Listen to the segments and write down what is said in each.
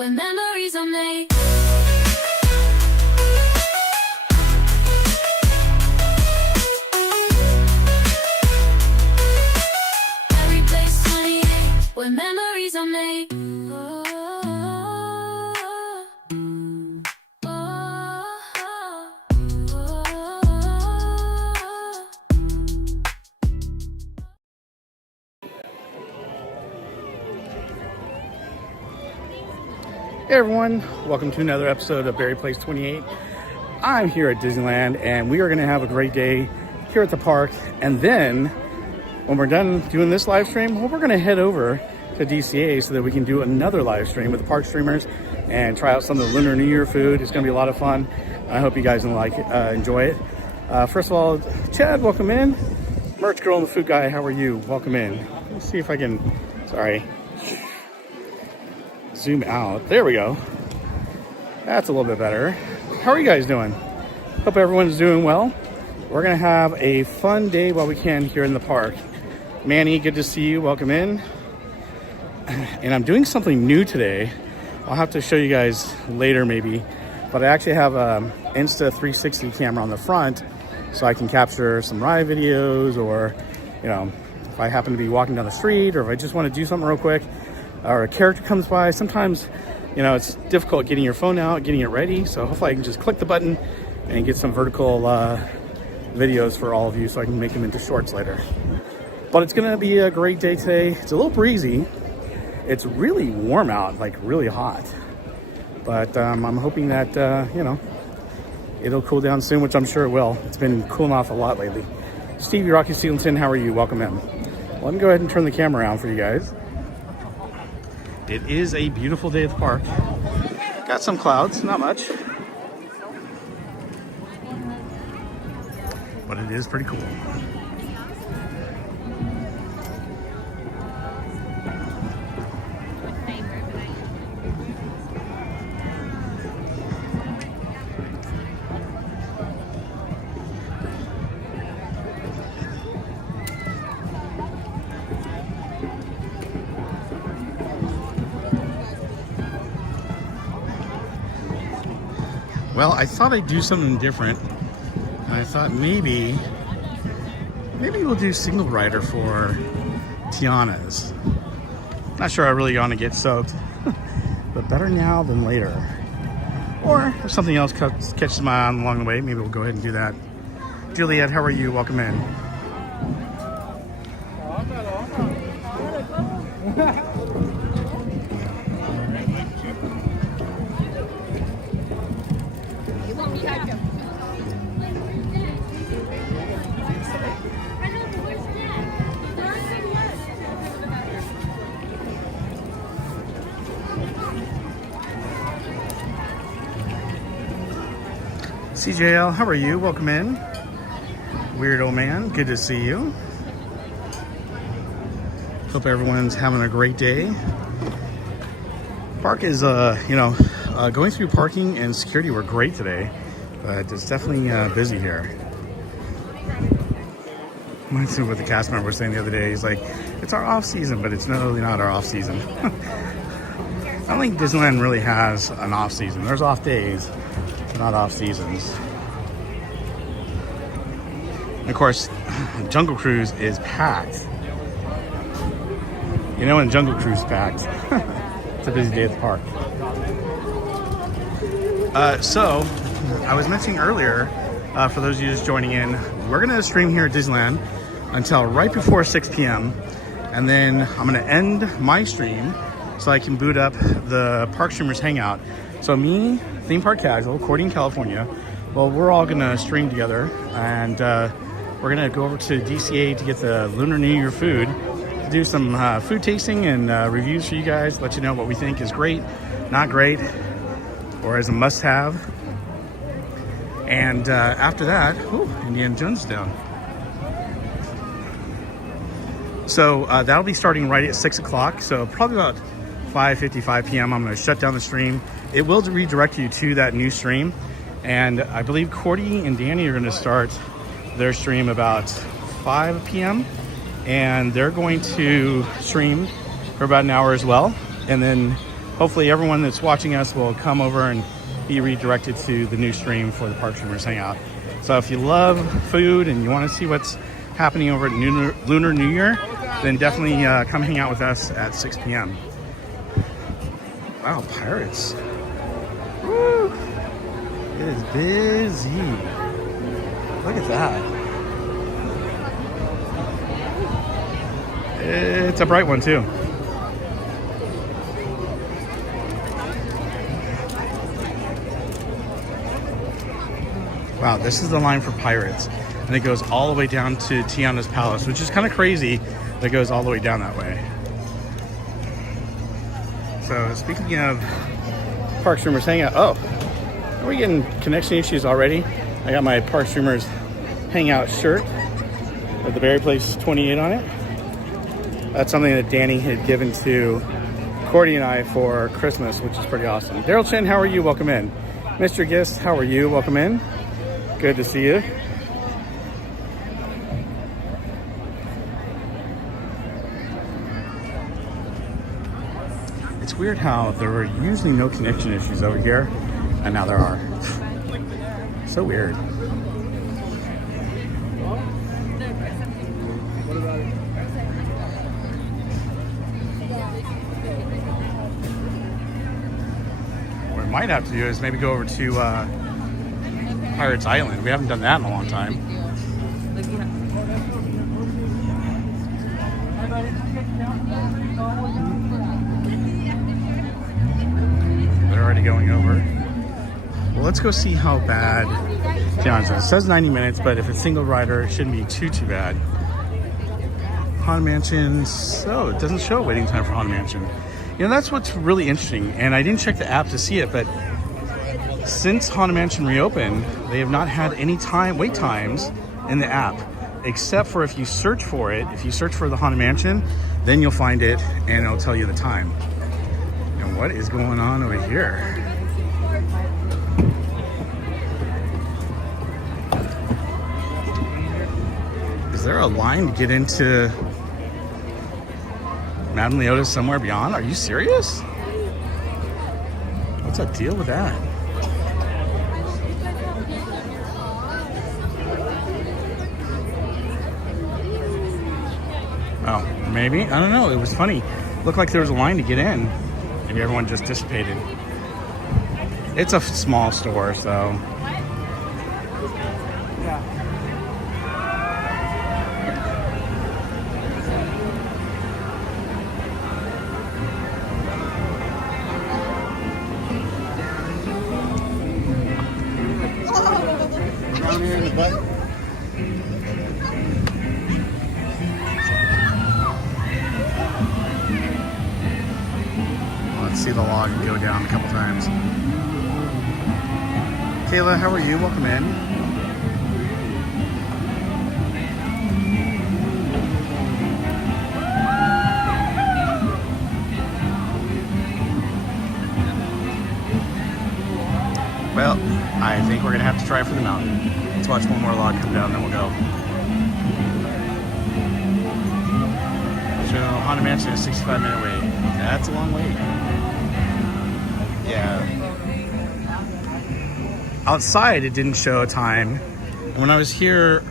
where memories are made. Every place 28, where memories are made. Hey everyone, welcome to another episode of Berry Place 28. I'm here at Disneyland and we are going to have a great day here at the park. And then when we're done doing this live stream, we're going to head over to DCA so that we can do another live stream with the park streamers and try out some of the Lunar New Year food. It's going to be a lot of fun. I hope you guys enjoy it. First of all, Chad, welcome in. Merch Girl and the Food Guy, how are you? Welcome in. Let's see if I can, zoom out. There we go. That's a little bit better. How are you guys doing? Hope everyone's doing well. We're gonna have a fun day while we can here in the park. Manny, good to see you. Welcome in. And I'm doing something new today. I'll have to show you guys later maybe, but I actually have a Insta 360 camera on the front so I can capture some ride videos, or if I happen to be walking down the street, or if I just want to do something real quick, or a character comes by. Sometimes, it's difficult getting your phone out, getting it ready. So hopefully I can just click the button and get some vertical videos for all of you so I can make them into shorts later. But it's going to be a great day today. It's a little breezy. It's really warm out, like really hot. But I'm hoping that, it'll cool down soon, which I'm sure it will. It's been cooling off a lot lately. Stevie Rocky Steelton, how are you? Welcome in. Well, let me go ahead and turn the camera around for you guys. It is a beautiful day at the park. Got some clouds, not much. But it is pretty cool. Well, I thought I'd do something different, and I thought maybe we'll do Single Rider for Tiana's. Not sure I really want to get soaked, but better now than later. Or if something else catches my eye along the way, maybe we'll go ahead and do that. Juliet, how are you? Welcome in. CJL, how are you? Welcome in. Weird old man, good to see you. Hope everyone's having a great day. Park is, going through parking and security were great today, but it's definitely busy here. Reminds me of what the cast member was saying the other day. He's like, it's our off season, but it's really not our off season. I don't think Disneyland really has an off season. There's off days, not off seasons. And of course, Jungle Cruise is packed. When Jungle Cruise is packed, it's a busy day at the park. So, I was mentioning earlier, for those of you just joining in, we're gonna stream here at Disneyland until right before 6 p.m. And then I'm gonna end my stream so I can boot up the Park Streamers Hangout. So me, Theme Park Casual, Cordy in California, well, we're all gonna stream together, and we're gonna go over to DCA to get the Lunar New Year food, do some food tasting and reviews for you guys, let you know what we think is great, not great, or as a must-have. And after that, Indiana Jones is down. So that'll be starting right at 6 o'clock. So probably about 5:55 p.m. I'm going to shut down the stream. It will redirect you to that new stream. And I believe Cordy and Danny are going to start their stream about 5 p.m. And they're going to stream for about an hour as well. And then hopefully everyone that's watching us will come over and be redirected to the new stream for the Park Streamers Hangout. So if you love food and you want to see what's happening over at Lunar New Year, then definitely come hang out with us at 6 p.m. Wow, pirates. Woo! It is busy. Look at that. It's a bright one too. Wow, this is the line for pirates. And it goes all the way down to Tiana's Palace, which is kind of crazy that it goes all the way down that way. So speaking of Park Streamers Hangout, oh, are we getting connection issues already? I got my Park Streamers Hangout shirt with the Berry Place 28 on it. That's something that Danny had given to Cordy and I for Christmas, which is pretty awesome. Daryl Chin, how are you? Welcome in. Mr. Gist, how are you? Welcome in. Good to see you. It's weird how there were usually no connection issues over here, and now there are. So weird. What we might have to do is maybe go over to Pirates Island. We haven't done that in a long time. They're already going over. Well, let's go see how bad Tiana says. It says 90 minutes, but if it's single rider, it shouldn't be too bad. Haunted Mansion, so it doesn't show a waiting time for Haunted Mansion. You know, that's what's really interesting, and I didn't check the app to see it, but since Haunted Mansion reopened, they have not had any wait times in the app, except for if you search for it. If you search for the Haunted Mansion, then you'll find it and it'll tell you the time. And what is going on over here? Is there a line to get into Madame Leota's Somewhere Beyond? Are you serious? What's the deal with that? Oh, maybe? I don't know. It was funny. Looked like there was a line to get in. Maybe everyone just dissipated. It's a small store, so. Let's see the log go down a couple times. Kayla, how are you? Welcome in. Well, I think we're gonna have to try for the mountain. Let's watch one more log come down, then we'll go. So, Haunted Mansion is a 65-minute wait. That's a long wait. Yeah. Outside, it didn't show a time. And when I was here,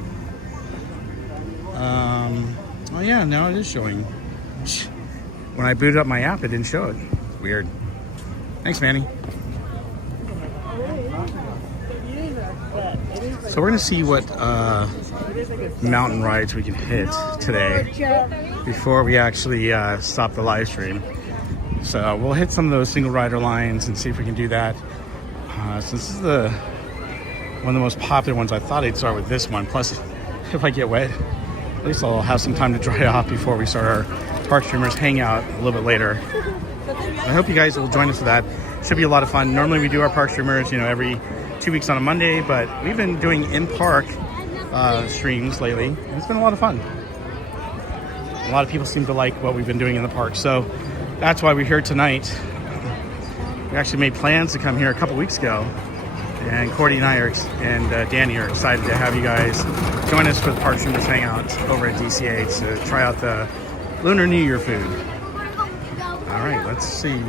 oh yeah, now it is showing. When I booted up my app, it didn't show it. Weird. Thanks, Manny. So we're gonna see what mountain rides we can hit today before we actually stop the live stream. So we'll hit some of those single rider lines and see if we can do that. So this is one of the most popular ones. I thought I'd start with this one. Plus, if I get wet, at least I'll have some time to dry off before we start our Park Streamers Hangout a little bit later. I hope you guys will join us for that. Should be a lot of fun. Normally we do our Park Streamers, every 2 weeks on a Monday, but we've been doing in-park streams lately, and it's been a lot of fun. A lot of people seem to like what we've been doing in the park, so that's why we're here tonight. We actually made plans to come here a couple weeks ago, and Cordy and I and Danny are excited to have you guys join us for the Park Streamers Hangout over at DCA to try out the Lunar New Year food. All right, let's see.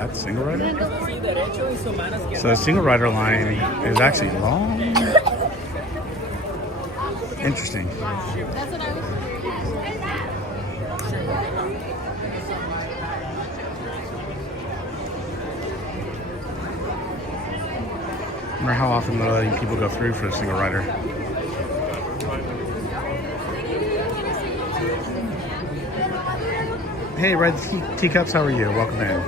at the single rider. So the single rider line is actually long. Interesting. I wonder how often they're letting people go through for a single rider. Hey, Red Teacups, how are you? Welcome in.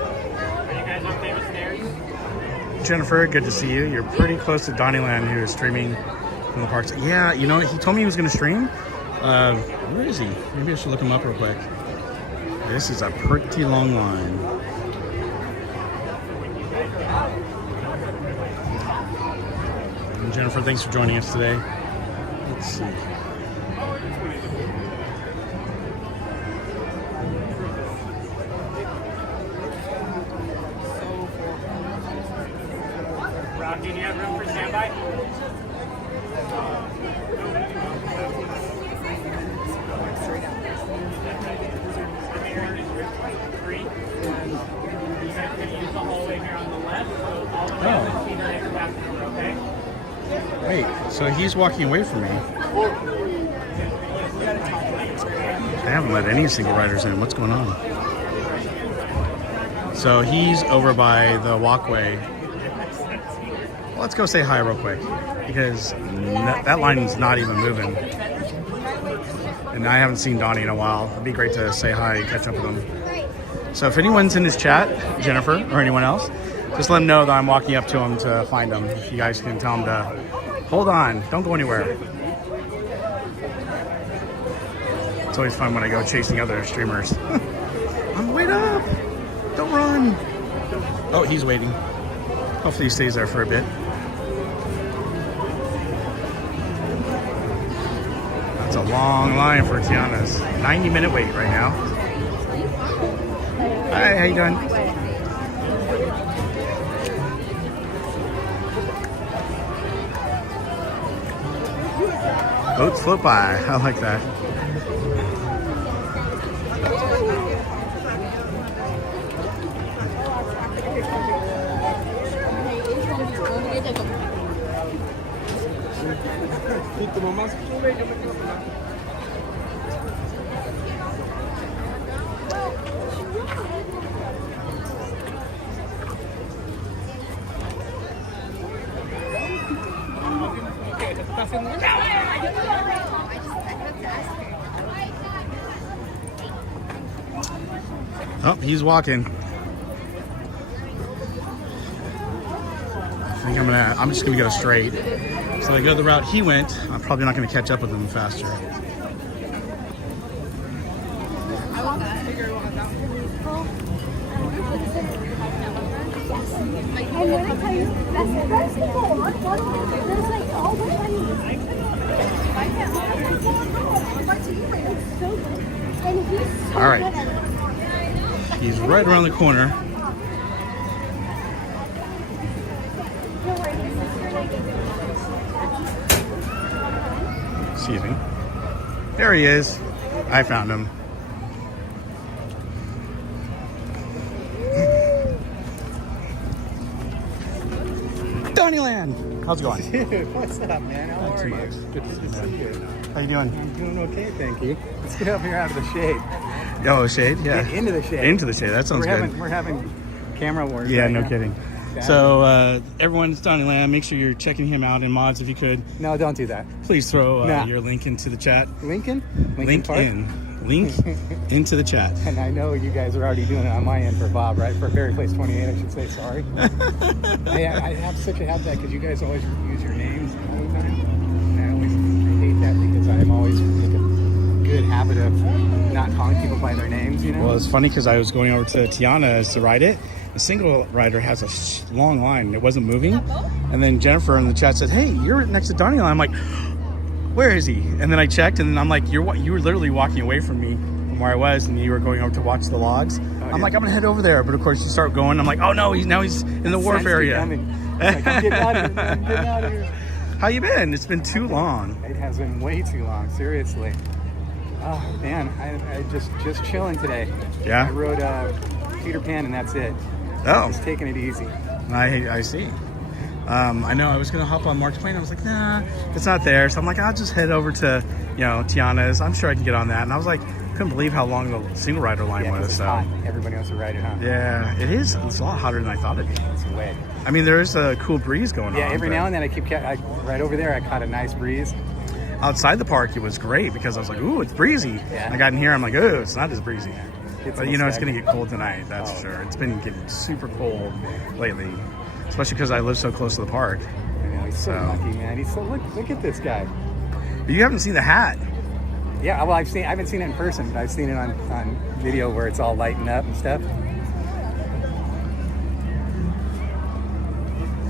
Jennifer, good to see you. You're pretty close to Donnyland, who is streaming from the parks. Yeah, you know what? He told me he was going to stream. Where is he? Maybe I should look him up real quick. This is a pretty long line. And Jennifer, thanks for joining us today. Let's see. Do you have room for standby? Wait, so he's walking away from me. They haven't let any single riders in. What's going on? So he's over by the walkway. Let's go say hi real quick, because that line's not even moving. And I haven't seen Donny in a while. It'd be great to say hi and catch up with him. So if anyone's in his chat, Jennifer or anyone else, just let him know that I'm walking up to him to find him. If you guys can tell him to hold on, don't go anywhere. It's always fun when I go chasing other streamers. I'm wait up! Don't run! Oh, he's waiting. Hopefully he stays there for a bit. That's a long line for Tiana's. 90-minute wait right now. Hi, how you doing? Boats float by. I like that. Oh, he's walking. I think I'm just gonna go straight. So I go the route he went. I'm probably not gonna catch up with him faster. All right. He's right around the corner. Excuse me. There he is. I found him. Donnyland! How's it going? Dude, what's up, man? How are you? Good to see you. How you doing? I'm doing okay, thank you. Let's get up here out of the shade. Oh, shade? Yeah. Get into the shade. Into the shade. That sounds good. We're having camera wars. Yeah, right no now. kidding. So, everyone's Donnyland. Make sure you're checking him out in mods if you could. No, don't do that. Please throw Nah. your link into the chat. Lincoln Link Park? Link into the chat. And I know you guys are already doing it on my end for Bob, right? For Berry Place 28, I should say. Sorry. I have such a habit because you guys always use your names all the time. And I hate that because I'm always like a good habit of not calling people by their names, you know? Well, it's funny because I was going over to Tiana to ride it. The single rider has a long line. It wasn't moving. And then Jennifer in the chat said, hey, you're next to Donny. I'm like, where is he? And then I checked and I'm like, you were literally walking away from me from where I was and you were going over to watch the logs. I'm like, I'm gonna head over there. But of course you start going. I'm like, oh no, he's in the wharf area. Like, I'm getting out of here. I'm getting out of here. How you been? It's been too long. It has been way too long, seriously. Oh man, I just chilling today. Yeah? I rode Peter Pan and that's it. Oh. Just taking it easy. I see. I know I was going to hop on Mark Twain. I was like, nah, it's not there. So I'm like, I'll just head over to, Tiana's. I'm sure I can get on that. And I was like, couldn't believe how long the single rider line Yeah, 'cause was. it's So hot. Everybody wants to ride it, huh? yeah, it is. It's a lot hotter than I thought it'd be. It's way. I mean, there is a cool breeze going on. Yeah, every but now and then right over there, I caught a nice breeze. outside the park, it was great because I was like, ooh, it's breezy. Yeah. I got in here, I'm like, ooh, it's not as breezy. It's But a it's mistake. going to get cold tonight, that's for sure. It's been getting super cold lately, especially because I live so close to the park. I know, he's so lucky, man. He's so look at this guy. But you haven't seen the hat. Yeah, well, I haven't seen it in person, but I've seen it on video where it's all lighting up and stuff.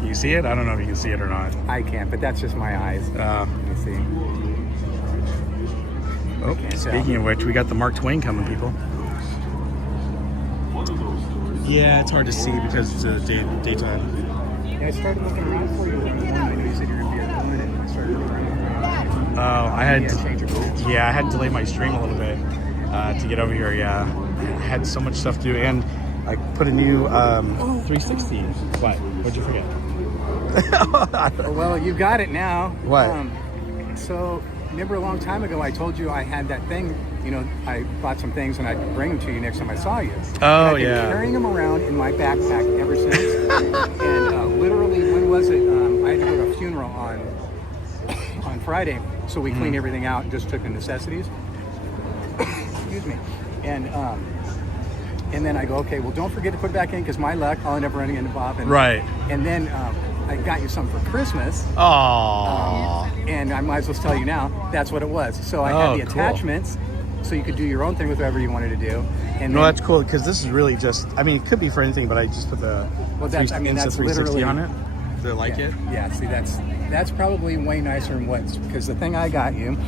You see it? I don't know if you can see it or not. I can't, but that's just my eyes. Let me see. Oh, speaking of which, we got the Mark Twain coming, people. Yeah, it's hard to see because it's daytime. Yeah, I started looking around for you. I knew you said you were going to be doing it. I started looking around. Oh, I had change your goals. I had to delay my stream a little bit to get over here. Yeah, I had so much stuff to do, and I put a new 360. What? What'd you forget? Well, you got it now. What? So, remember a long time ago I told you I had that thing, I bought some things and I'd bring them to you next time I saw you. Oh, I've been yeah. carrying them around in my backpack ever since. And literally, when was it? I had to go to a funeral on Friday, so we cleaned everything out and just took the necessities. Excuse me. And then I go, okay, well, don't forget to put it back in because my luck, I'll end up running into Bob. Right. And then I got you something for Christmas. Aww. And I might as well tell you now, that's what it was. So I had the cool. attachments, so you could do your own thing with whatever you wanted to do. And No, then, that's cool because this is really just. I mean, it could be for anything, but I just put the that's 360 literally on it. Do they like it? Yeah, see, that's probably way nicer than what's, because the thing I got you,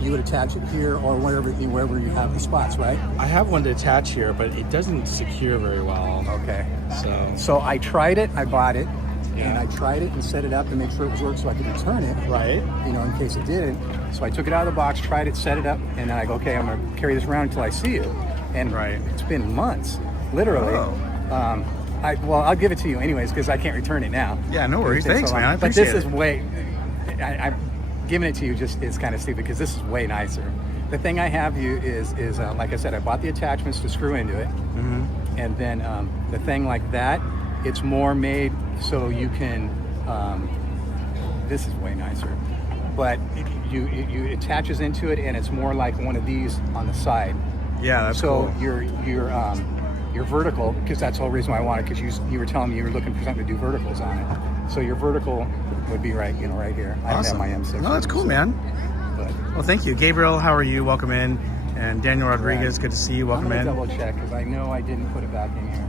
you would attach it here or wherever you have the spots, right? I have one to attach here, but it doesn't secure very well. Okay. So I tried it, I bought it, and I tried it and set it up to make sure it was working so I could return it. right. In case it didn't. So I took it out of the box, tried it, set it up, and then I go, okay, I'm going to carry this around until I see you. And it's been months, literally. Oh. I'll give it to you anyways because I can't return it now. Yeah, no worries. It's been Thanks, so long. man. I But appreciate this it. is way. I'm giving it to you just is kind of stupid because this is way nicer. The thing I have you is like I said, I bought the attachments to screw into it, and then the thing like that, it's more made so you can. This is way nicer, but it attaches into it, and it's more like one of these on the side. Yeah, that's So cool. you're vertical because that's the whole reason why I wanted, because you were telling me you were looking for something to do verticals on it. So your vertical would be right here. I don't have Awesome. my M6. No, that's cool, man. But Well, thank you, Gabriel. How are you? Welcome in, and Daniel Rodriguez. Good to see you. Welcome I'm in. gonna double check because I know I didn't put it back in here.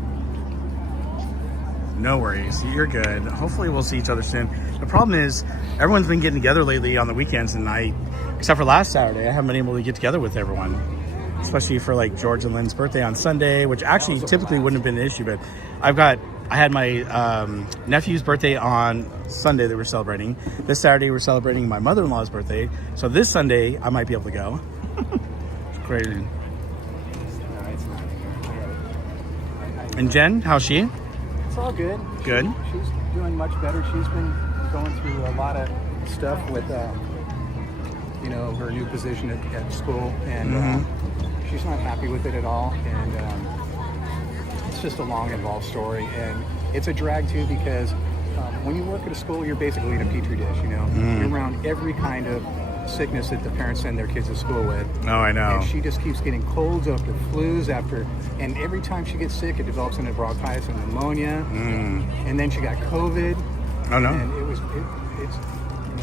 No worries. You're good. Hopefully we'll see each other soon. The problem is everyone's been getting together lately on the weekends, and except for last Saturday, I haven't been able to get together with everyone, especially for like George and Lynn's birthday on Sunday, which actually typically wouldn't have been an issue, but I had my nephew's birthday on Sunday that we're celebrating. This Saturday we're celebrating my mother-in-law's birthday. So this Sunday I might be able to go. It's crazy. No, it's not. And Jen, how's she? It's all good. Good. She's doing much better. She's been going through a lot of stuff with, her new position at school, and she's not happy with it at all. And it's just a long, involved story, and it's a drag too because when you work at a school, you're basically in a petri dish. You're around every kind of sickness that the parents send their kids to school with. Oh, I know. And she just keeps getting colds after flus and every time she gets sick, it develops into bronchitis and pneumonia. And then she got COVID. Oh, no. And it's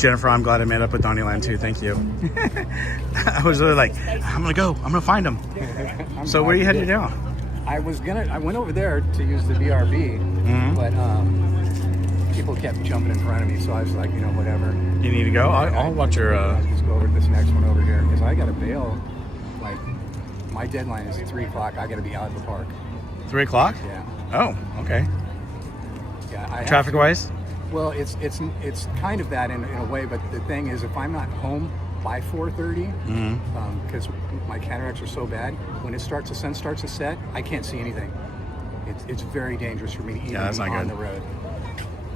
Jennifer, I'm glad I met up with Donnyland too. Thank you. I was really like, I'm gonna go. I'm gonna find him. So where are you headed now? I went over there to use the BRB, but people kept jumping in front of me, so I was like, whatever. You need to go? I'll watch your. I'll just go over to this next one over here because I got to bail. Like my deadline is 3 o'clock. I got to be out of the park. 3 o'clock? Yeah. Oh, okay. Yeah. I have Traffic to- wise? Well, it's kind of that in a way, but the thing is, if I'm not home by 4:30, because my cataracts are so bad, when the sun starts to set, I can't see anything. it's very dangerous for me even that's not on good. the road.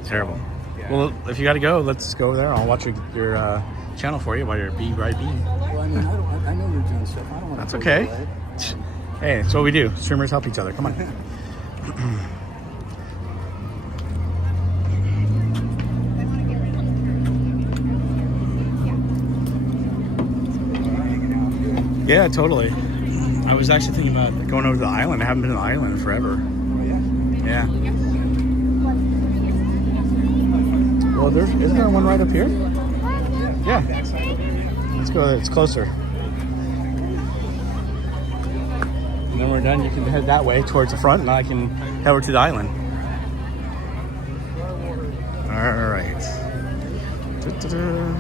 Terrible. Yeah. Well, if you got to go, let's go over there. I'll watch your channel for you while you're Be Right Be. Well, I mean, I know you're doing stuff. I don't want That's to. okay. Hey, it's what we do. Streamers help each other. Come on. Yeah, totally. I was actually thinking about going over to the island. I haven't been to the island in forever. Oh, yeah? Yeah. Well, isn't there one right up here? Yeah. Let's go. It's closer. And then we're done. You can head that way towards the front, and I can head over to the island. All right. Da-da-da.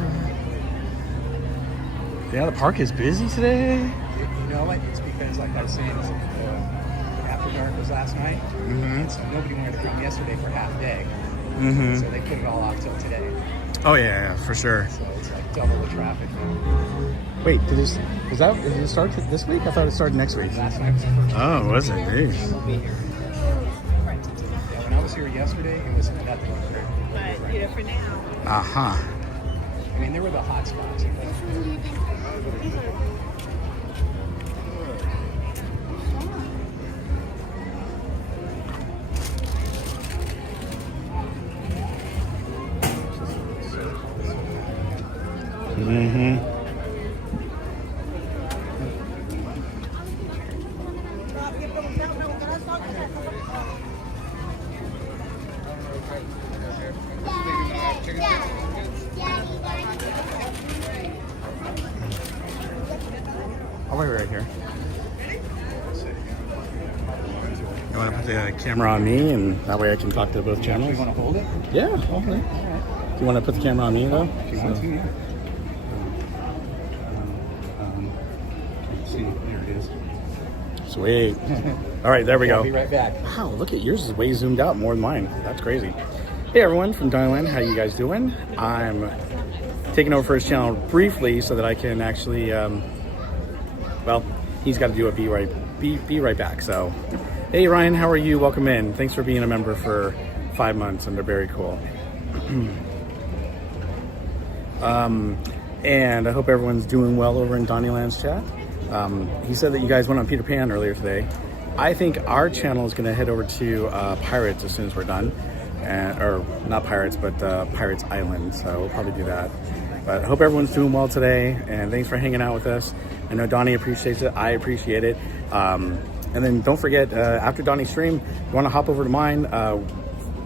Yeah, the park is busy today. You know what? It's because, like I was saying, after dark was last night. Mm-hmm. So nobody wanted to come yesterday for half day. Mm-hmm. So they put it all off till today. Oh yeah, for sure. So it's like double the traffic now. Wait, did it start this week? I thought it started next week. Last night was the first. Oh, was it? Jeez. Yeah, when I was here yesterday, it was nothing. But, you know, for now. Uh-huh. I mean, there were the hot spots. Mm-hmm. I'll wait right here. You want to put the camera on me, and that way I can talk to both channels? You want to hold it? Yeah, okay. Do you want to put the camera on me, though? If you want to, yeah. See, there it is. Sweet. All right, there we I'll go. be right back. Wow, look at yours is way zoomed out more than mine. That's crazy. Hey everyone from Disneyland, how you guys doing? I'm taking over for his channel briefly so that I can actually, well, he's got to do a be right back. So, hey Ryan, how are you? Welcome in. Thanks for being a member for 5 months, and they're very cool. And I hope everyone's doing well over in Donnyland's chat. He said that you guys went on Peter Pan earlier today. I think our channel is going to head over to Pirates as soon as we're done. Or not Pirates, but Pirates Island. So we'll probably do that. But I hope everyone's doing well today. And thanks for hanging out with us. I know Donny appreciates it. I appreciate it. And then don't forget, after Donny's stream, you want to hop over to mine.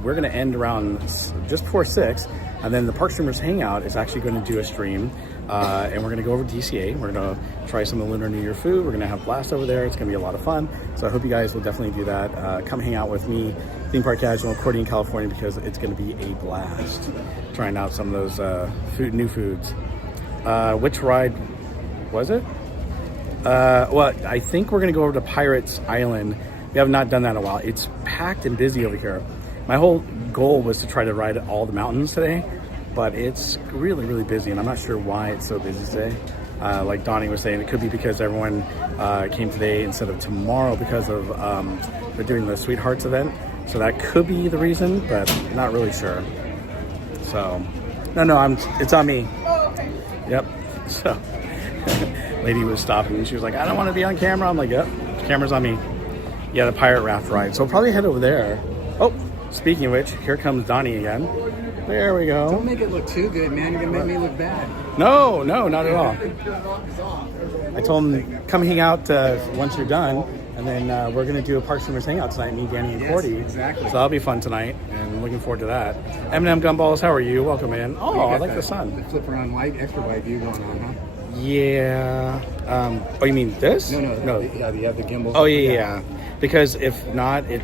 We're going to end around just before 6. And then the Park Streamers Hangout is actually going to do a stream. And we're going to go over to DCA. We're going to try some of the Lunar New Year food. We're going to have a blast over there. It's going to be a lot of fun. So I hope you guys will definitely do that. Come hang out with me, Theme Park Casual, Cordy, California, because it's going to be a blast trying out some of those new foods. Which ride was it? Well, I think we're going to go over to Pirates Island. We have not done that in a while. It's packed and busy over here. My whole goal was to try to ride all the mountains today, but it's really, really busy, and I'm not sure why it's so busy today. Like Donny was saying, it could be because everyone came today instead of tomorrow because of they're doing the Sweethearts event. So that could be the reason, but not really sure. So, no, it's on me. Yep. So, lady was stopping me. She was like, I don't want to be on camera. I'm like, yep, camera's on me. Yeah, the pirate raft ride. So we'll probably head over there. Oh, speaking of which, here comes Donny again. There we go. Don't make it look too good, man. You're going to make me look bad. No, not at all. I told him, come hang out once you're done, and then we're going to do a Park Streamers Hangout tonight, me, Danny, and Yes, Cordy. exactly. So that'll be fun tonight, and looking forward to that. M&M Gumballs, how are you? Welcome in. Oh, I like the sun. The flip around light, extra wide view going on, huh? Yeah. Oh, you mean this? No. No. You have the gimbal. Oh, yeah. Because if not, it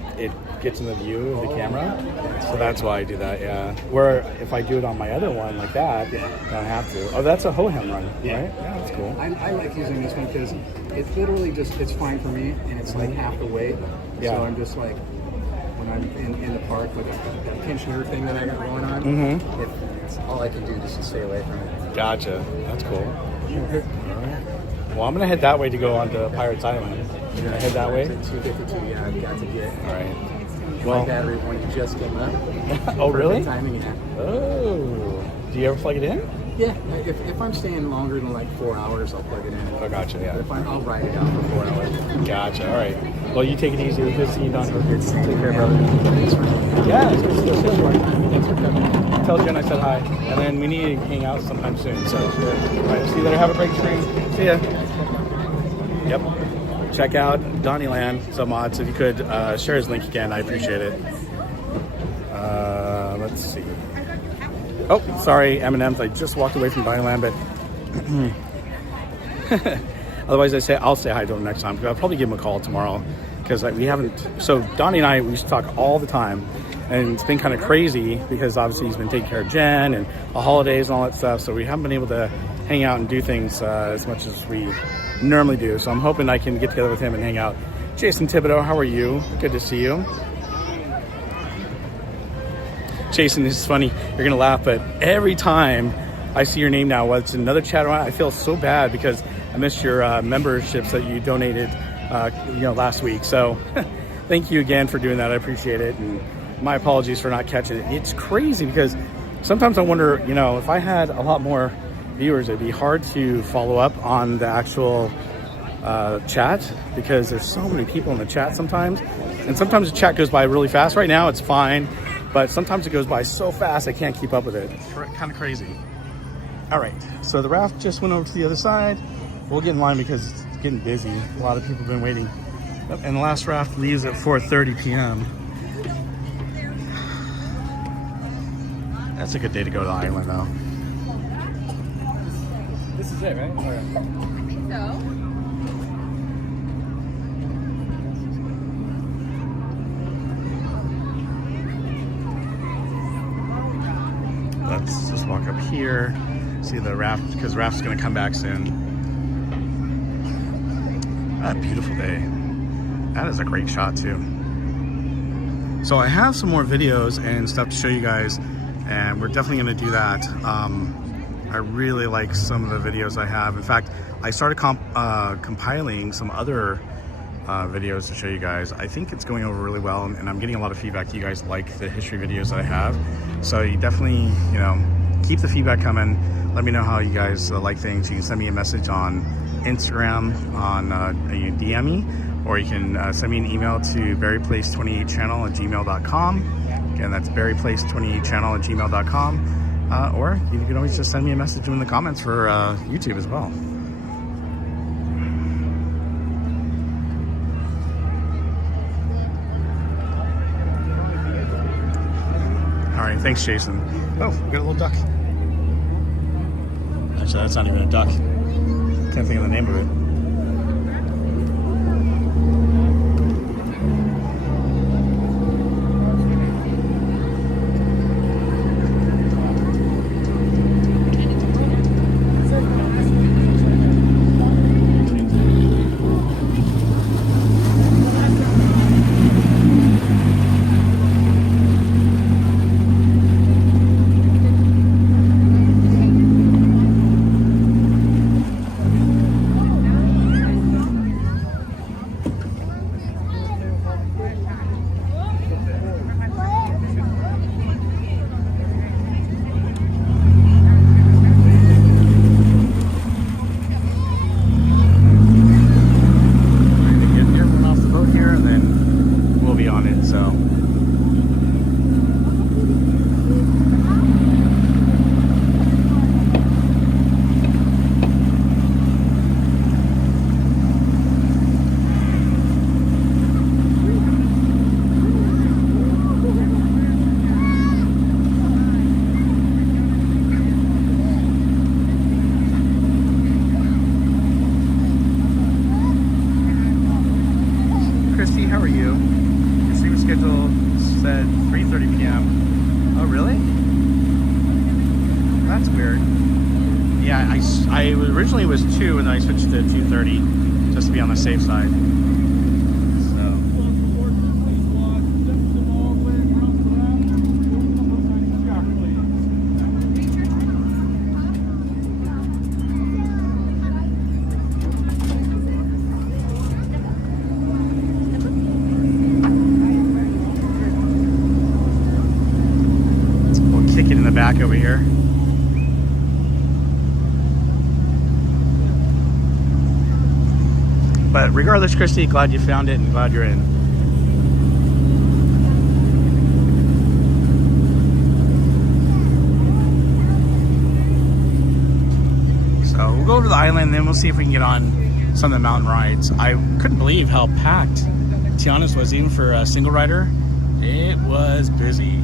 gets in the view of the camera. So that's why I do that, yeah. Where if I do it on my other one like that, I don't have to. Oh, that's a Hohem run, right? Yeah, that's cool. I like using this one because it's literally it's fine for me, and it's like half the weight. Yeah. So I'm just like, when I'm in the park with a pensioner thing that I got going on, it's all I can do just to stay away from it. Gotcha. That's cool. Well, I'm going to head that way to go on to Pirates Island. You're gonna head that way? At 2:52, yeah, I've got to get All right. my Well, battery warning just came up. oh really? Perfect timing, yeah. Oh, do you ever plug it in? Yeah, if I'm staying longer than like 4 hours, I'll plug it in. Oh, gotcha. Yeah. I'll ride it out for 4 hours. Gotcha. All right. Well, you take it easy. Good to see you, Donny. Take care, brother. Yeah, it's good to see you. Thanks for coming. Tell Jen I said hi. And then we need to hang out sometime soon. So, all right, see you later. Have a great stream. See ya. Yep. Check out Donnyland, some mods. If you could share his link again, I appreciate it. Let's see. Oh, sorry, M&M's. I just walked away from Donnyland, but otherwise I'll say hi to him next time. I'll probably give him a call tomorrow because we haven't. So Donny and I, we used to talk all the time, and it's been kind of crazy because obviously he's been taking care of Jen and the holidays and all that stuff. So we haven't been able to hang out and do things as much as we normally do. So I'm hoping I can get together with him and hang out. Jason Thibodeau, how are you? Good to see you. Jason, this is funny. You're gonna laugh, but every time I see your name now, whether it's another chat or not, I feel so bad because I missed your memberships that you donated, last week. So thank you again for doing that. I appreciate it, and my apologies for not catching it. It's crazy because sometimes I wonder, if I had a lot more viewers, it'd be hard to follow up on the actual chat because there's so many people in the chat sometimes, and sometimes the chat goes by really fast. Right now it's fine, but sometimes it goes by so fast I can't keep up with it. It's kind of crazy. All right, so the raft just went over to the other side. We'll get in line because it's getting busy. A lot of people have been waiting. And the last raft leaves at 4:30 p.m. That's a good day to go to the island though. This is it, right? Let's just walk up here, see the raft, because the raft's gonna come back soon. A beautiful day. That is a great shot too. So I have some more videos and stuff to show you guys, and we're definitely gonna do that. I really like some of the videos I have. In fact, I started compiling some other videos to show you guys. I think it's going over really well, and I'm getting a lot of feedback. You guys like the history videos that I have, so you definitely, keep the feedback coming. Let me know how you guys like things. You can send me a message on Instagram, on DM me, or you can send me an email to berryplace28channel@gmail.com. Again, that's berryplace28channel@gmail.com. Or you can always just send me a message in the comments for YouTube as well. All right, thanks, Jason. Oh, we got a little duck. Actually, that's not even a duck. Can't think of the name of it. I originally was 2 and then I switched to 2:30 just to be on the safe side. back over here. But regardless, Christy, glad you found it and glad you're in. So we'll go over to the island, then we'll see if we can get on some of the mountain rides. I couldn't believe how packed Tiana's was, even for a single rider. It was busy.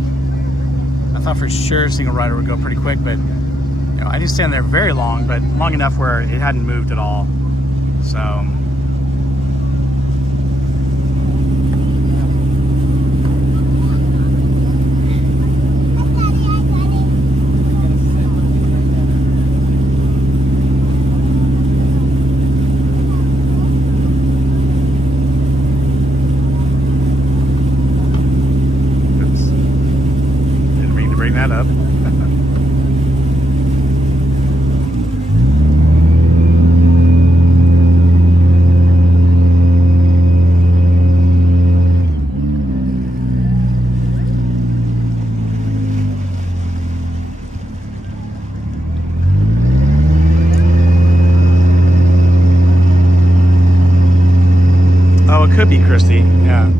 I thought for sure single rider would go pretty quick, but you know, I didn't stand there very long, but long enough where it hadn't moved at all. So that up. Oh, it could be Christy. Yeah.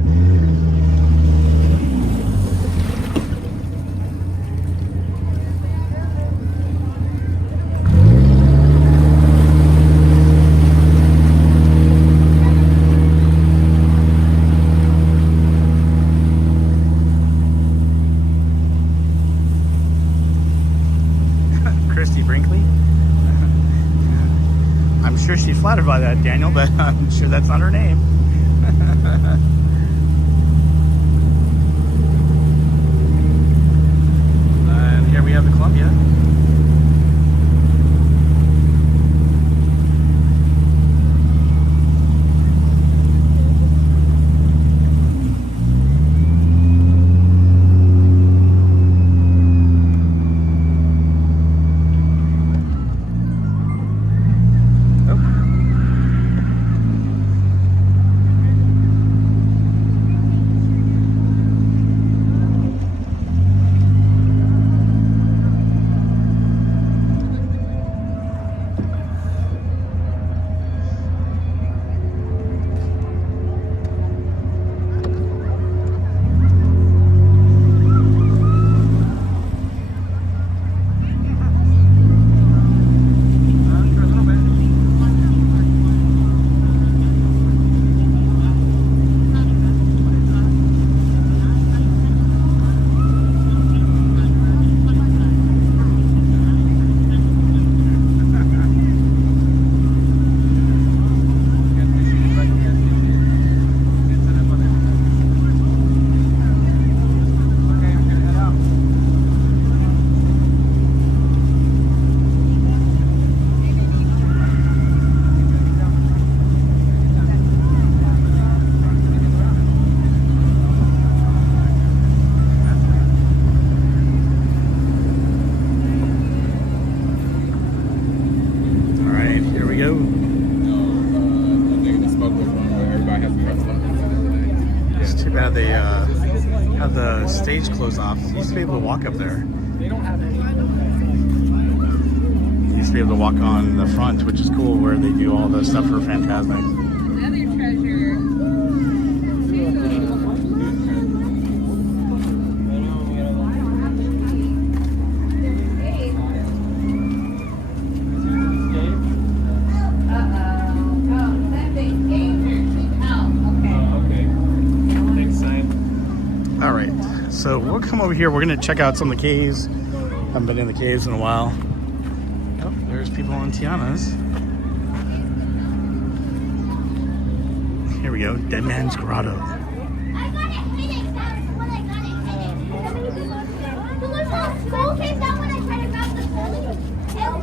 I'm sure she's flattered by that, Daniel, but I'm sure that's not her name. And here we have the Columbia. They have the stage closed off. You used to be able to walk up there. You used to be able to walk on the front, which is cool, where they do all the stuff for Fantasmic. Another treasure. So we'll come over here. We're going to check out some of the caves. Haven't been in the caves in a while. Oh, there's people on Tiana's. Here we go. Dead Man's Grotto. I got it hidden. That's what I got it hidden. The little skull came down when I tried to grab the skull.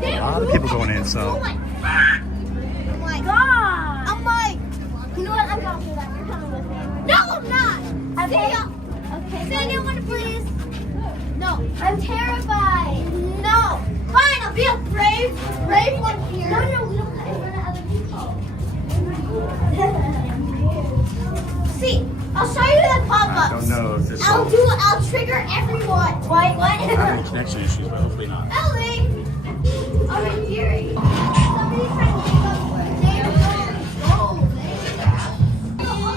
A lot of people going in, so. Oh my god. I'm like, you know what? I'm going to do that. You're coming with me. No, I'm not. Okay. Okay. Sandy, I want to please. No. I'm terrified. No. Fine, I'll be a brave one here. No, we don't have to run other people. See, I'll show you the pop-ups. I don't know if this I'll will trigger everyone. What? have any connection issues, but hopefully not. Ellie! Are you hearing? Somebody's trying to pick up their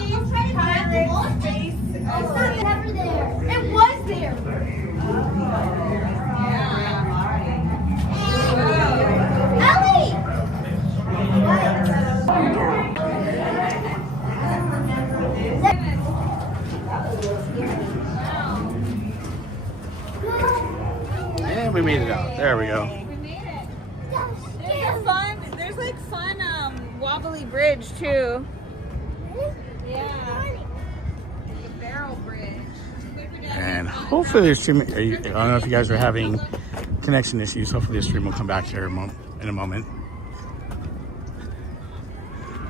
I'm trying to grab the ball. It's never there. It was there. Ellie! And we made it out. There we go. We made it. There's a fun, wobbly bridge too. Yeah. The barrel bridge. And hopefully the stream, I don't know if you guys are having connection issues. Hopefully the stream will come back here in a moment.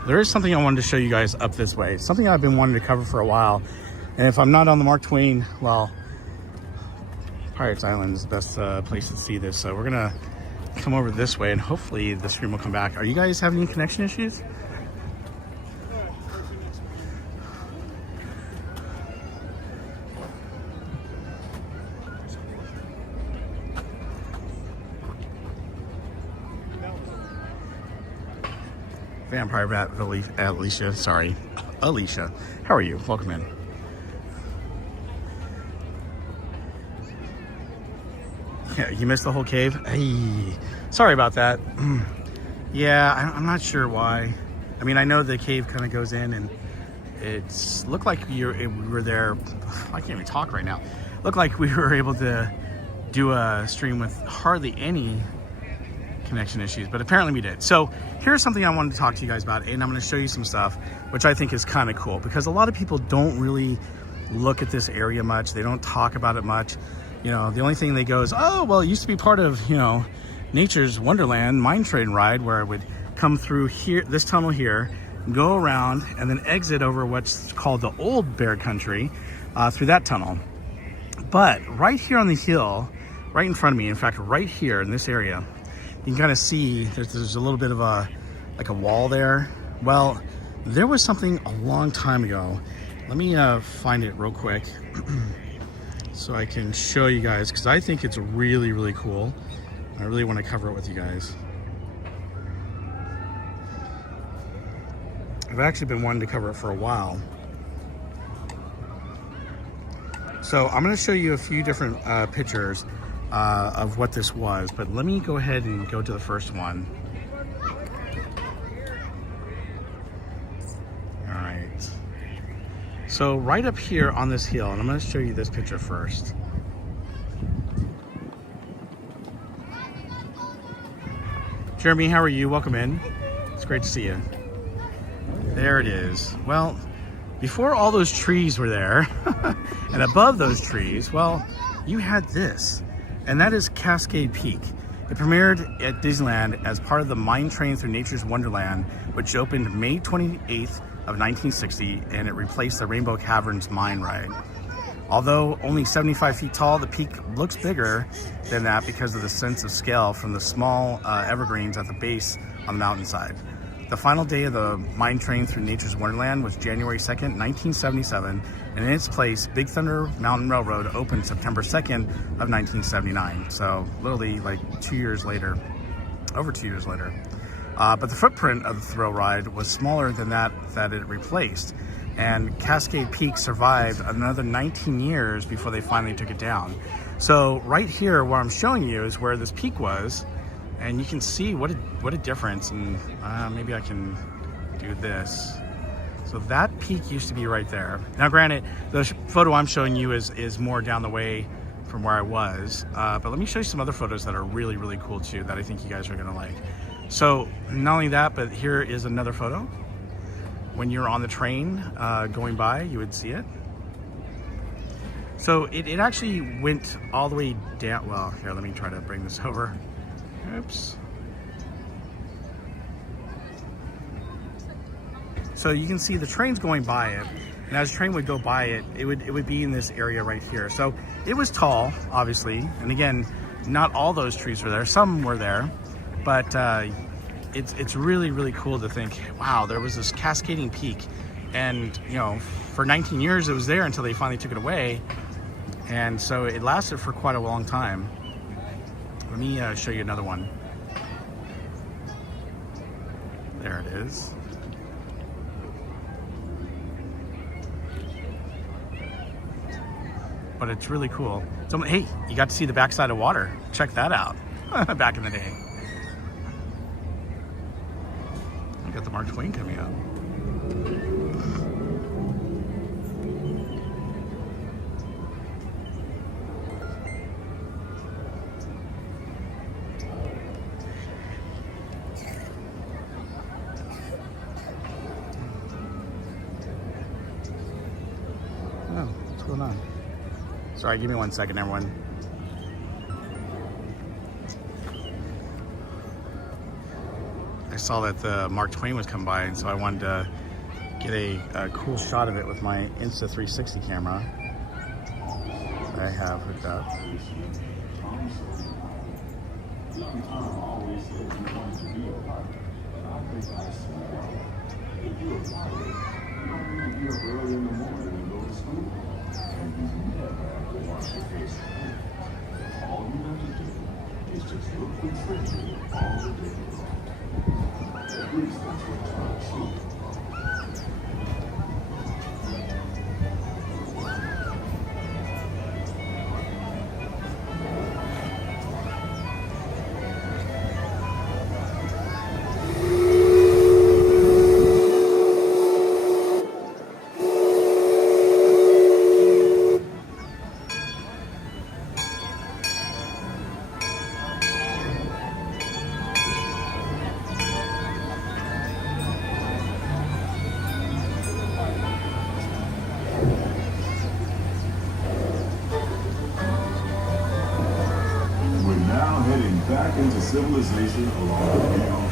There is something I wanted to show you guys up this way. Something I've been wanting to cover for a while. And if I'm not on the Mark Twain, well, Pirates Island is the best place to see this. So we're gonna come over this way and hopefully the stream will come back. Are you guys having any connection issues? Vampire Bat Alicia, sorry. Alicia, how are you? Welcome in. Yeah, you missed the whole cave? Hey, sorry about that. Yeah, I'm not sure why. I mean, I know the cave kind of goes in and it's looked like we were there. I can't even talk right now. Looked like we were able to do a stream with hardly any connection issues, but apparently we did. So here's something I wanted to talk to you guys about, and I'm going to show you some stuff which I think is kind of cool because a lot of people don't really look at this area much. They don't talk about it much. You know, the only thing they go is, oh, well, it used to be part of, you know, Nature's Wonderland mine train ride where I would come through here, this tunnel here, go around and then exit over what's called the old bear country through that tunnel. But right here on the hill, right in front of me, in fact, right here in this area, you can kind of see there's a little bit of a wall there. Well, there was something a long time ago. Let me find it real quick so I can show you guys because I think it's really, really cool. I really want to cover it with you guys. I've actually been wanting to cover it for a while. So I'm going to show you a few different pictures of what this was, but let me go ahead and go to the first one. All right. So right up here on this hill, and I'm going to show you this picture first. Jeremy, how are you? Welcome in. It's great to see you. There it is. Well, before all those trees were there, and above those trees, well, you had this. And that is Cascade Peak. It premiered at Disneyland as part of the Mine Train Through Nature's Wonderland, which opened May 28th of 1960, and it replaced the Rainbow Caverns mine ride. Although only 75 feet tall, the peak looks bigger than that because of the sense of scale from the small evergreens at the base on the mountainside. The final day of the Mine Train Through Nature's Wonderland was January 2nd, 1977, and in its place, Big Thunder Mountain Railroad opened September 2nd of 1979. So literally like 2 years later, over 2 years later. But the footprint of the thrill ride was smaller than that it replaced. And Cascade Peak survived another 19 years before they finally took it down. So right here, where I'm showing you is where this peak was. And you can see what a difference, and maybe I can do this. So that peak used to be right there. Now granted, the photo I'm showing you is more down the way from where I was, but let me show you some other photos that are really, really cool too that I think you guys are gonna like. So not only that, but here is another photo. When you're on the train going by, you would see it. So it actually went all the way down. Well, here, let me try to bring this over. Oops. So you can see the train's going by it, and as the train would go by it, it would be in this area right here. So it was tall, obviously, and again, not all those trees were there. Some were there, but it's really, really cool to think, wow, there was this cascading peak And, you know, for 19 years it was there until they finally took it away. And so it lasted for quite a long time. Let me show you another one. There it is. But it's really cool. So, hey, you got to see the backside of water. Check that out. Back in the day. I got the Mark Twain coming up. Oh, what's going on? Sorry, give me 1 second, everyone. I saw that the Mark Twain was coming by, and so I wanted to get a cool shot of it with my Insta360 camera that I have hooked up. Back into civilization along the Bayou.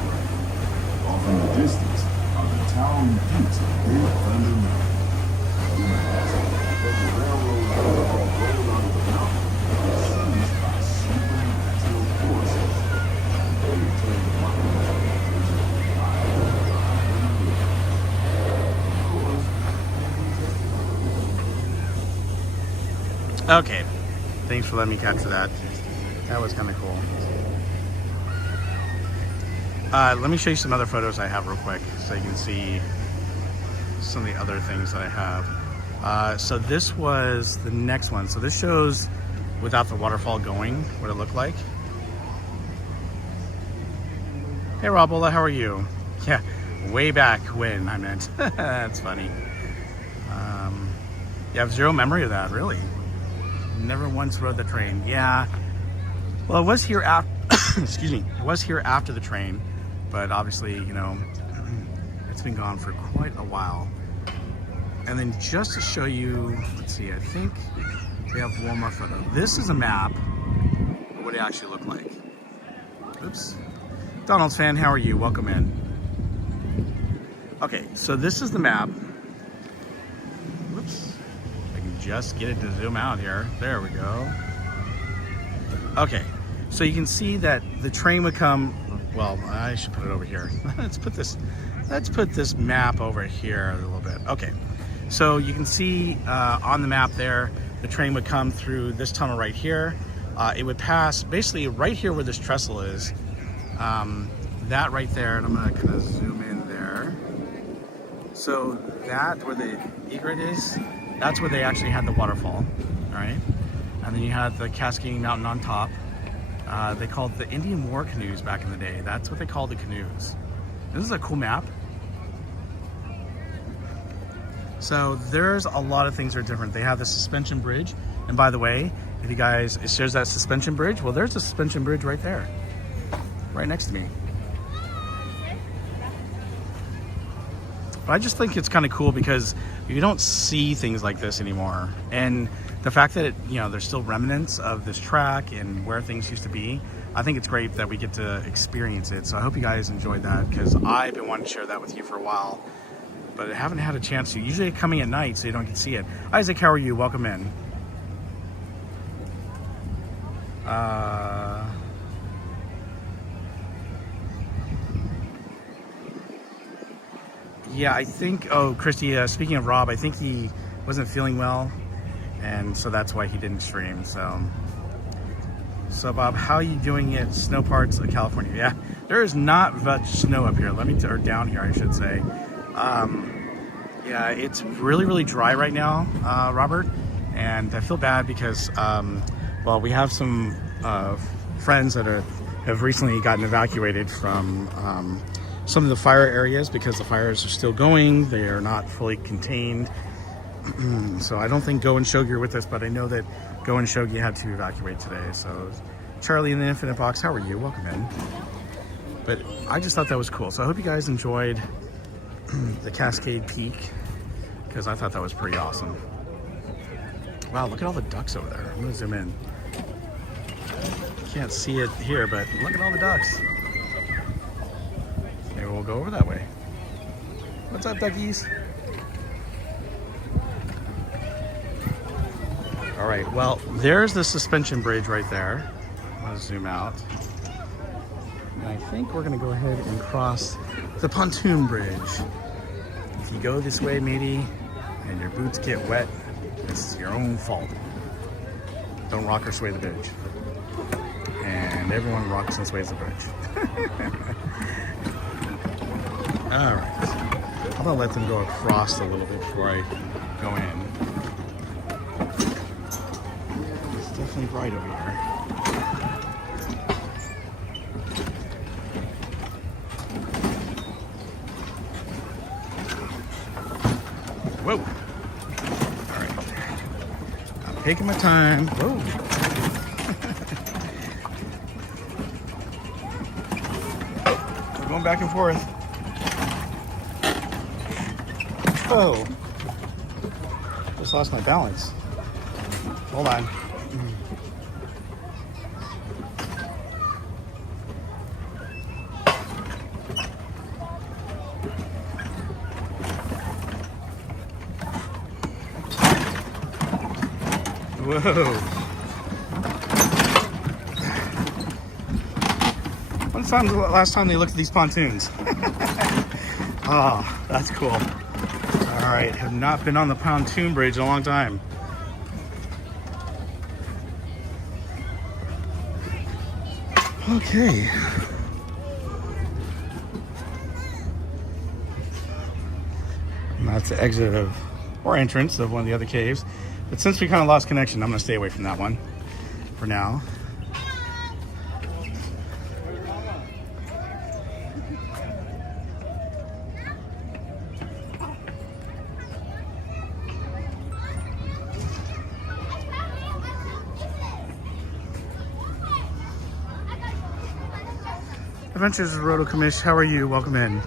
Off in the distance are the town buttes of Big Thunder Mountain. But the railroad rolled under the mountain seized by supernatural forces. They turned the mountain into Okay, thanks for letting me capture that. That was kind of cool. Let me show you some other photos I have real quick so you can see some of the other things that I have. So this was the next one. So this shows without the waterfall going, what it looked like. Hey Robola, how are you? Yeah, way back when I meant. That's funny. You have zero memory of that, really? Never once rode the train. Yeah. Well, it was here after, excuse me, it was here after the train, but obviously, you know, it's been gone for quite a while. And then just to show you, let's see, I think we have one more photo. This is a map of what it actually looked like. Oops. Donald's fan, how are you? Welcome in. Okay, so this is the map. Whoops. I can just get it to zoom out here. There we go. Okay, so you can see that the train would come, well, I should put it over here. Let's put this map over here a little bit. Okay, so you can see on the map there, the train would come through this tunnel right here. It would pass basically right here where this trestle is. That right there, and I'm gonna kind of zoom in there. So that, where the egret is, that's where they actually had the waterfall, all right? And then you had the cascading mountain on top. They called the Indian War canoes back in the day. That's what they called the canoes. This is a cool map. So there's a lot of things that are different. They have the suspension bridge. And by the way, if you guys, it shows that suspension bridge. Well, there's a suspension bridge right there, right next to me. But I just think it's kind of cool because you don't see things like this anymore. And the fact that, there's still remnants of this track and where things used to be, I think it's great that we get to experience it. So I hope you guys enjoyed that, because I've been wanting to share that with you for a while, but I haven't had a chance to. Usually coming at night so you don't get to see it. Isaac, how are you? Welcome in. Yeah, I think, oh, Christy, speaking of Rob, I think he wasn't feeling well, and so that's why he didn't stream. So Bob, how are you doing at snow parts of California? Yeah, there is not much snow up here. Or down here, I should say. Yeah, it's really, really dry right now, Robert, and I feel bad because, well, we have some friends that have recently gotten evacuated from some of the fire areas because the fires are still going. They are not fully contained. So I don't think Go and Shogi are with us, but I know that Go and Shogi had to evacuate today. So Charlie in the Infinite Box, how are you? Welcome in. But I just thought that was cool. So I hope you guys enjoyed the Cascade Peak, because I thought that was pretty awesome. Wow, look at all the ducks over there. I'm gonna zoom in. Can't see it here, but look at all the ducks. Maybe we'll go over that way. What's up, duckies? All right, well, there's the suspension bridge right there. I'm gonna zoom out. And I think we're gonna go ahead and cross the pontoon bridge. If you go this way, matey, and your boots get wet, it's your own fault. Don't rock or sway the bridge. And everyone rocks and sways the bridge. All right, I'm gonna let them go across a little bit before I go in. It's definitely bright over here. Whoa. All right. I'm taking my time. Whoa. We're going back and forth. Whoa. Just lost my balance. Hold on. Whoa. When's the last time they looked at these pontoons? Oh, that's cool. All right, have not been on the pontoon bridge in a long time. Okay. And that's the exit of, or entrance of one of the other caves. But since we kind of lost connection, I'm going to stay away from that one for now. Adventures of Roto Commish, how are you? Welcome in.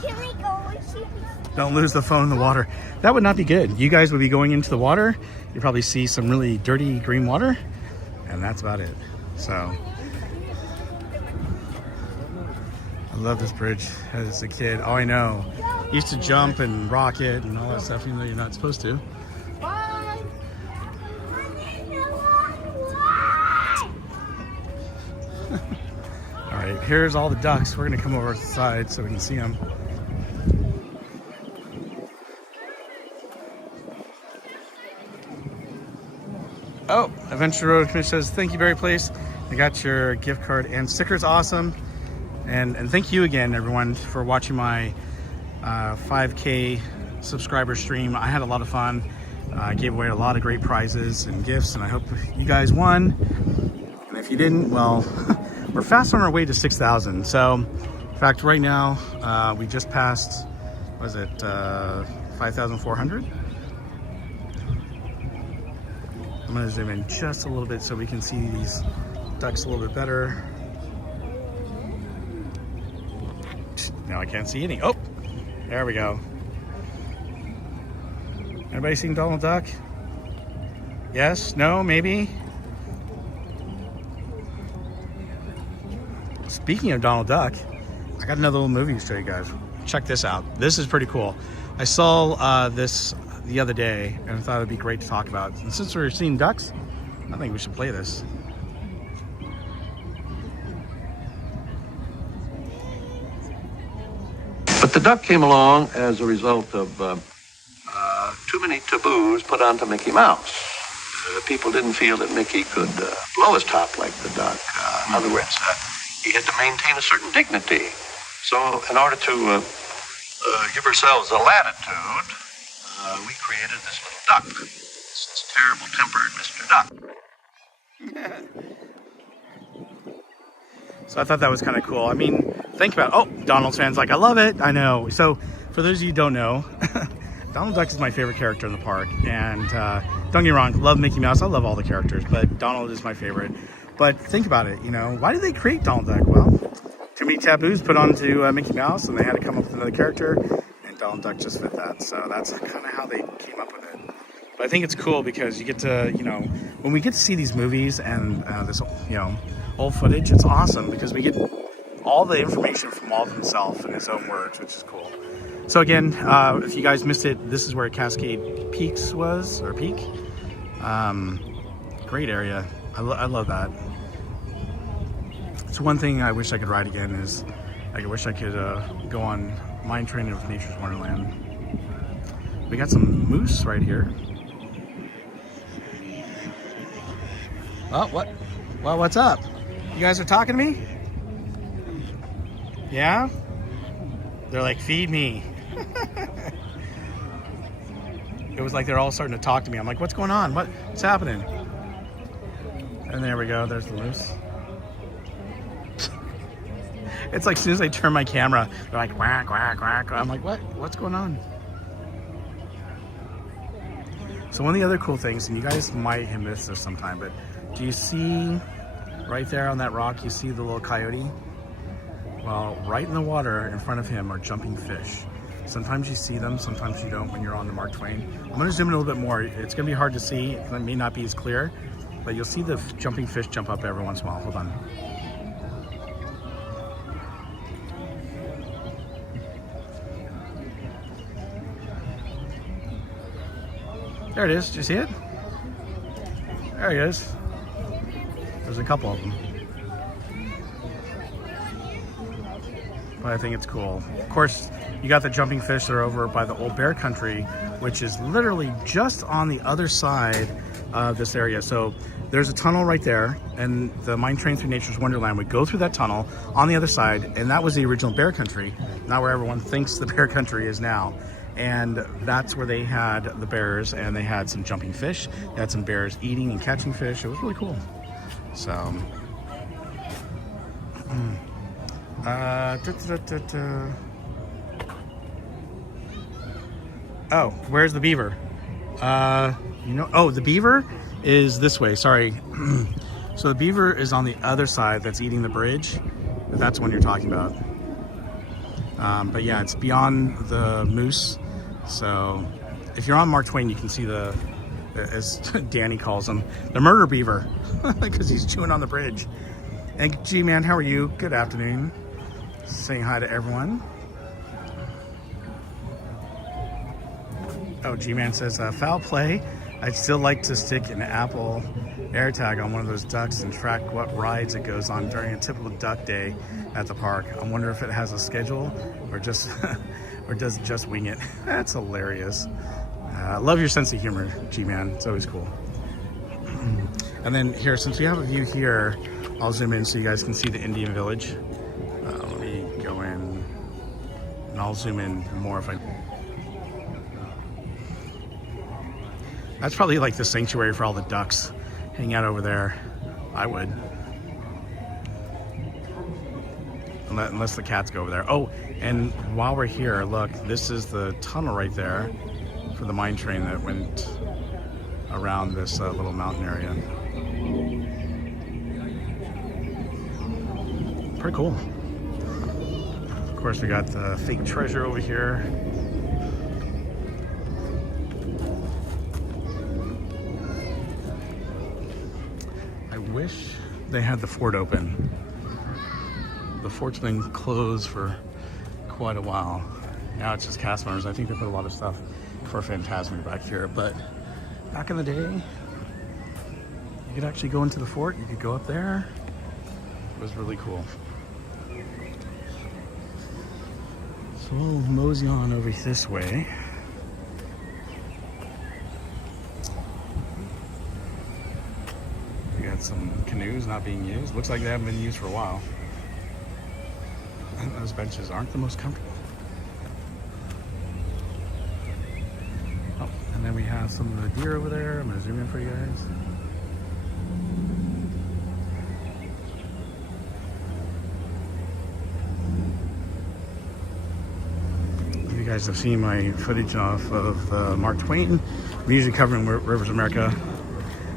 Can we go and see? Don't lose the phone in the water. That would not be good. You guys would be going into the water. You probably see some really dirty green water, and that's about it. So, I love this bridge as a kid. Oh, I know. Used to jump and rock it and all that stuff, even though you're not supposed to. All right, here's all the ducks. We're gonna come over to the side so we can see them. Oh, Adventure Road Commission says, thank you, Barry Place. I got your gift card and stickers, awesome. And thank you again, everyone, for watching my 5K subscriber stream. I had a lot of fun. I gave away a lot of great prizes and gifts, and I hope you guys won. And if you didn't, well, we're fast on our way to 6,000. So, in fact, right now, we just passed, what is it, 5,400? I'm gonna zoom in just a little bit so we can see these ducks a little bit better. Now I can't see any. Oh, there we go. Everybody seen Donald Duck? Yes? No? Maybe? Speaking of Donald Duck, I got another little movie to show you guys. Check this out. This is pretty cool. I saw this the other day and I thought it'd be great to talk about. And since we're seeing ducks, I think we should play this. A But the duck came along as a result of too many taboos put onto Mickey Mouse. People didn't feel that Mickey could blow his top like the duck. In other words, he had to maintain a certain dignity. So in order to give ourselves a latitude, we created this little duck. This terrible-tempered Mr. Duck. So I thought that was kind of cool. I mean, think about, oh, Donald's fans like, I love it. I know. So for those of you who don't know, Donald Duck is my favorite character in the park. And don't get me wrong, love Mickey Mouse. I love all the characters, but Donald is my favorite. But think about it, you know, why did they create Donald Duck? Well, too many taboos put onto Mickey Mouse, and they had to come up with another character, and Donald Duck just fit that. So that's kind of how they came up with it. But I think it's cool because you get to, you know, when we get to see these movies and this, you know, old footage, it's awesome because we get all the information from Walt himself in his own words, which is cool. So again, if you guys missed it, this is where Cascade Peaks was, or Peak. Great area. I love that. It's one thing I wish I could ride again is I wish I could go on Mine Train of Nature's Wonderland. We got some moose right here. Oh, what? Well, what's up? You guys are talking to me? Yeah? They're like, feed me. It was like they're all starting to talk to me. I'm like, what's going on? What's happening? And there we go. There's the moose. It's like as soon as I turn my camera, they're like, quack, quack, quack. I'm like, what? What's going on? So one of the other cool things, and you guys might have missed this sometime, but do you see right there on that rock, you see the little coyote? Well, right in the water in front of him are jumping fish. Sometimes you see them, sometimes you don't when you're on the Mark Twain. I'm gonna zoom in a little bit more. It's gonna be hard to see, it may not be as clear, but you'll see the jumping fish jump up every once in a while. Hold on. There it is, did you see it? There he is. There's a couple of them. But I think it's cool. Of course, you got the jumping fish that are over by the old bear country, which is literally just on the other side of this area. So there's a tunnel right there, and the Mine Train through Nature's Wonderland would go through that tunnel on the other side, and that was the original bear country, not where everyone thinks the bear country is now. And that's where they had the bears, and they had some jumping fish. They had some bears eating and catching fish. It was really cool. So, oh, where's the beaver? You know, oh, the beaver is this way. Sorry. So the beaver is on the other side that's eating the bridge. That's the one you're talking about. But yeah, it's beyond the moose. So if you're on Mark Twain, you can see the, as Danny calls him, the murder beaver, because he's chewing on the bridge. And G-Man, how are you? Good afternoon. Saying hi to everyone. Oh, G-Man says, foul play. I'd still like to stick an Apple AirTag on one of those ducks and track what rides it goes on during a typical duck day at the park. I wonder if it has a schedule or just or does it just wing it. That's hilarious. Love your sense of humor, G-Man. It's always cool. And then here, since we have a view here, I'll zoom in so you guys can see the Indian village. Let me go in, and I'll zoom in more if I... That's probably like the sanctuary for all the ducks. Hang out over there. I would. Unless the cats go over there. Oh, and while we're here, look, this is the tunnel right there for the mine train that went around this little mountain area. Pretty cool. Of course, we got the fake treasure over here. I wish they had the fort open. The fort's been closed for quite a while. Now it's just cast members. I think they put a lot of stuff for Phantasmic back here, but back in the day, you could actually go into the fort. You could go up there. It was really cool. So we'll mosey on over this way. We got some canoes not being used. Looks like they haven't been used for a while. And those benches aren't the most comfortable. Oh, and then we have some of the deer over there. I'm gonna zoom in for you guys. You guys have seen my footage off of Mark Twain. I'm usually covering Rivers of America.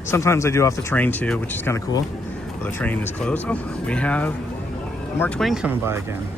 Sometimes I do off the train too, which is kind of cool. But the train is closed. Oh, we have Mark Twain coming by again.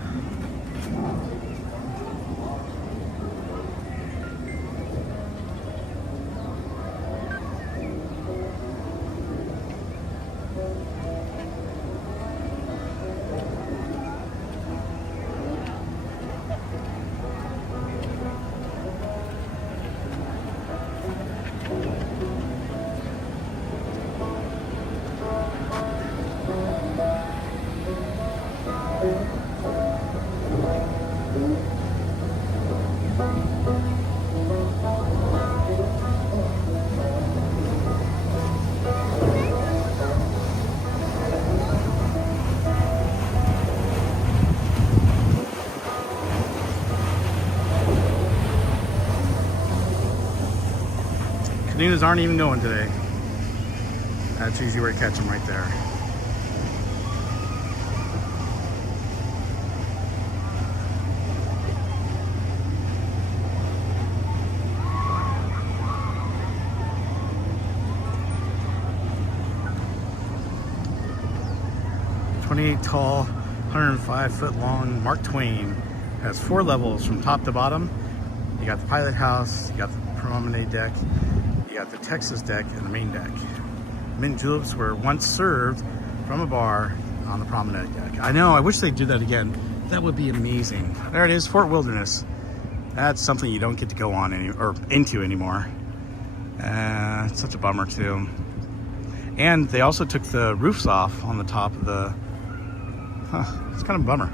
Canoes aren't even going today. That's usually where you catch them, right there. .28 tall, 105 foot long Mark Twain. Has 4 levels from top to bottom. You got the pilot house, you got the promenade deck, you got the Texas deck, and the main deck. Mint juleps were once served from a bar on the promenade deck. I know, I wish they'd do that again. That would be amazing. There it is, Fort Wilderness. That's something you don't get to go on into anymore. It's such a bummer too. And they also took the roofs off on the top of the, it's kind of a bummer.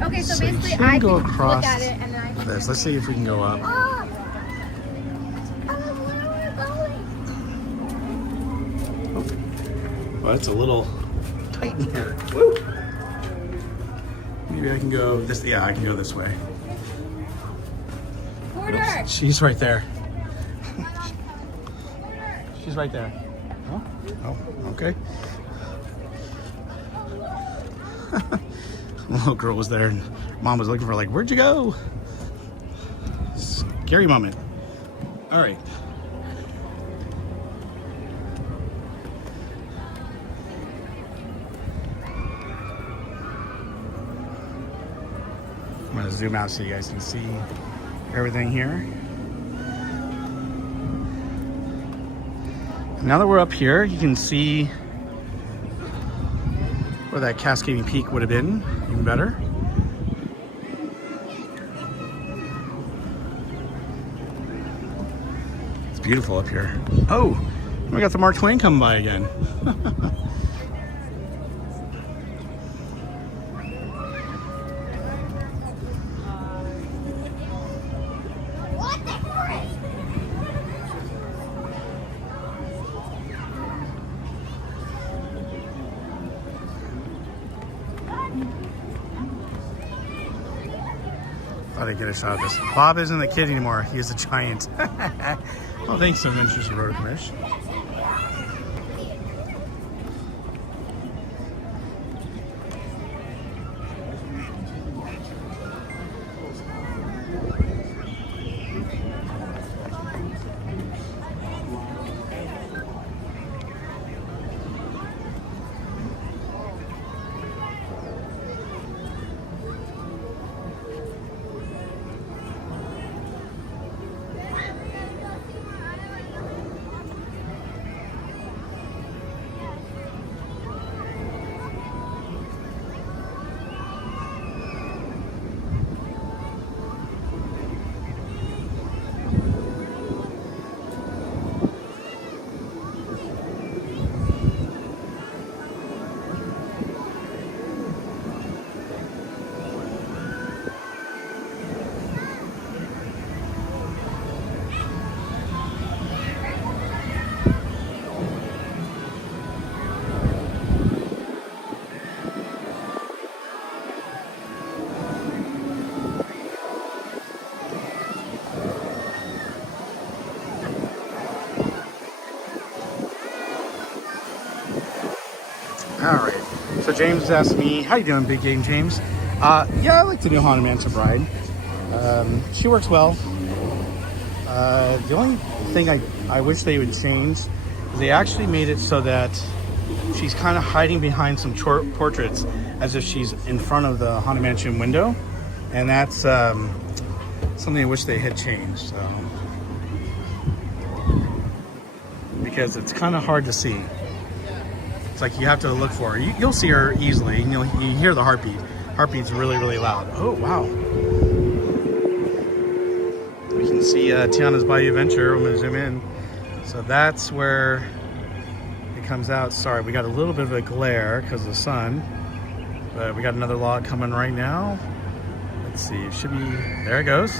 Okay, so So you basically can I go can across look at it and then I can... this. Let's see if we can go up. Oh, where are we going? Well, it's a little tight in here. Woo! Maybe I can go this. Yeah, I can go this way. Porter! Oops, she's right there. She's right there. Oh, oh, okay. The little girl was there and mom was looking for her, like, where'd you go? Scary moment. All right. I'm gonna zoom out so you guys can see everything here. Now that we're up here, you can see where that cascading peak would have been, even better. It's beautiful up here. Oh, we got the Mark Twain coming by again. What the frick? Thought I'd get a shot of this. Bob isn't a kid anymore. He is a giant. Well, thanks so much, Mr. Road Commish. James asked me, how you doing, Big Game James? Yeah, I like the new Haunted Mansion bride. She works well. The only thing I wish they would change is they actually made it so that she's kind of hiding behind some portraits as if she's in front of the Haunted Mansion window. And that's something I wish they had changed. So. Because it's kind of hard to see. It's like you have to look for her. You'll see her easily. You hear the heartbeat. Heartbeat's really, really loud. Oh, wow. We can see Tiana's Bayou Adventure. I'm going to zoom in. So that's where it comes out. Sorry, we got a little bit of a glare because of the sun. But we got another log coming right now. Let's see. It should be... There it goes.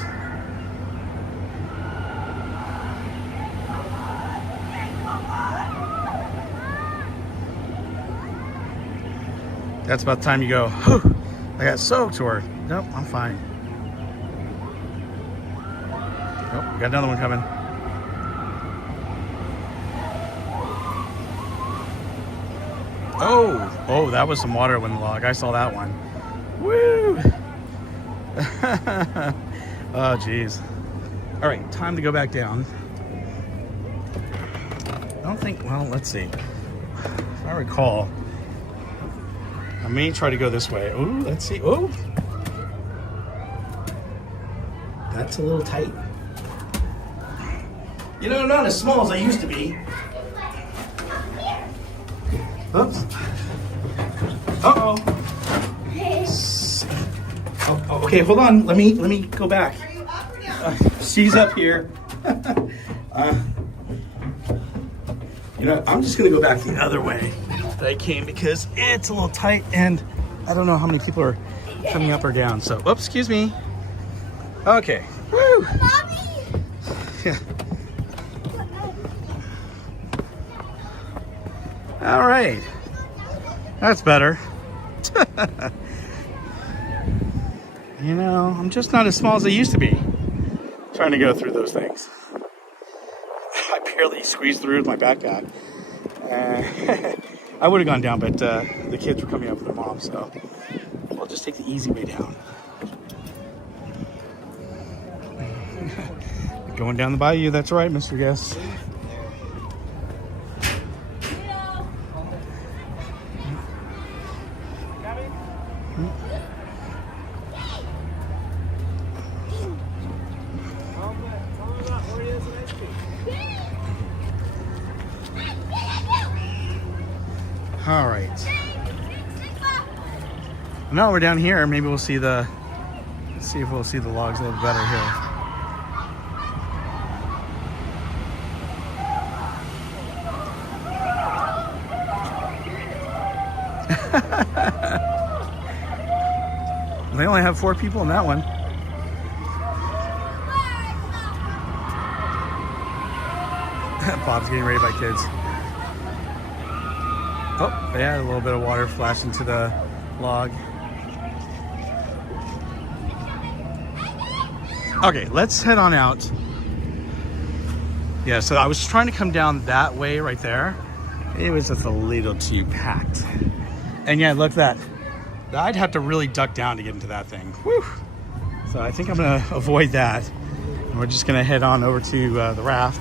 That's about the time you go, whew, I got soaked, or nope, I'm fine. Nope, we got another one coming. Oh, that was some water in the log. I saw that one. Woo! Oh, geez. All right, time to go back down. I don't think, well, let's see. If I recall, I may try to go this way. Ooh, let's see. Oh, that's a little tight. You know, not as small as I used to be. Oops. Uh-oh. Oh, okay, hold on. Let me go back. Are you up or down? She's up here. You know, I'm just gonna go back the other way that I came because it's a little tight and I don't know how many people are coming up or down. So, oops, excuse me. Okay. Woo! Mommy! Yeah. All right. That's better. You know, I'm just not as small as I used to be trying to go through those things. I barely squeezed through with my backpack. I would have gone down, but the kids were coming up with their mom, so we'll just take the easy way down. Going down the bayou, that's right, Mr. Guest. All right. Now we're down here. Maybe we'll see the. Let's see if we'll see the logs a little better here. They only have 4 people in that one. Bob's getting ready by kids. Oh, they had a little bit of water flash into the log. Okay, let's head on out. Yeah, so I was trying to come down that way right there. It was just a little too packed. And yeah, look at that. I'd have to really duck down to get into that thing. Whew. So I think I'm gonna avoid that. And we're just gonna head on over to the raft.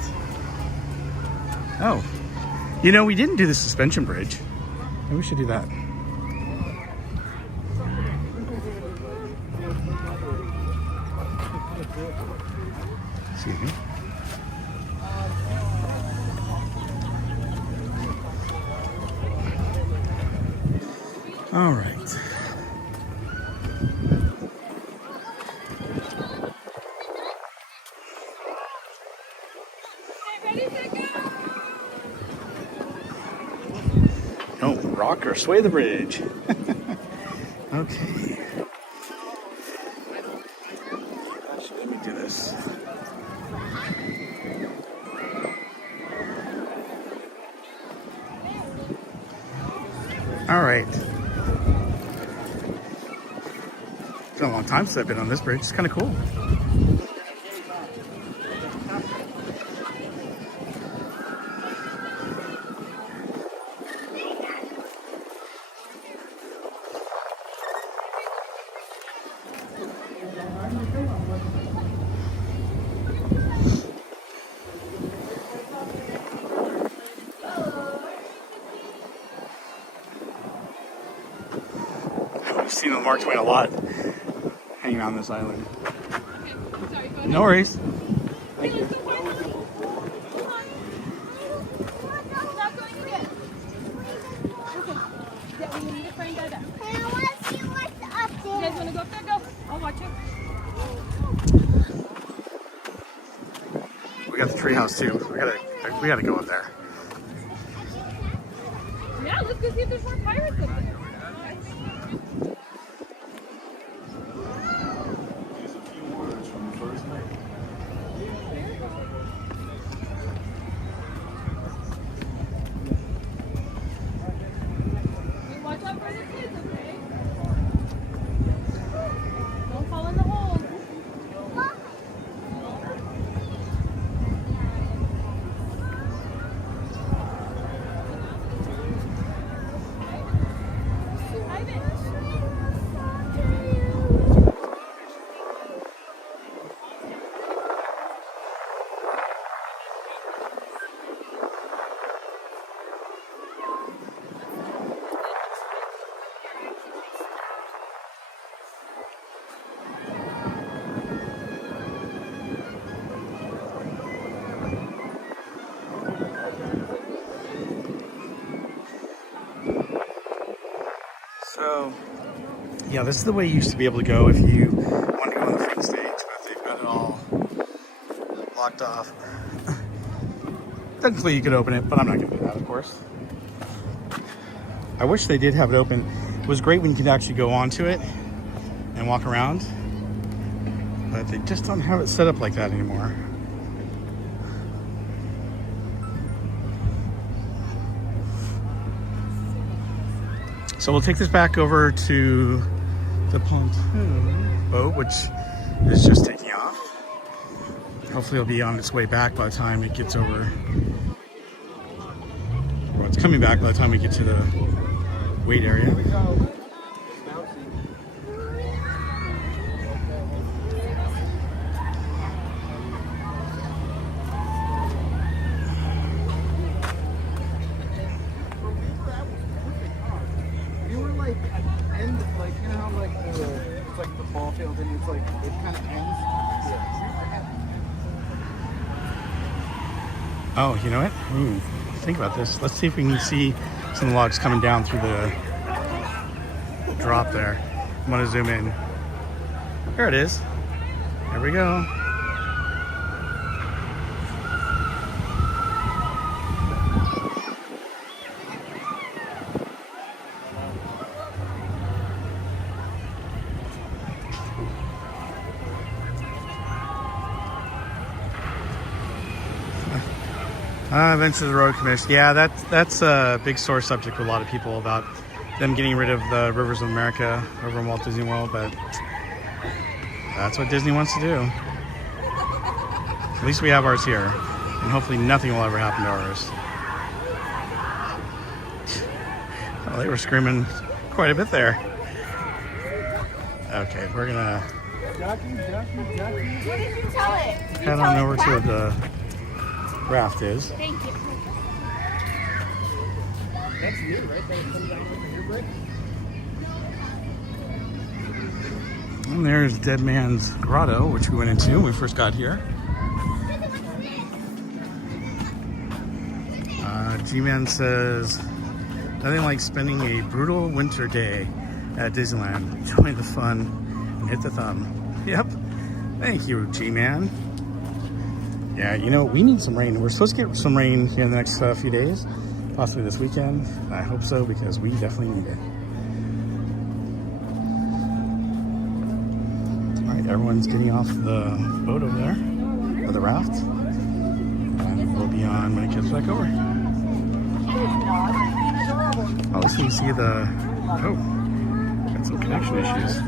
Oh, you know, we didn't do the suspension bridge. Maybe we should do that. Excuse me. All right. Don't rock or sway the bridge. Okay. Actually, let me do this. All right. It's been a long time since I've been on this bridge. It's kind of cool. I've seen the Mark Twain a lot hanging on this island. No worries. Thank you. You guys want to go up there? Go. I'll watch you. We got the treehouse too. We gotta go up there. Yeah, let's go see if there's more pirates up there. Here's a few words from the first mate. Hey, watch out for the kids, okay? Don't fall in the hole. So, yeah, this is the way you used to be able to go if you wanted to go on the front stage, but they've got it all blocked off. Technically, you could open it, but I'm not going to do that, of course. I wish they did have it open. It was great when you could actually go onto it and walk around, but they just don't have it set up like that anymore. So we'll take this back over to the pontoon boat, which is just taking off. Hopefully it'll be on its way back by the time it gets over. Well, it's coming back by the time we get to the wait area. You were like end, like you know how like it's like the ball field and it's like it kind of ends. Oh, you know what? Think about this. Let's see if we can see some logs coming down through the drop there. I'm gonna zoom in. There it is. There we go. Adventures of the Road Commission. Yeah, that's a big sore subject with a lot of people about them getting rid of the Rivers of America over in Walt Disney World, but that's what Disney wants to do. At least we have ours here, and hopefully nothing will ever happen to ours. Well, they were screaming quite a bit there. Okay, we're gonna What did you tell it? head on over to the Raft is. Thank you. That's new, right? That comes out over here, Brick. And there's Dead Man's Grotto, which we went into when we first got here. G-Man says, nothing like spending a brutal winter day at Disneyland. Enjoy the fun and hit the thumb. Yep. Thank you, G-Man. Yeah, you know, we need some rain. We're supposed to get some rain here in the next few days, possibly this weekend. I hope so, because we definitely need it. All right, everyone's getting off the boat over there, or the raft. And we'll be on when it gets back over. Oh, so you see the, oh, got some connection issues.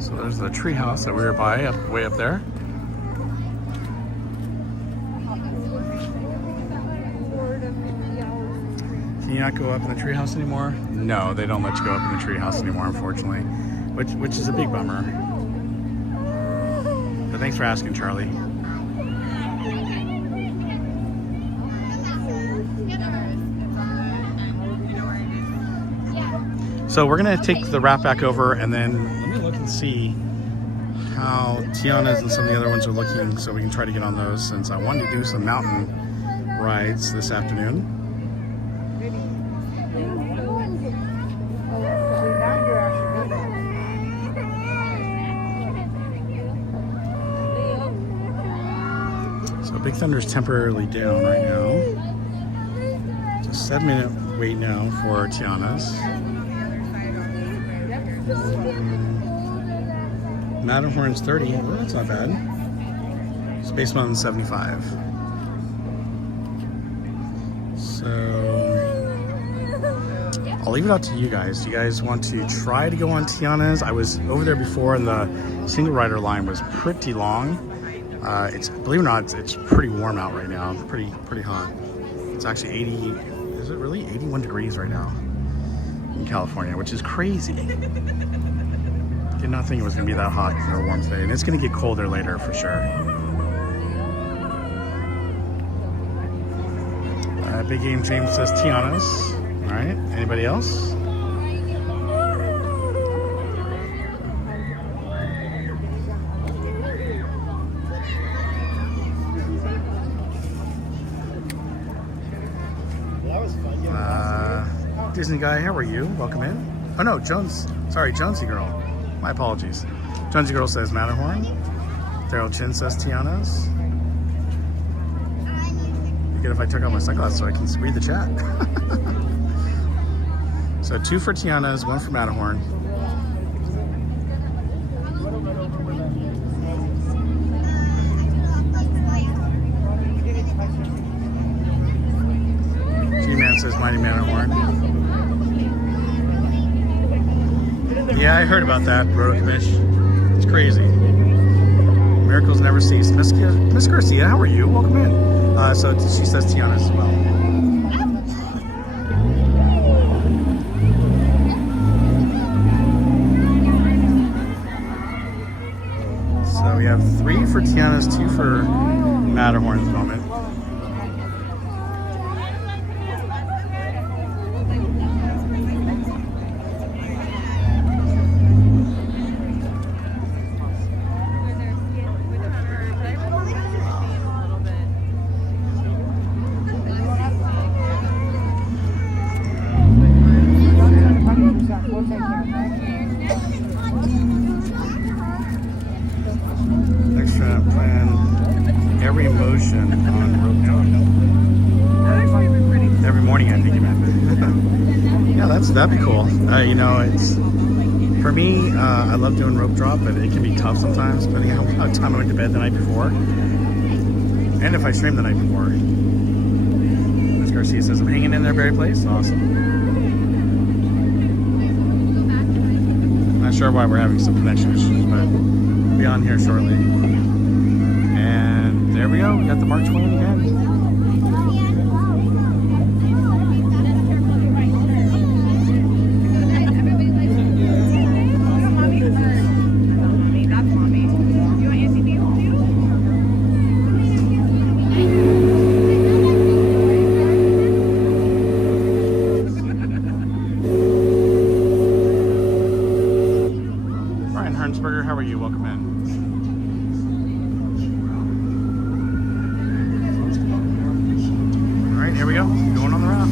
So there's the tree house that we were by, way up there. Can you not go up in the tree house anymore? No, they don't let you go up in the tree house anymore, unfortunately, which is a big bummer. But thanks for asking, Charlie. So we're gonna take the Raft back over, and then let me look and see how Tiana's and some of the other ones are looking, so we can try to get on those, since I wanted to do some mountain rides this afternoon. So Big Thunder's temporarily down right now. It's a 7-minute wait now for Tiana's. Matterhorn's 30. Well, that's not bad. Space Mountain 75. So I'll leave it up to you guys. Do you guys want to try to go on Tiana's? I was over there before, and the single rider line was pretty long. It's, believe it or not, it's pretty warm out right now. Pretty hot. It's actually 80. Is it really 81 degrees right now in California, which is crazy. Did not think it was going to be that hot or warm today, and it's going to get colder later for sure. Big Game James says Tiana's. All right, anybody else? Disney guy, how are you? Welcome in. Oh no, Jones. Sorry, Jonesy girl. My apologies. Jonesy girl says Matterhorn. Daryl Chin says Tiana's. It'd be good if I took out my sunglasses so I can read the chat. So 2 for Tiana's, 1 for Matterhorn. G-Man says Mighty Matterhorn. Yeah, I heard about that, Roadsters. It's crazy. Miracles never cease. Miss Garcia, how are you? Welcome in. So she says Tiana's as well. So we have 3 for Tiana's, 2 for Matterhorn at the moment. Extra plan every motion on rope drop. Every morning, I think you meant. Yeah, that'd be cool. You know, it's for me. I love doing rope drop, but it can be tough sometimes, depending on how time I went to bed the night before, and if I streamed the night before. Miss Garcia says I'm hanging in there, Barry Place. Awesome. Not sure why we're having some connection issues, but we'll be on here shortly. And there we go. We got the Mark Twain again. How are you? Welcome in. All right, here we go. Going on the raft.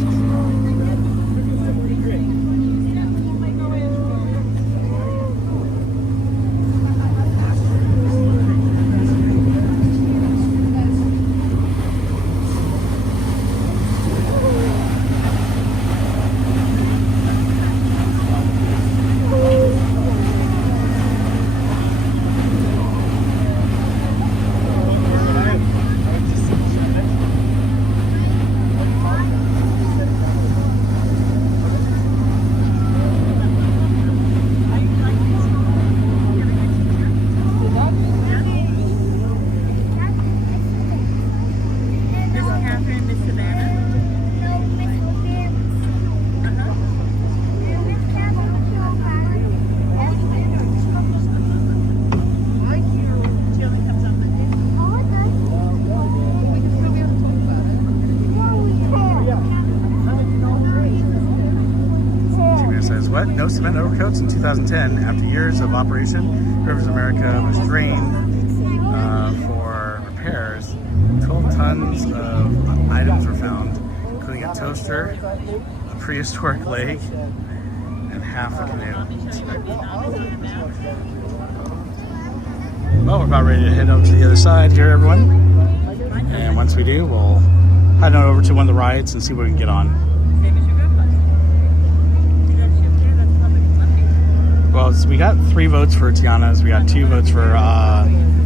what? No cement overcoats in 2010. After years of operation, Rivers America was drained for repairs. 12 tons of items were found, including a toaster, a prehistoric lake, and half a canoe. Well, we're about ready to head over to the other side here, everyone. And once we do, we'll head on over to one of the rides and see what we can get on. Well, so we got 3 votes for Tiana's. We got 2 votes for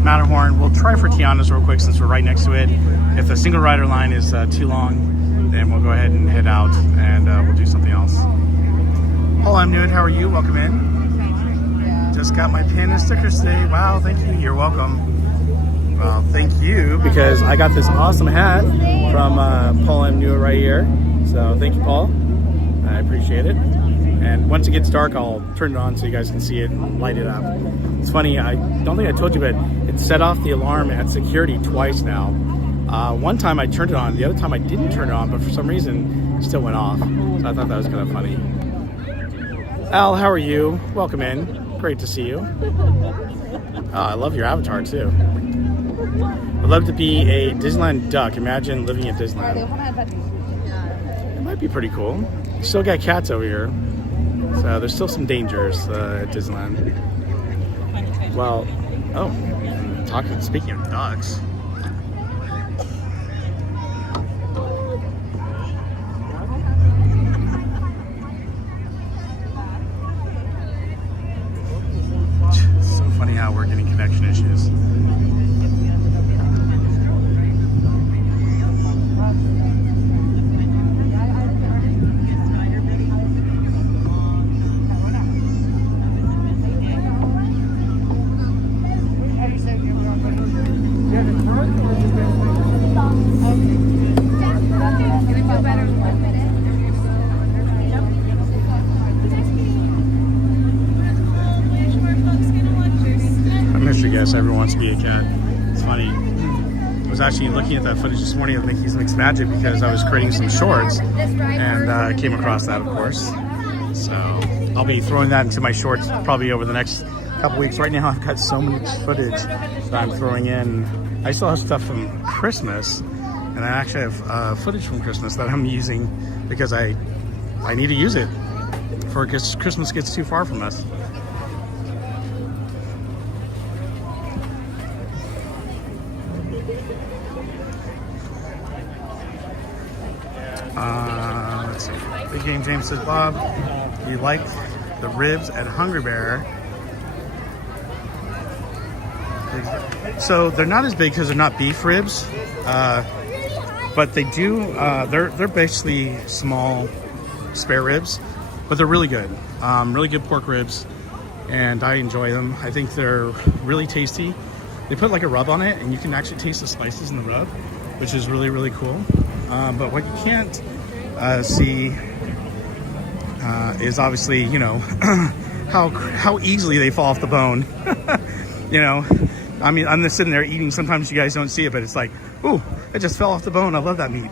Matterhorn. We'll try for Tiana's real quick since we're right next to it. If the single rider line is too long, then we'll go ahead and head out and we'll do something else. Hello, I'm Nude. How are you? Welcome in. Just got my pin and stickers today. Wow, thank you. You're welcome. Well, thank you, because I got this awesome hat from Paul M. New right here. So thank you, Paul. I appreciate it. And once it gets dark, I'll turn it on so you guys can see it and light it up. It's funny, I don't think I told you, but it set off the alarm at security twice now. One time I turned it on, the other time I didn't turn it on, but for some reason it still went off. So I thought that was kind of funny. Al, how are you? Welcome in. Great to see you. I love your avatar too. I'd love to be a Disneyland duck. Imagine living at Disneyland. It might be pretty cool. Still got cats over here. So there's still some dangers at Disneyland. Well, speaking of ducks. It's so funny how we're getting connection issues. Everyone wants to be a cat. It's funny. I was actually looking at that footage this morning of Mickey's Mixed Magic because I was creating some shorts and came across that, of course. So I'll be throwing that into my shorts probably over the next couple weeks. Right now I've got so much footage that I'm throwing in. I still have stuff from Christmas, and I actually have footage from Christmas that I'm using because I need to use it before Christmas gets too far from us. Let's see. Big Game James says, Bob, you liked the ribs at Hungry Bear. So they're not as big because they're not beef ribs, but they do. They're basically small spare ribs, but they're really good. Really good pork ribs, and I enjoy them. I think they're really tasty. They put like a rub on it, and you can actually taste the spices in the rub, which is really, really cool. But what you can't see is obviously, you know, how easily they fall off the bone. You know, I mean, I'm just sitting there eating. Sometimes you guys don't see it, but it's like, ooh, it just fell off the bone. I love that meat.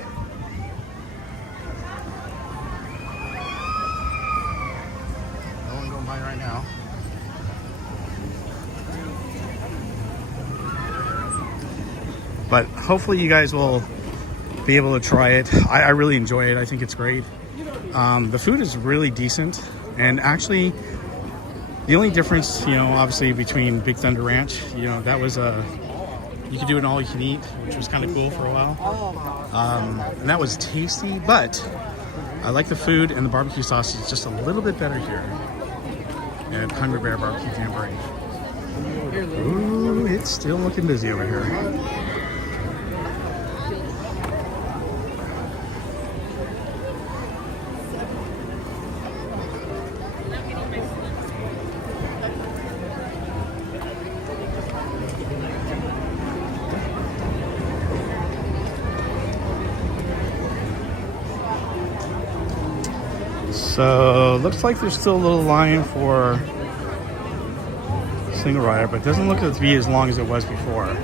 No one going by right now. But hopefully you guys will be able to try it. I really enjoy it. I think it's great. The food is really decent, and actually the only difference, you know, obviously between Big Thunder Ranch, you know, that was you could do an all you can eat, which was kind of cool for a while, and that was tasty. But I like the food, and the barbecue sauce is just a little bit better here at Hungry Bear Barbecue Jamboree. Ooh, it's still looking busy over here. So looks like there's still a little line for single rider, but it doesn't look to be as long as it was before.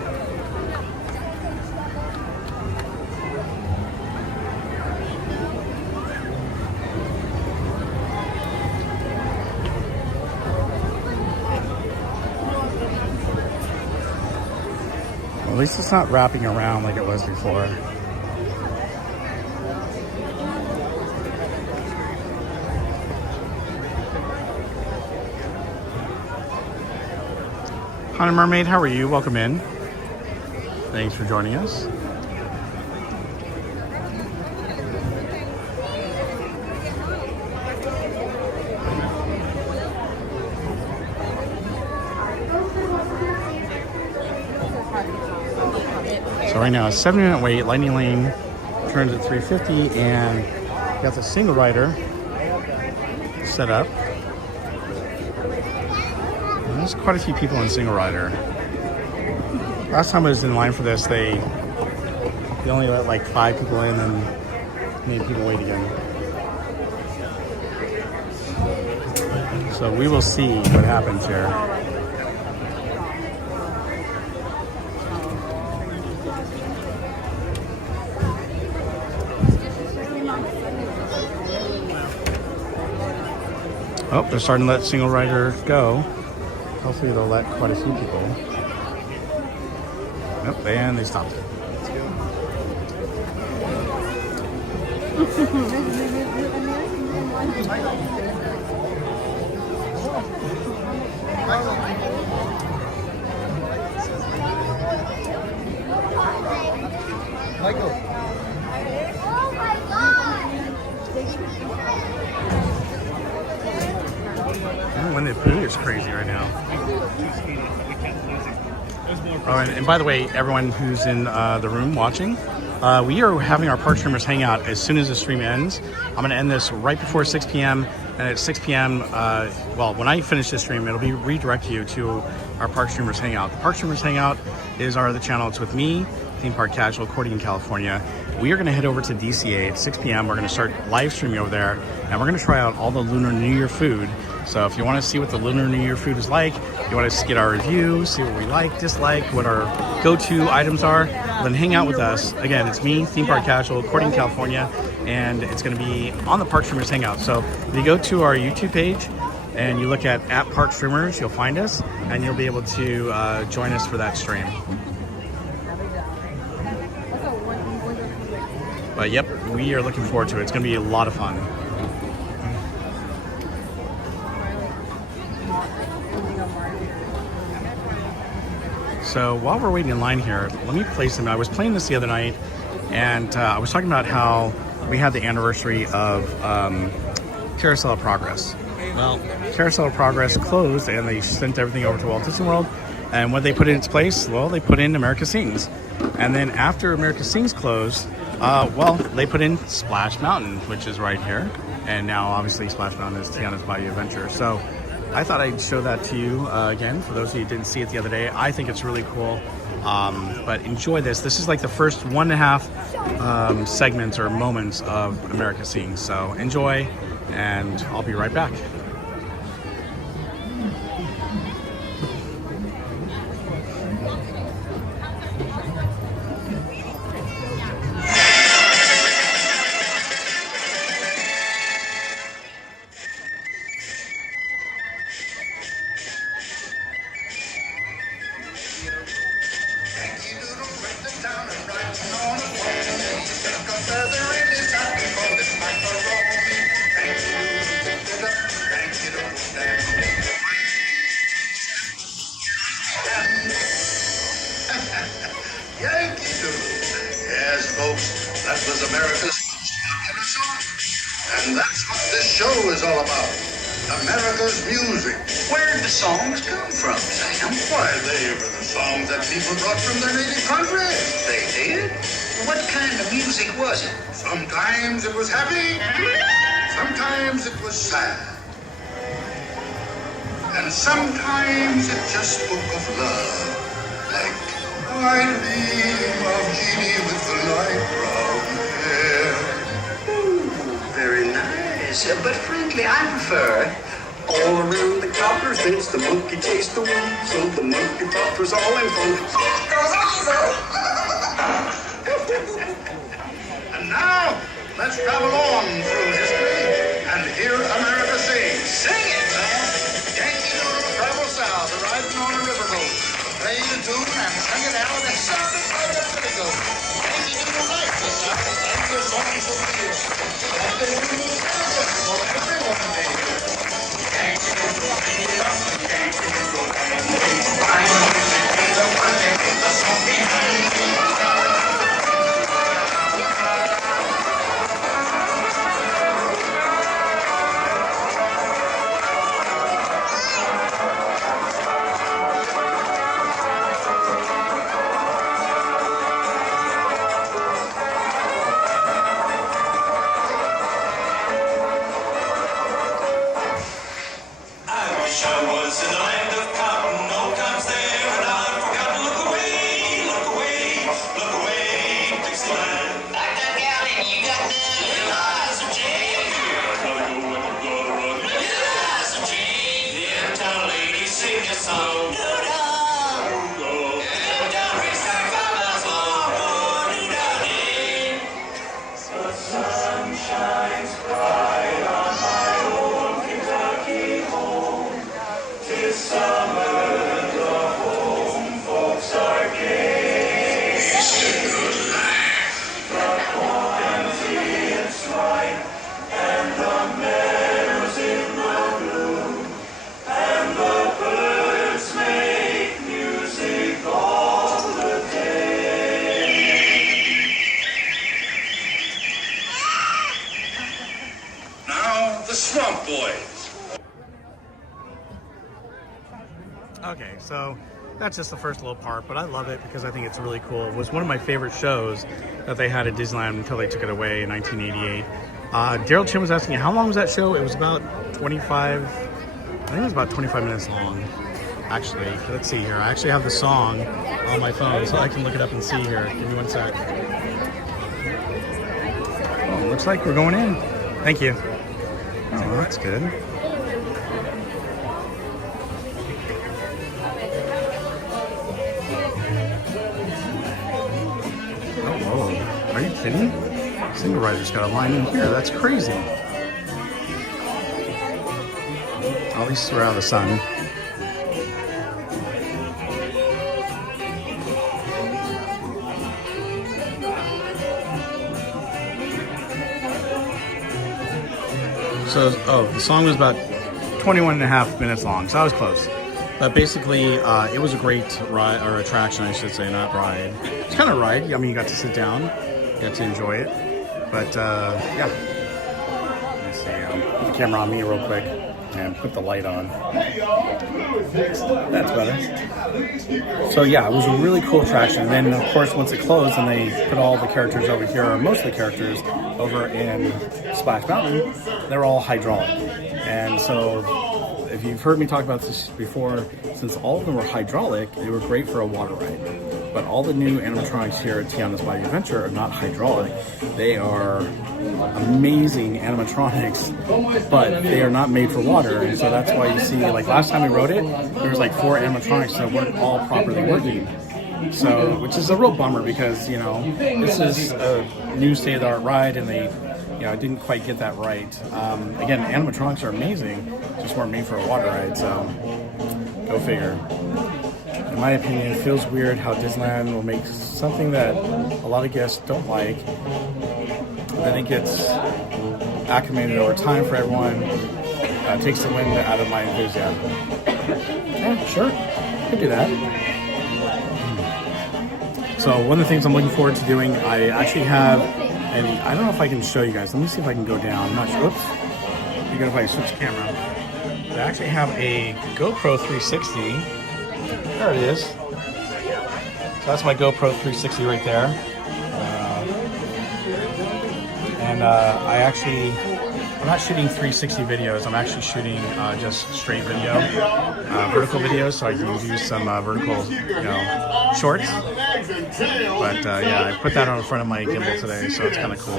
least it's not wrapping around like it was before. Haunted Mermaid, how are you? Welcome in. Thanks for joining us. So right now, a 7-minute wait. Lightning Lane turns at 3:50, and got the single rider set up. And there's quite a few people in single rider. Last time I was in line for this, they only let like 5 people in and made people wait again. So we will see what happens here. Oh, they're starting to let single rider go. Hopefully they'll let quite a few people. Nope, and they stopped it. Michael. Oh my God! When the food is crazy right now. Oh, and by the way, everyone who's in the room watching, we are having our park streamers hang out as soon as the stream ends. I'm going to end this right before 6 p.m. And at 6 p.m., well, when I finish this stream, it'll be redirect you to our Park Streamers Hangout. The Park Streamers Hangout is our other channel. It's with me, Theme Park Casual, Cordy, California. We are going to head over to DCA at 6 p.m. We're going to start live streaming over there, and we're going to try out all the Lunar New Year food. So if you want to see what the Lunar New Year food is like, you want to get our review, see what we like, dislike, what our go-to items are, then hang out with us. Again, it's me, Theme Park Casual, Cordy, California, and it's going to be on the Park Streamers Hangout. So if you go to our YouTube page and you look at Park Streamers, you'll find us, and you'll be able to join us for that stream. But yep, we are looking forward to it. It's going to be a lot of fun. So while we're waiting in line here, let me play something. I was playing this the other night, and I was talking about how we had the anniversary of Carousel of Progress. Well, Carousel of Progress closed, and they sent everything over to Walt Disney World. And what they put in its place? Well, they put in America Sings. And then after America Sings closed, well, they put in Splash Mountain, which is right here. And now, obviously, Splash Mountain is Tiana's Bayou Adventure. So I thought I'd show that to you again, for those of you who didn't see it the other day. I think it's really cool. But enjoy this. This is like the first 1.5 segments or moments of America Sings. So enjoy, and I'll be right back. Sometimes it was happy, sometimes it was sad, and sometimes it just spoke of love, like I dream of Jeannie with the light brown hair. Ooh, very nice, but frankly I prefer all around the copper fence, the monkey chased the weasel, the monkey thought was all in fun. And now, let's travel on through history and hear America sing. Sing it, man! Yankee Doodle travel south, riding on a riverboat. Play the tune and sing it out and sound it boys. Okay, so that's just the first little part, but I love it because I think it's really cool. It was one of my favorite shows that they had at Disneyland until they took it away in 1988. Daryl Chin was asking, how long was that show? It was about 25, I think it was about 25 minutes long. Actually, let's see here. I actually have the song on my phone, so I can look it up and see here. Give me one sec. Oh, looks like we're going in. Thank you. Oh, that's good. Oh, are you kidding? Single rider's got a line in here. That's crazy. At least we're out of the sun. So, the song was about 21 and a half minutes long, so I was close. But basically, it was a great ride, or attraction, I should say, not ride. It's kind of a ride. I mean, you got to sit down, you got to enjoy it. But, yeah. Let me see, put the camera on me real quick and put the light on. That's better. So, yeah, it was a really cool attraction. And then, of course, once it closed and they put all the characters over here, or most of the characters over in Splash Mountain, they're all hydraulic. And so, if you've heard me talk about this before, since all of them were hydraulic, they were great for a water ride. But all the new animatronics here at Tiana's Bayou Adventure are not hydraulic. They are amazing animatronics, but they are not made for water. And so that's why you see, like last time we rode it, there was like 4 animatronics that weren't all properly working. So, which is a real bummer because, you know, this is a new state-of-the-art ride and they, you know, didn't quite get that right. Again, animatronics are amazing, just weren't made for a water ride, so go figure. In my opinion, it feels weird how Disneyland will make something that a lot of guests don't like, then it gets acclimated over time for everyone, takes the wind out of my enthusiasm. Yeah, sure, could do that. So one of the things I'm looking forward to doing, I actually have, and I don't know if I can show you guys. Let me see if I can go down. I'm not sure. Oops. You're gonna probably switch camera. I actually have a GoPro 360. There it is. So that's my GoPro 360 right there. I'm not shooting 360 videos. I'm actually shooting just straight video, vertical videos, so I can use some vertical, you know, shorts. But yeah, I put that on the front of my gimbal today, so it's kind of cool.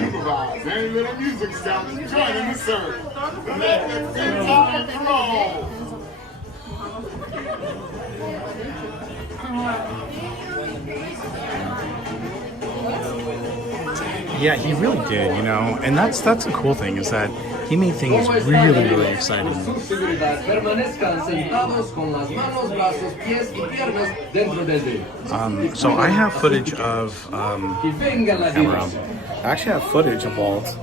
Yeah, he really did, you know, and that's the cool thing is that he made things really, really exciting. So I have footage of camera. I actually have footage of Walt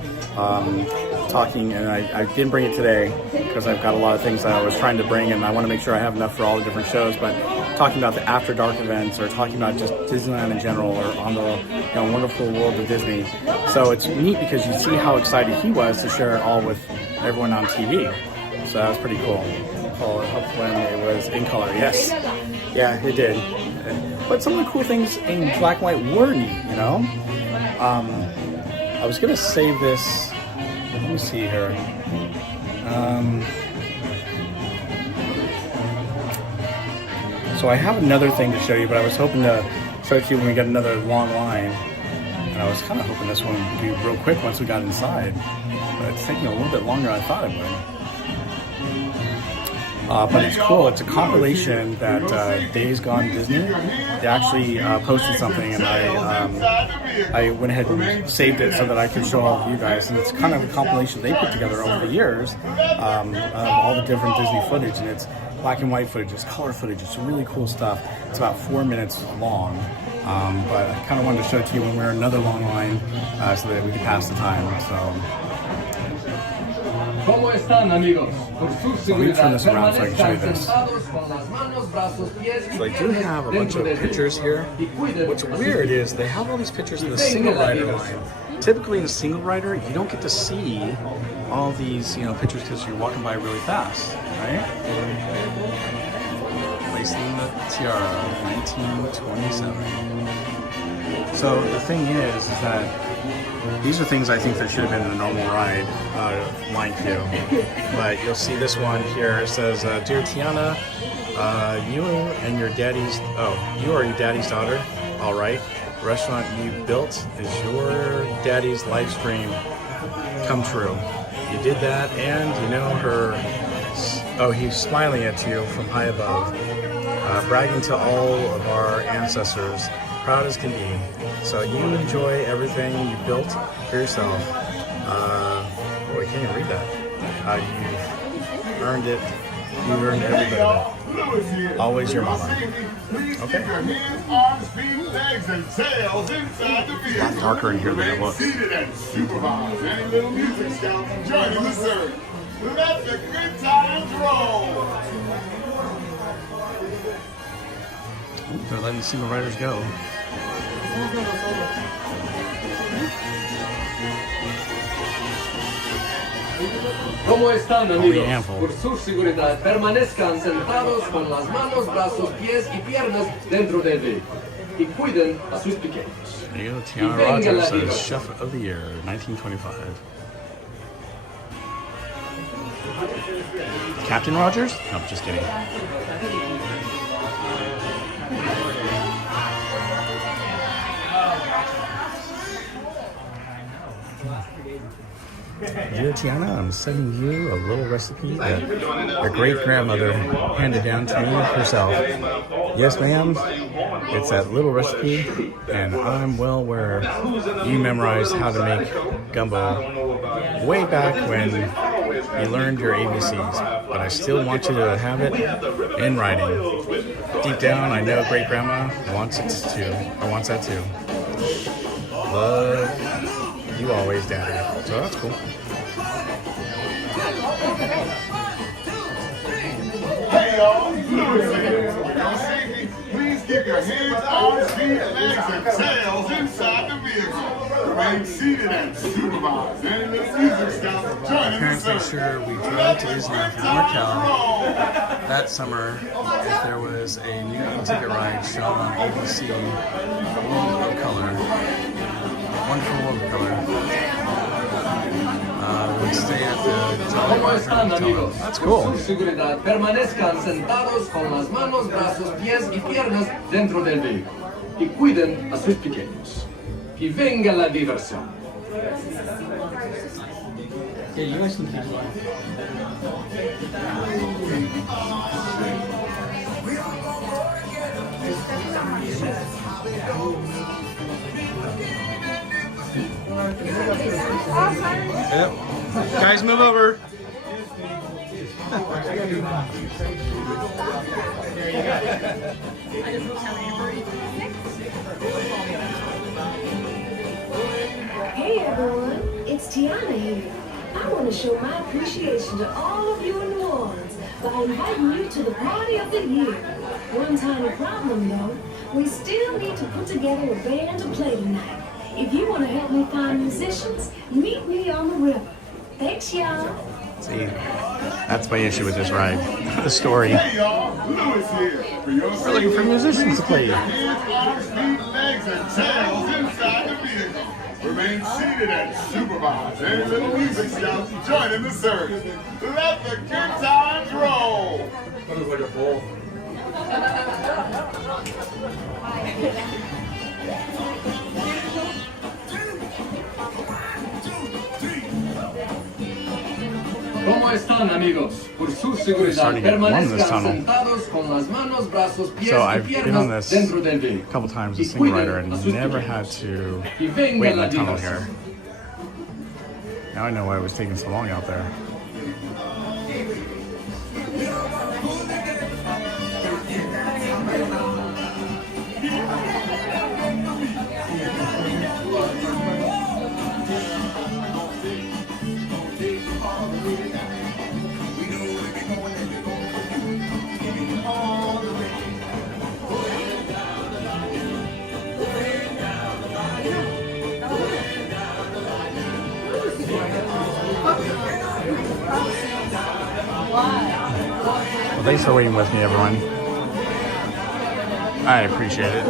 talking, and I didn't bring it today because I've got a lot of things that I was trying to bring, and I want to make sure I have enough for all the different shows. But talking about the After Dark events, or talking about just Disneyland in general, or on the wonderful world of Disney. So it's neat because you see how excited he was to share it all with everyone on TV. So that was pretty cool. Oh, it helped when it was in color. Yes, yeah, it did. But some of the cool things in black and white were neat, you know. I was gonna save this. Let me see here. So I have another thing to show you, but I was hoping to show it to you when we get another long line. And I was kind of hoping this one would be real quick once we got inside. But it's taking a little bit longer than I thought it would. But it's cool. It's a compilation that Days Gone Disney. They actually posted something, and I went ahead and saved it so that I could show all of you guys. And it's kind of a compilation they put together over the years of all the different Disney footage, and it's black and white footage, it's color footage, it's really cool stuff. It's about 4 minutes long, but I kind of wanted to show it to you when we're in another long line so that we could pass the time. So ¿Cómo están, amigos? Por su Let me turn seguridad, this around so I can show you permanezcan this. sentados con las manos, brazos, pies y So I do piernas have a bunch dentro of del pictures vehículo. here. Y cuiden What's a sus weird hijos. is they have all these pictures in the single rider line. Typically in a single rider, you don't get to see all these, pictures because you're walking by really fast, right? Placing the Tiara, 1927. So the thing is that these are things I think that should have been in a normal ride line queue. But you'll see this one here. It says, "Dear Tiana, you and your daddy's, you are your daddy's daughter. All right. The restaurant you built is your daddy's live stream come true. You did that, and he's smiling at you from high above, bragging to all of our ancestors, proud as can be. So you enjoy everything you built for yourself. I can't even read that. You've earned it. You've earned every bit of it. Always your mama." Okay. It's darker in here than it looks. Seated and supervised. Any little music scouts joining the service. Let the good times roll. They're letting single riders go. ¿Cómo están, amigos? handful. Por su seguridad, permanezcan sentados con las manos, brazos, pies y piernas dentro del vehículo. Y cuiden a sus pequeños. There you go. Tiana Rogers says Chef of the Year, 1925. Captain Rogers? No, just kidding. Dear Tiana, I'm sending you a little recipe that your great-grandmother handed down to me herself. Yes, ma'am, it's that little recipe, and I'm well aware you memorized how to make gumbo way back when you learned your ABCs, but I still want you to have it in writing. Deep down, I know great-grandma wants it too, or wants that too. Love you always, Daddy. So that's cool. Hey y'all, Louis here. When y'all safety, please keep your hands, arms, feet, legs, and tails inside the vehicle. Remain seated and supervised. Any little music scouts joining the Parents make service. sure we drove to Disneyland from NorCal that summer if there was a new ticket ride shown on ABC, World of Color. Wonderful World of Color. We stay at the Jolly ¿Cómo están, Roger amigos? Hotel. That's Por cool. su seguridad, permanezcan sentados con las manos, brazos, pies y piernas dentro del vehículo. Y cuiden a sus pequeños. Y venga la diversión. Yeah, you guys can keep going. Yep. Guys, move over. Hey everyone, it's Tiana here. I want to show my appreciation to all of you in New Orleans by inviting you to the party of the year. One tiny problem though, we still need to put together a band to play tonight. If you want to help me find musicians, meet me on the river. Thanks, y'all. See, that's my issue with this ride. The story. Hey y'all, Louis here. For your We're looking for musicians to play. hands, arms, feet, legs, and tails inside the vehicle. Remain seated and supervised. Any little music scouts joining the service. Let the good times roll. That was like a bowl. ¿Cómo están, amigos? Por su seguridad, Starting to get warm this permanezcan tunnel. sentados con las manos, brazos, pies So y I've been on piernas this dentro del a vehículo. couple times, Y a single cuiden rider, a and sus never pequeños. had to Y venga wait in la the tunnel diversión. here. Now I know why it was taking so long out there. thanks for waiting with me, everyone. I appreciate it.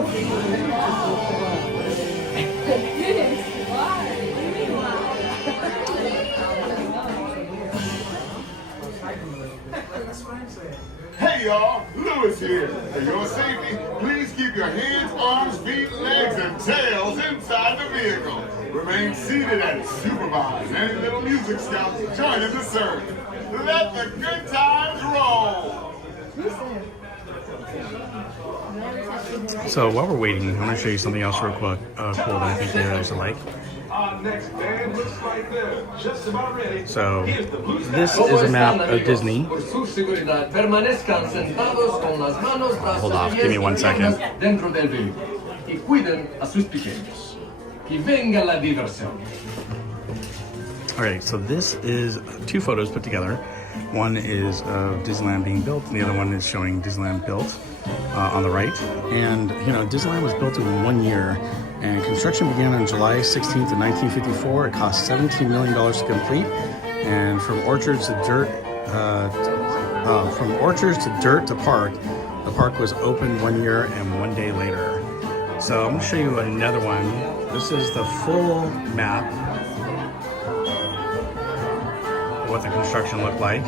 Hey y'all, Lewis here. For your safety, please keep your hands, arms, feet, legs, and tails inside the vehicle. Remain seated and supervise any little music scouts joining the surf. Let the good times roll. So while we're waiting, I'm going to show you something else real quick, cool that I think you guys will like. Our next band looks like they're just about ready. So this is a map of Disney. Hold off, give me 1 second. Alright, so this is 2 photos put together. One is of Disneyland being built, and the other one is showing Disneyland built on the right. And, you know, Disneyland was built in 1 year, and construction began on July 16th of 1954. It cost $17 million to complete, and from orchards to dirt, to park, the park was opened 1 year and 1 day later. So I'm going to show you another one. This is the full map of what the construction looked like.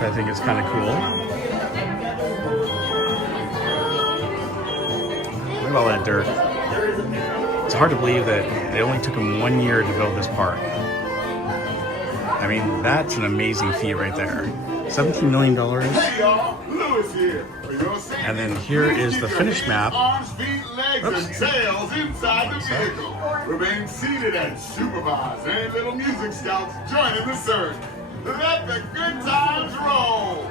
I think it's kind of cool. Look at all that dirt. It's hard to believe that it only took them 1 year to build this park. I mean, that's an amazing feat right there. $17 million. Hey y'all, Lewis here. For your safety, And then here is the finished map. arms, feet, legs, and tails inside the vehicle. Remain seated and supervise any little music scouts joining the surf. Let the good times roll.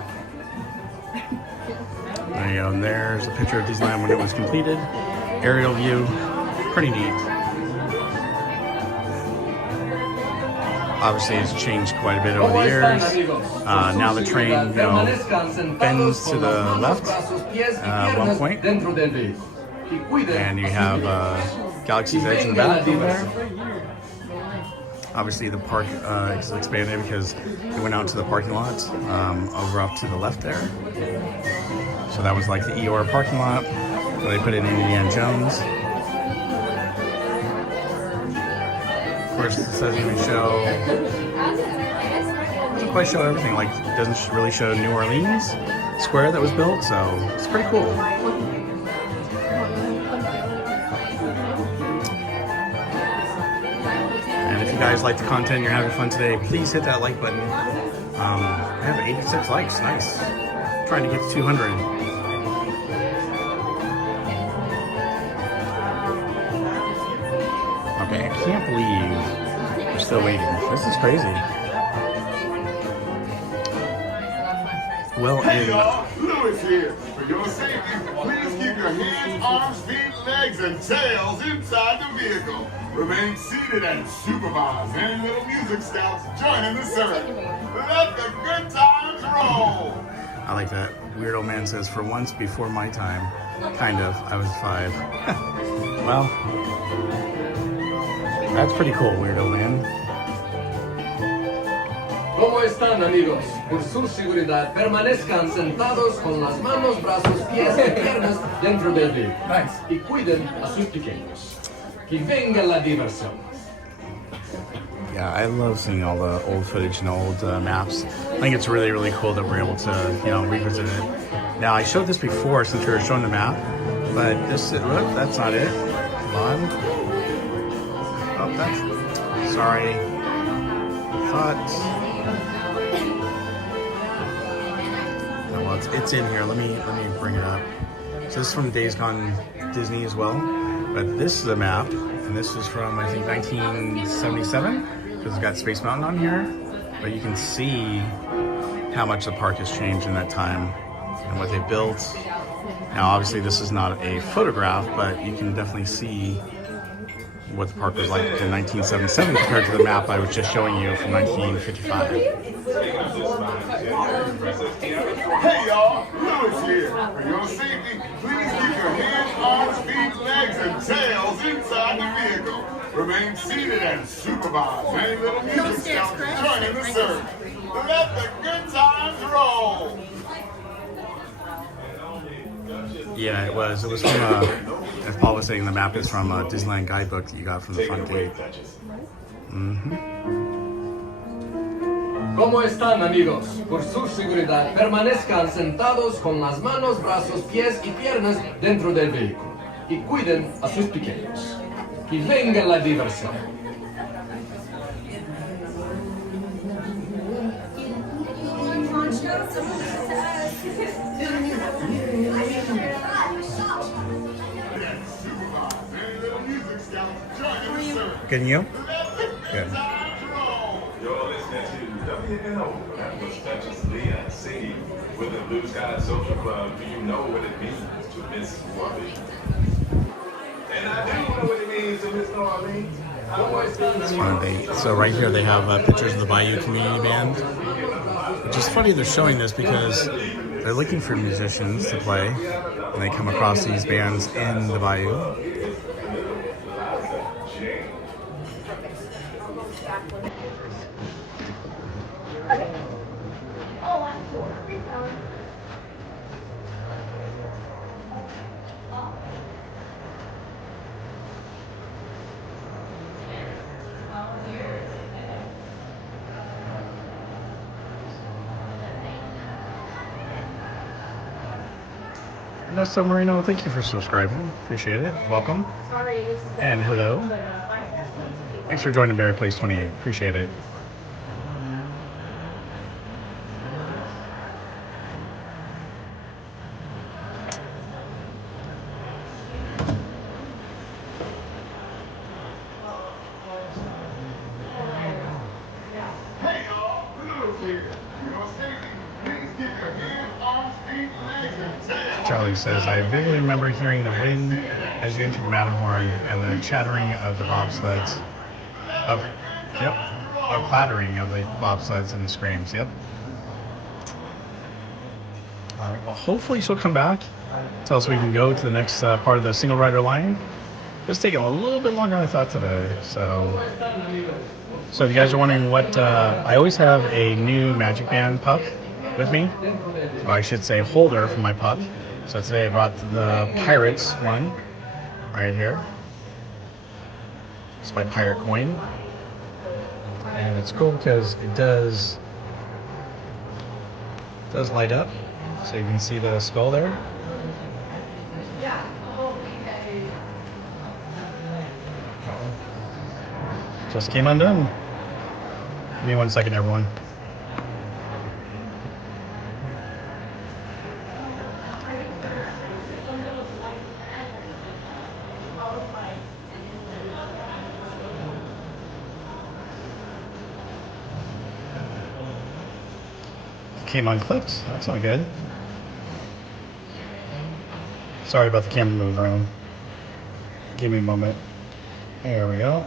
There you go. And there's a picture of Disneyland when it was completed. Aerial view. Pretty neat. Obviously, it's changed quite a bit over the years. Now the train, you know, bends to the left at one point. And you have Galaxy's Edge in the back over there. Obviously, the park is expanded because it went out to the parking lot over up to the left there. So that was like the Eeyore parking lot. So they put in Indiana Jones. Of course, this doesn't even show, doesn't quite show everything. Like, it doesn't really show New Orleans square that was built, so it's pretty cool. And if you guys like the content and you're having fun today, please hit that like button. I have 86 likes, nice. Trying to get to 200. Okay, I can't believe we're still waiting. This is crazy. Well, Hey y'all, Lewis here. For your safety, please keep your hands, arms, feet, legs, and tails inside the vehicle. Remain seated and supervise any little music scouts joining the surf. Let the good times roll. I like that. Weird Old Man says, for once before my time. Kind of. I was 5. Well, that's pretty cool, Weird Old Man. ¿Cómo están, amigos? Por su seguridad, permanezcan sentados con las manos, brazos, pies y piernas dentro del vehículo. Nice. Y cuiden a sus pequeños. Que venga la diversión. Yeah, I love seeing all the old footage and old maps. I think it's really, really cool that we're able to, you know, revisit it. Now, I showed this before since we were showing the map, but this, whoop, that's not it. Come on. Oh, that's, sorry. Thought. Oh, well, it's in here. Let me bring it up. So this is from Days Gone Disney as well, but this is a map, and this is from, I think, 1977. Because it's got Space Mountain on here, but you can see how much the park has changed in that time and what they built. Now, obviously, this is not a photograph, but you can definitely see what the park was like in 1977 compared to the map I was just showing you from 1955. Hey y'all, Lewis here. For your safety, please keep your hands, arms, feet, legs, and tails inside the vehicle. Remain seated and supervise any little music scouts joining the service. Let the good times roll. Yeah, it was from, as Paul was saying, the map is from a Disneyland guidebook that you got from the front gate. ¿Cómo están, amigos? Por su seguridad, permanezcan sentados con las manos, brazos, pies y piernas dentro del vehículo. Y cuiden a sus pequeños. Que venga la diversión. Good, and you? Good. You're listening to WNO, that was Duchess Leah singing with the Blue Sky Social Club. Do you know what it means to miss New Orleans? And I do know what it means to miss New Orleans. So right here they have pictures of the Bayou Community Band. Which is funny they're showing this because they're looking for musicians to play, and they come across these bands in the Bayou. So Marino, thank you for subscribing. Appreciate it. Welcome. And hello. Thanks for joining Barry Plays 28. Appreciate it. Hey y'all, Blue's here. You know, Stacy, please get your hands, arms, feet, legs, and tails. Charlie says, I vividly remember hearing the wind as you entered Matterhorn and the chattering of the bobsleds. The clattering of the bobsleds and the screams. Yep. All right. Well, hopefully she'll come back, so we can go to the next part of the single rider line. It's taking a little bit longer than I thought today. So if you guys are wondering what, I always have a new Magic Band pup with me. Or I should say holder for my pup. So today I brought the Pirates one right here. It's my pirate coin. And it's cool because it does light up. So you can see the skull there. Just came undone. Give me 1 second, everyone. Came unclipped. That's not good. Sorry about the camera moving around. Give me a moment. There we go.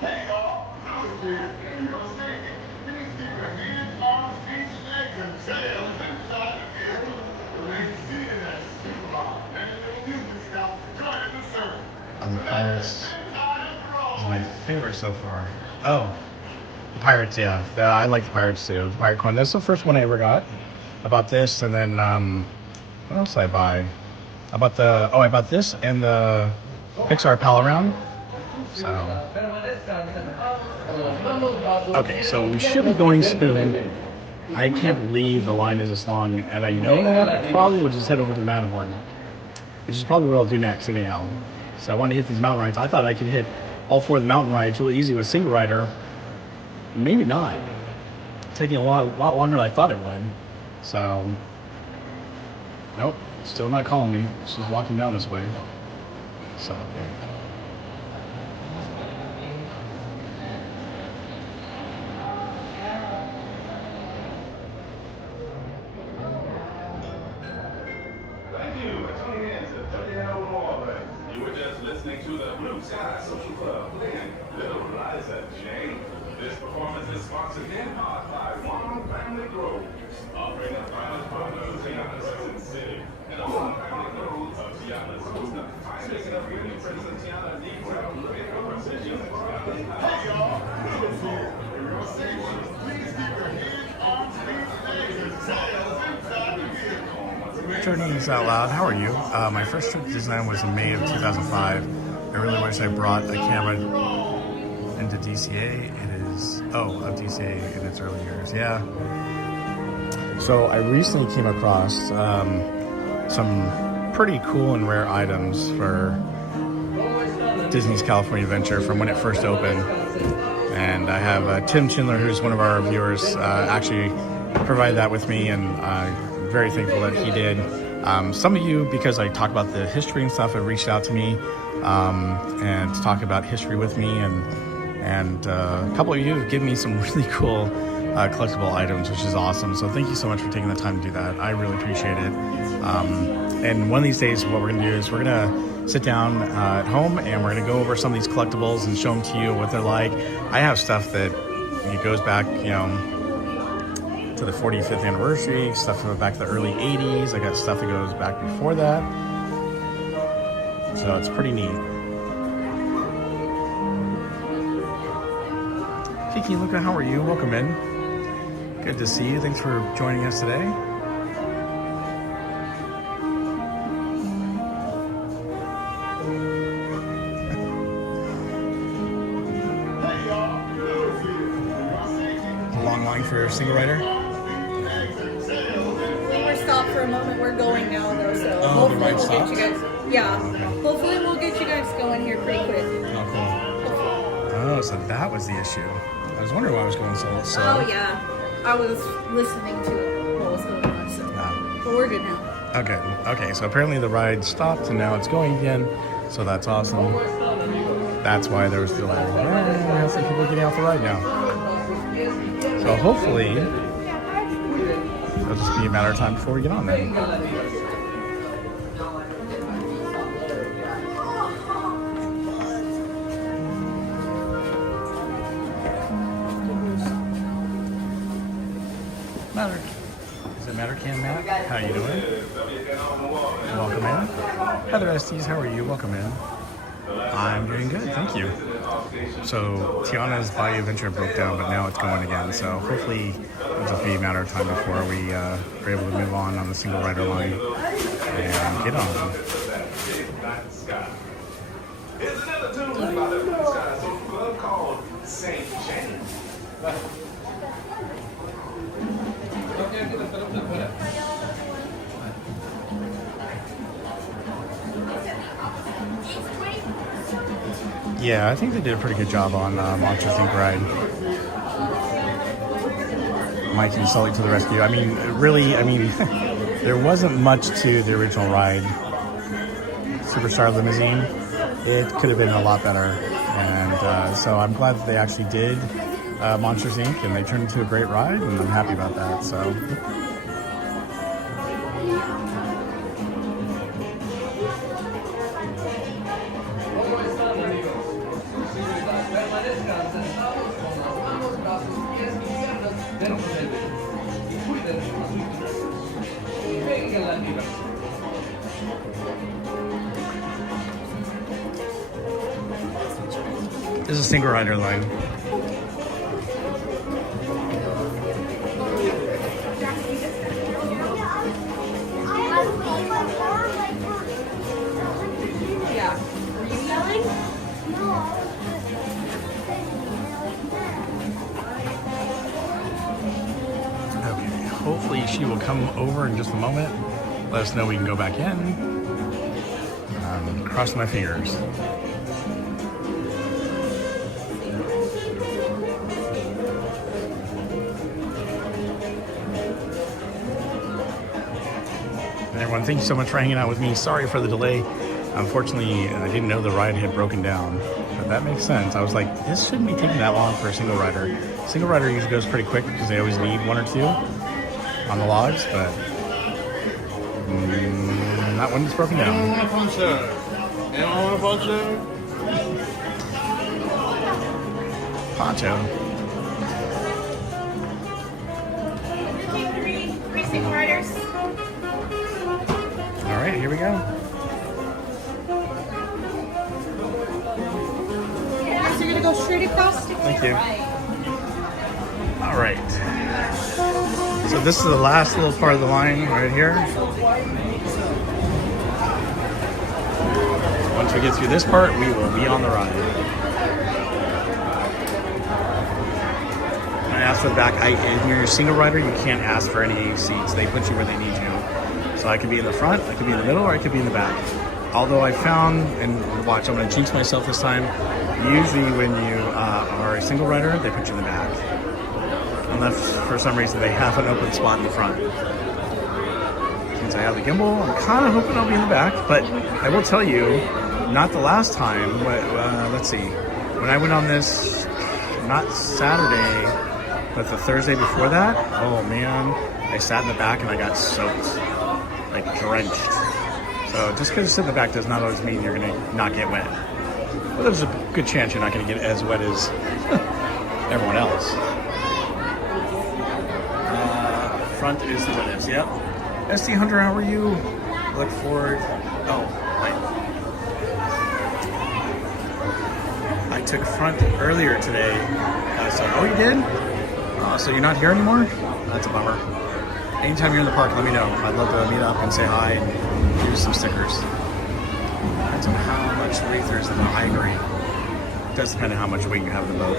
Hey y'all, Blue's here. You know, Stacy, please keep your hands, arms, feet, legs, and tails inside the vehicle. Remain seated and supervise any little music scouts joining the service. The Pirates is my favorite so far. Oh, the Pirates, yeah. I like the Pirates too. The Pirate coin. That's the first one I ever got. I bought this, and then what else did I buy? I bought this and the Pixar Pal Around. So okay, so we should be going soon. I can't believe the line is this long, and I know that I probably would just head over to Matterhorn, which is probably what I'll do next anyhow. So I want to hit these mountain rides. I thought I could hit all 4 of the mountain rides really easy with a single rider. Maybe not. It's taking a lot longer than I thought it would. So, nope, still not calling me. She's walking down this way. So, Thank you for tuning in to WNO New Orleans. You were just listening to the Blue Sky Social Club playing Little Liza Jane. This performance is sponsored in part by One Family Groves, offering the finest partners in Tiana's City and a One Family Grove of Tiana's Hey y'all, Luigi here. If you're safe, please keep your hands, arms, feet, legs, and tails inside the vehicle. Turning this out loud, how are you? My first trip to Disneyland was in May of 2005. I really wish I brought a camera into DCA. It is, of DCA in its early years, yeah. So I recently came across some pretty cool and rare items for Disney's California Adventure from when it first opened. And I have Tim Schindler, who's one of our viewers, actually provided that with me, and very thankful that he did. Some of you, because I talk about the history and stuff, have reached out to me and to talk about history with me, and a couple of you have given me some really cool collectible items, which is awesome. So thank you so much for taking the time to do that. I really appreciate it. And one of these days, what we're gonna do is we're gonna sit down at home and we're gonna go over some of these collectibles and show them to you, what they're like. I have stuff that it goes back, you know, to the 45th anniversary, stuff from back to the early 80s. I got stuff that goes back before that. So it's pretty neat. Kiki, Luca, how are you? Welcome in. Good to see you. Thanks for joining us today. Long line for your single rider? We're stopped for a moment. We're going now, though, so hopefully we'll get you guys. Yeah, hopefully we'll get you guys going here pretty quick. Oh, cool. Oh, so that was the issue. I was wondering why I was going so slow. Oh, yeah. I was listening to what was going on, so. But we're good now. Okay. Okay, so apparently the ride stopped and now it's going again. So that's awesome. That's why there was delay. Yeah, I have some people getting off the ride now. So hopefully it'll just be a matter of time before we get on there. Matter. Is it Matterhorn, Matt? How you doing? Welcome in. Heather Estes, how are you? Welcome in. I'm doing good, thank you. So Tiana's Bayou Adventure broke down, but now it's going again. So hopefully it'll just be a matter of time before we are able to move on the single rider line and get on. Here's another tune by the Blue Sky Social Club called St. James. Yeah, I think they did a pretty good job on Monsters Inc. ride. Mikey and Sully to the rescue. I mean, really, there wasn't much to the original ride. Superstar Limousine, it could have been a lot better. And so I'm glad that they actually did Monsters Inc. and they turned into a great ride, and I'm happy about that. So. This is a single rider line. Yeah. Are you yelling? Okay, hopefully she will come over in just a moment. Let us know we can go back in. Cross my fingers. Everyone, thank you so much for hanging out with me. Sorry for the delay. Unfortunately, I didn't know the ride had broken down, but that makes sense. I was like, this shouldn't be taking that long for a single rider. Single rider usually goes pretty quick because they always need one or two on the logs, but not when it's broken down. I don't want to punch her. I don't want to punch her. Poncho. Three single riders. All right, here we go. go straight across. Thank you. All right. So this is the last little part of the line right here. Once we get through this part, we will be on the ride. I asked for the back. When you're a single rider, you can't ask for any seats. They put you where they need you. So I could be in the front, I could be in the middle, or I could be in the back. Although I found, and watch, I'm going to jinx myself this time, usually when you are a single rider, they put you in the back. Unless for some reason they have an open spot in the front. Since I have the gimbal, I'm kind of hoping I'll be in the back, but I will tell you, not the last time, let's see, when I went on this, not Saturday, but the Thursday before that, oh man, I sat in the back and I got soaked, like drenched. So just because you sit in the back does not always mean you're going to not get wet. But there's a good chance you're not going to get as wet as everyone else. Front is the witness, yep. SD Hunter, how are you? Look forward. Oh, right. I took front earlier today. Oh, you did? So you're not here anymore? That's a bummer. Anytime you're in the park, let me know. I'd love to meet up and say hi and give you some stickers. Depends on how much weight there is in the boat. I agree. It does depend on how much weight you have in the boat.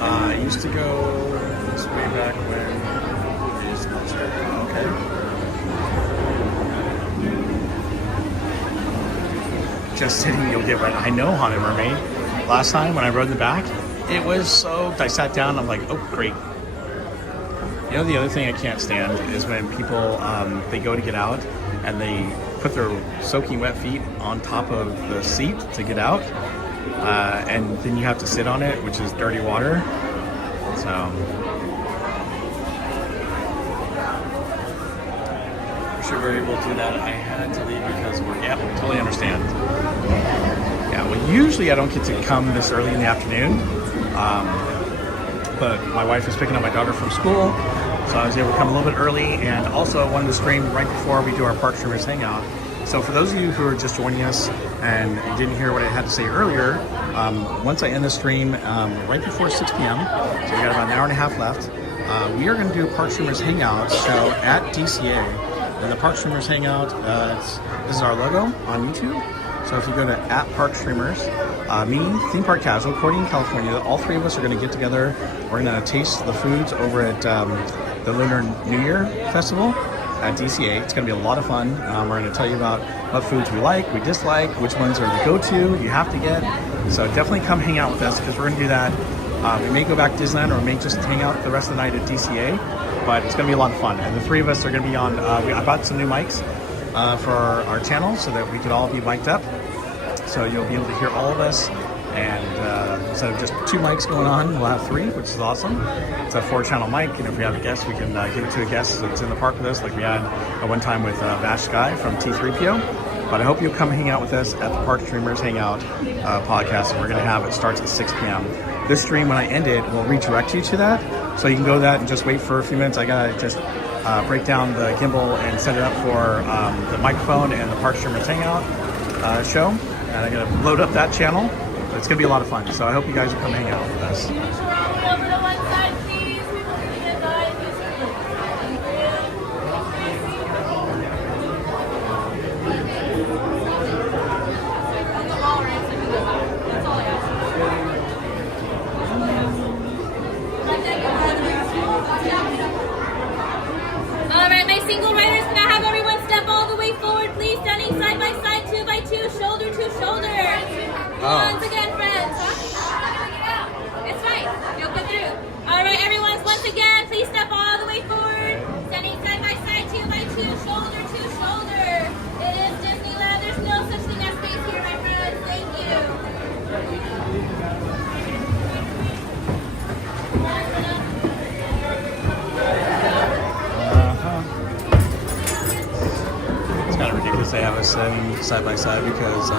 I used to go this way back when we used to okay. Just sitting, you'll get wet. I know, Haunted Mermaid. Last time when I rode in the back, it was soaked. I sat down, I'm like, oh, great. You know, the other thing I can't stand is when people, they go to get out and they put their soaking wet feet on top of the seat to get out. And then you have to sit on it, which is dirty water. So, sure we're able to do that. I had to leave because of work. Yeah, totally understand. Yeah, well, usually I don't get to come this early in the afternoon. But my wife was picking up my daughter from school, so I was able to come a little bit early. And also I wanted to stream right before we do our Park Streamers Hangout. So for those of you who are just joining us and didn't hear what I had to say earlier, once I end the stream right before 6 p.m., so we got about an hour and a half left, we are going to do a Park Streamers Hangout show at DCA. And the Park Streamers Hangout, this is our logo on YouTube. So if you go to @ParkStreamers, me, Theme Park Casual, Cordy in California, all three of us are going to get together. We're going to taste the foods over at the Lunar New Year Festival at DCA. It's going to be a lot of fun. We're going to tell you about what foods we like, we dislike, which ones are the go-to, you have to get. So definitely come hang out with us because we're going to do that. We may go back to Disneyland or we may just hang out the rest of the night at DCA, but it's going to be a lot of fun. And the three of us are going to be on, I bought some new mics for our channel so that we could all be mic'd up. So you'll be able to hear all of us. And instead of just two mics going on, we'll have three, which is awesome. It's a 4-channel mic, and if we have a guest, we can give it to a guest that's in the park with us, like we had at one time with Vash Sky from T3PO. But I hope you'll come hang out with us at the Park Streamers Hangout podcast, and we're going to have it starts at 6 p.m. This stream, when I end it, will redirect you to that, so you can go to that and just wait for a few minutes. I got to just break down the gimbal and set it up for the microphone and the Park Streamers Hangout show, and I'm going to load up that channel. It's going to be a lot of fun, so I hope you guys will come hang out with us. Over to one side, please. We will see you guys. All right, my single riders, can I have everyone step all the way forward, please? Standing side by side, 2 by 2, shoulder to shoulder. Once again, friends. It's fine. You'll get through. All right, everyone. Once again, please step all the way forward. Standing side by side, 2 by 2, shoulder to shoulder. It is Disneyland. There's no such thing as space here, my friends. Thank you. It's kind of ridiculous they have us sitting side by side because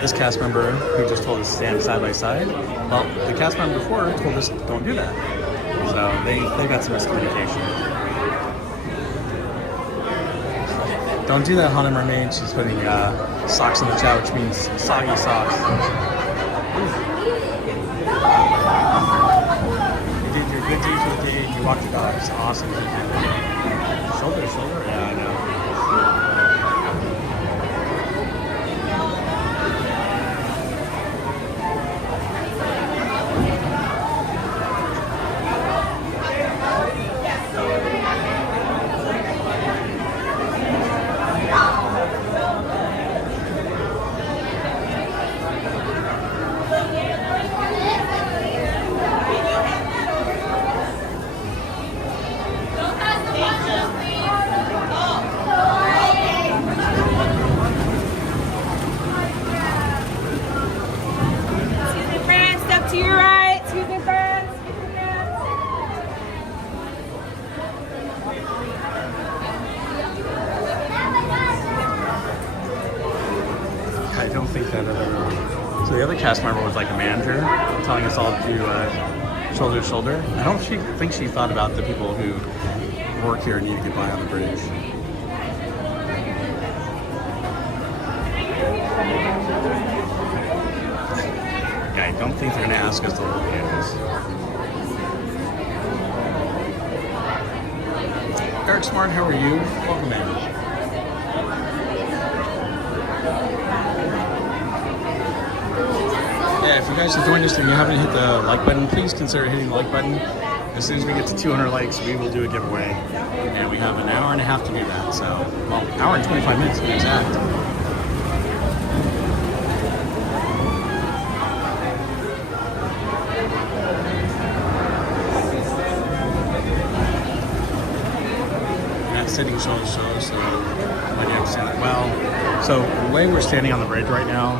this cast member who just told us to stand side by side, well, the cast member before told us don't do that. So they've got some miscommunication. Don't do that, Haunted Mermaid. She's putting socks in the chat, which means soggy socks. You did your good deed for the day. You walked the dogs. Awesome. Shoulder to shoulder? Yeah, I know. So the other cast member was like a manager, telling us all to do shoulder to shoulder. I don't think she thought about the people who work here and need to get by on the bridge. Yeah, I don't think they're gonna ask us to hold hands. Eric Smart, how are you? Welcome in. Yeah, if you guys have joined us and you haven't hit the like button, please consider hitting the like button. As soon as we get to 200 likes, we will do a giveaway. And we have an hour and a half to do that, so, well, hour and 25 minutes to be exact. Matt's sitting shoulder to shoulder, so I might understand that well. So the way we're standing on the bridge right now,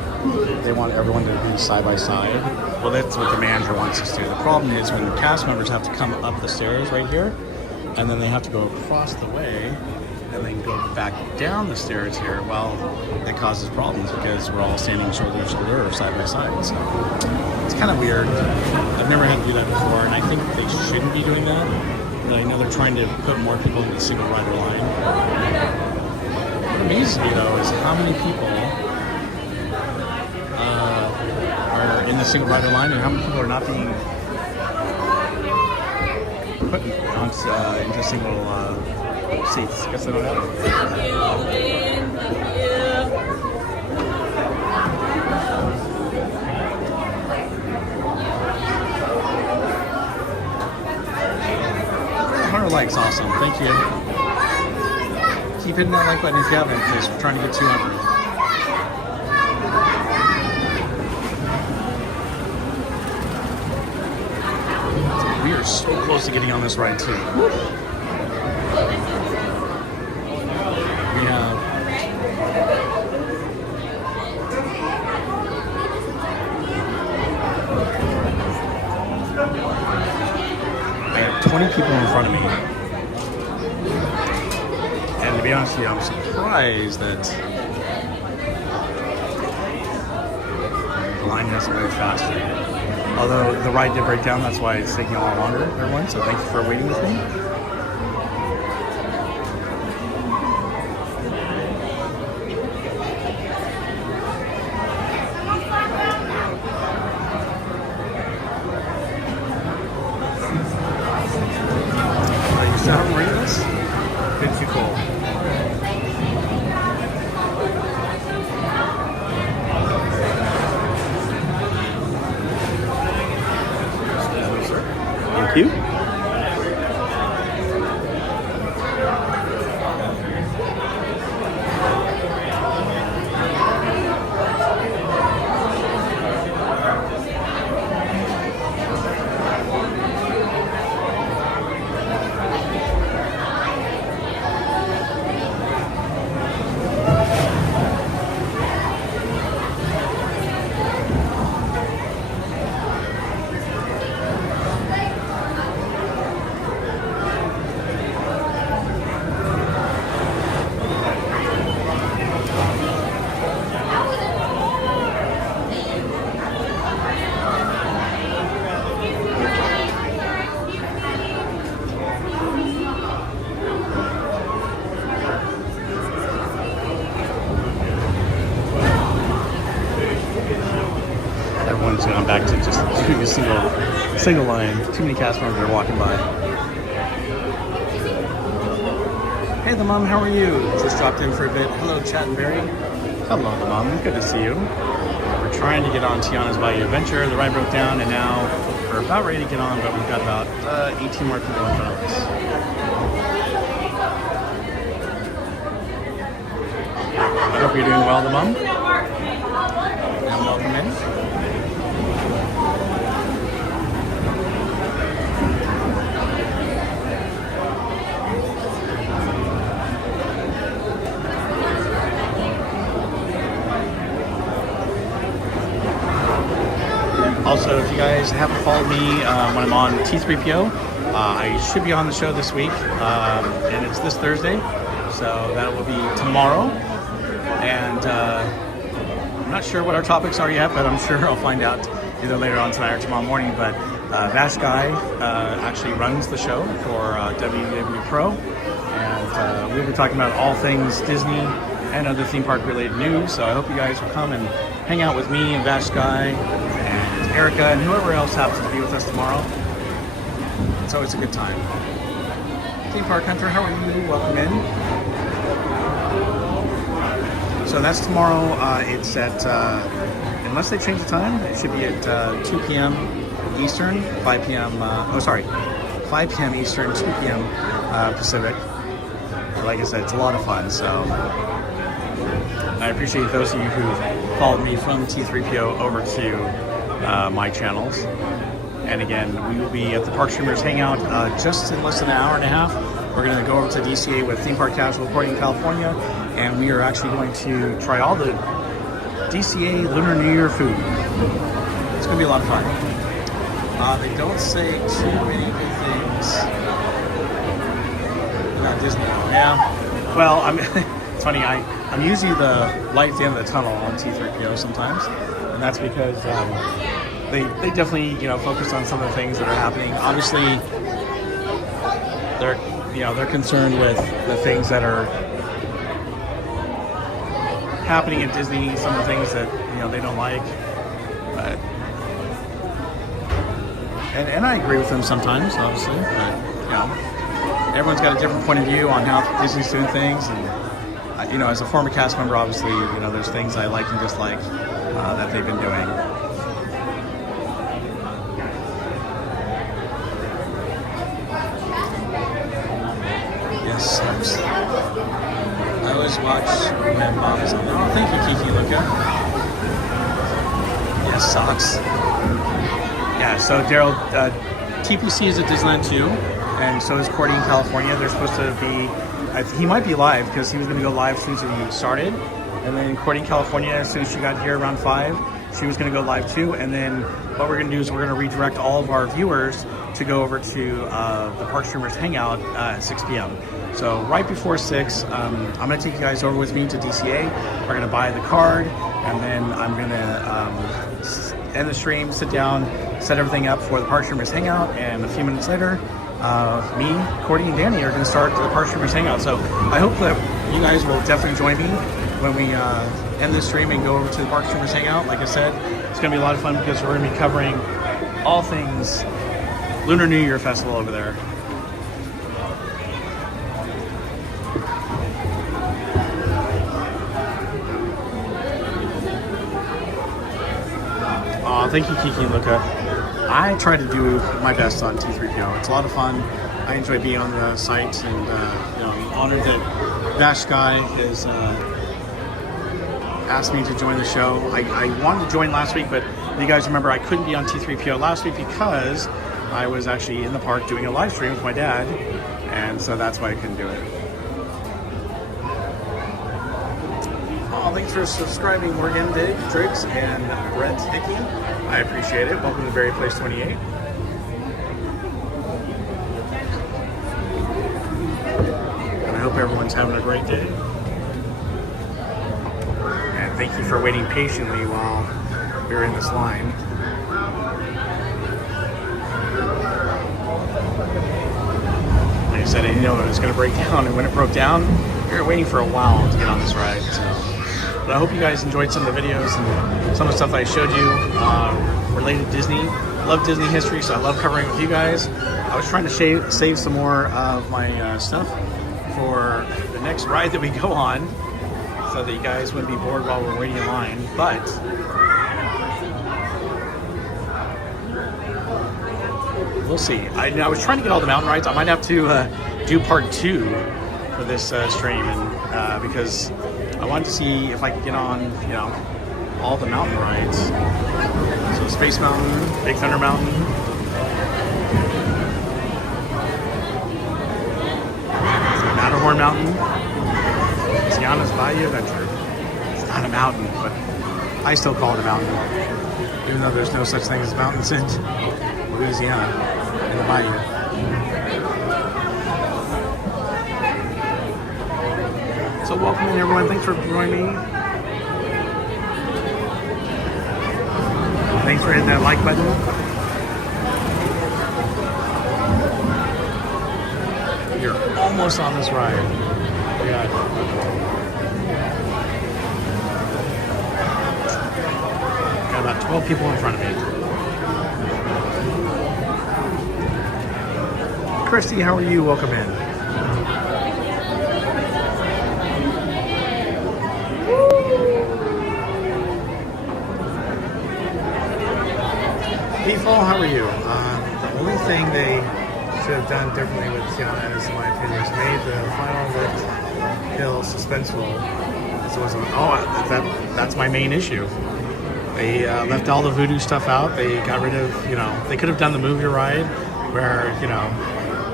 they want everyone to be side by side. Well, that's what the manager wants us to do. The problem is when the cast members have to come up the stairs right here, and then they have to go across the way, and then go back down the stairs here, well, it causes problems because we're all standing shoulder to shoulder or side by side. So it's kind of weird. I've never had to do that before, and I think they shouldn't be doing that. But I know they're trying to put more people in the single rider line. What amazes me though is how many people are in the single rider line and how many people are not being put into single seats. Guess I don't know. Likes, awesome. Thank you. Keep hitting that like button if you haven't, please. We're trying to get 200. We are so close to getting on this ride too. We have I have 20 people in front of me. And to be honest with you, I'm surprised that the line hasn't moved faster. Although the ride did break down, that's why it's taking a lot longer, everyone. So thank you for waiting with me. Is that how I'm reading this? It's too cold. Thank you. everyone's gone back to just doing a single line. Too many cast members are walking by. Hey, the mom, how are you? Just dropped in for a bit. Hello, Chat and Barry. Hello, the mom. Good to see you. We're trying to get on Tiana's Bayou Adventure. The ride broke down, and now we're about ready to get on, but we've got about 18 more people in front of us. I hope you're doing well, the mom. And welcome in. Also, if you guys haven't followed me when I'm on T3PO, I should be on the show this week, and it's this Thursday, so that will be tomorrow. And I'm not sure what our topics are yet, but I'm sure I'll find out either later on tonight or tomorrow morning. But Vash Guy actually runs the show for WWE Pro, and we'll be talking about all things Disney and other theme park related news. So I hope you guys will come and hang out with me and Vash Guy and Erica and whoever else happens to be with us tomorrow. It's always a good time. Theme Park Hunter, how are you? Welcome in. So that's tomorrow. It's at, unless they change the time, it should be at 2 p.m. Eastern, 5 p.m. 5 p.m. Eastern, 2 p.m. Pacific. Like I said, it's a lot of fun. So I appreciate those of you who followed me from T3PO over to my channels. And again, we will be at the Park Streamers Hangout just in less than an hour and a half. We're going to go over to DCA with Theme Park Casual reporting in California, and we are actually going to try all the DCA Lunar New Year food. It's going to be a lot of fun. They don't say too many good things about Disney. Yeah. Well, it's funny. I'm usually the light at the end of the tunnel on T3PO sometimes, and that's because they definitely focus on some of the things that are happening. Obviously, they're concerned with the things that are happening at Disney, some of the things that they don't like. But and I agree with them sometimes, obviously. But everyone's got a different point of view on how Disney's doing things, and as a former cast member, obviously, there's things I like and dislike that they've been doing. Yes, sucks. I always watch when Bob is on. Oh, thank you, Kiki Luca. Yes, socks. Yeah, so Daryl, TPC is at Disneyland too, and so is Cordy in California. They're supposed to be, he might be live because he was going to go live as soon as he started. And then Cordy in California, as soon as she got here around 5, she was going to go live too. And then what we're going to do is we're going to redirect all of our viewers to go over to the Park Streamers Hangout at 6 p.m. So right before 6, I'm going to take you guys over with me to DCA. We're going to buy the card, and then I'm going to end the stream, sit down, set everything up for the Park Streamers Hangout, and a few minutes later, me, Cordy, and Danny are going to start the Park Streamers Hangout. So I hope that you guys will definitely join me when we end this stream and go over to the Park Streamers Hangout. Like I said, it's going to be a lot of fun because we're going to be covering all things Lunar New Year Festival over there. Thank you, Kiki and Luca. I try to do my best on T3PO. It's a lot of fun. I enjoy being on the site, and I'm honored that Vash Guy has asked me to join the show. I wanted to join last week, but you guys remember I couldn't be on T3PO last week because I was actually in the park doing a live stream with my dad, and so that's why I couldn't do it. Thanks for subscribing, Morgan Driggs and Rethinking. I appreciate it. Welcome to Berry Place 28. And I hope everyone's having a great day. And thank you for waiting patiently while we were in this line. Like I said, I didn't know it was going to break down, and when it broke down, we were waiting for a while to get on this ride. So But I hope you guys enjoyed some of the videos and some of the stuff that I showed you related to Disney. Love Disney history, so I love covering it with you guys. I was trying to save some more of my stuff for the next ride that we go on, so that you guys wouldn't be bored while we're waiting in line. But we'll see. I was trying to get all the mountain rides. I might have to do part 2 for this stream, and because I wanted to see if I could get on, you know, all the mountain rides. So Space Mountain, Big Thunder Mountain, Matterhorn Mountain, Tiana's Bayou Adventure. It's not a mountain, but I still call it a mountain, even though there's no such thing as mountains in Louisiana and the Bayou. So welcome in, everyone. Thanks for joining me. Thanks for hitting that like button. You're almost on this ride. Yeah. Got about 12 people in front of me. Christy, how are you? Welcome in. People, how are you? The only thing they should have done differently with Tiana, is in my opinion, is made the final lift hill suspenseful. That's my main issue. They left all the voodoo stuff out. They got rid of, you know, they could have done the movie ride where, you know,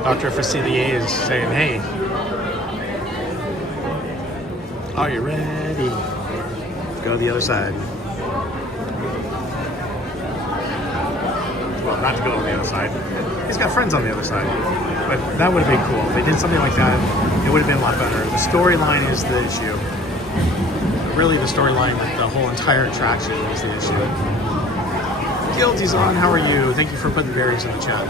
Dr. Facilier is saying, hey, are you ready? Let's go to the other side. Well, not to go on the other side. He's got friends on the other side. But that would have been cool. If they did something like that, it would have been a lot better. The storyline is the issue. Really, the storyline, the whole entire attraction is the issue. Guilty's on, how are you? Thank you for putting the berries in the chat.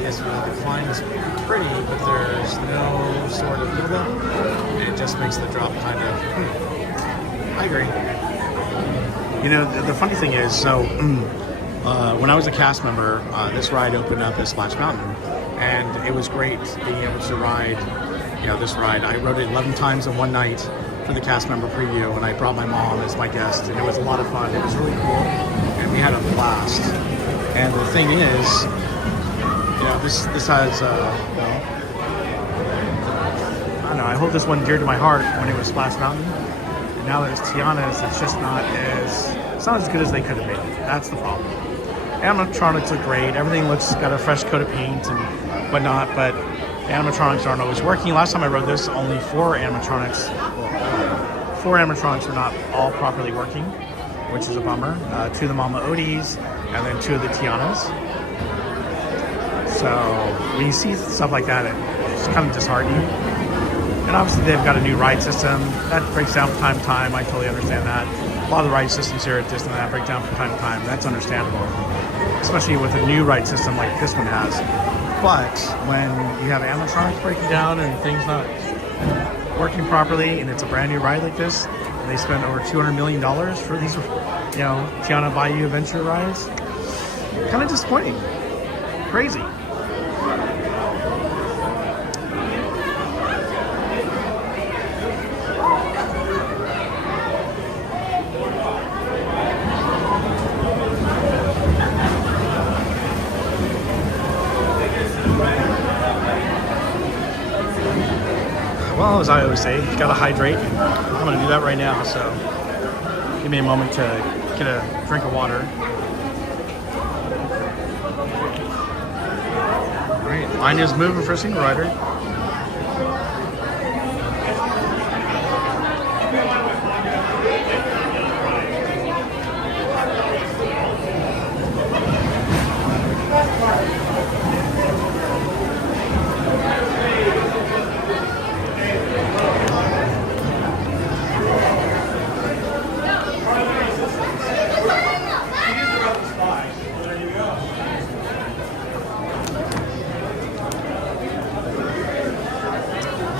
Yes, the flying is pretty, but there's no sort of build-up. It just makes the drop kind of... I agree. You know, the funny thing is, so... when I was a cast member, this ride opened up at Splash Mountain, and it was great being able to ride, you know, this ride. I rode it 11 times in one night for the cast member preview, and I brought my mom as my guest, and it was a lot of fun. It was really cool, and we had a blast. And the thing is, you know, this has, you know, I don't know, I hold this one dear to my heart when it was Splash Mountain. And now that it's Tiana's, it's just not as good as they could have made it. That's the problem. Animatronics look great. Everything got a fresh coat of paint and whatnot, but animatronics aren't always working. Last time I rode this, only 4 animatronics were not all properly working, which is a bummer. 2 of the Mama Odis, and then 2 of the Tianas. So when you see stuff like that, it's kind of disheartening. And obviously they've got a new ride system. That breaks down from time to time. I totally understand that. A lot of the ride systems here at Disneyland break down from time to time. That's understandable, especially with a new ride system like this one has. But when you have animatronics breaking down and things not working properly, and it's a brand new ride like this, and they spent over $200 million for these, you know, Tiana Bayou Adventure rides, kind of disappointing. Crazy. Well, as I always say, you gotta hydrate. I'm gonna do that right now, so give me a moment to get a drink of water. All right, line is moving for a single rider.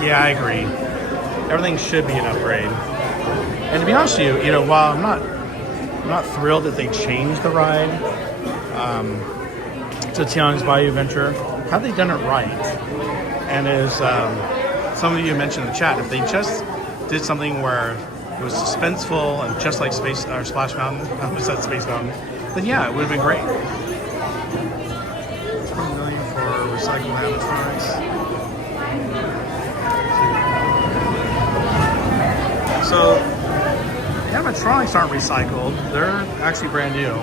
Yeah, I agree. Everything should be an upgrade. And to be honest with you, while I'm not thrilled that they changed the ride to Tiana's Bayou Adventure, have they done it right? And as some of you mentioned in the chat, if they just did something where it was suspenseful and just like Splash Mountain, I almost said Space Mountain, then yeah, it would have been great. 20 million for recycled animatronics. So animatronics aren't recycled; they're actually brand new.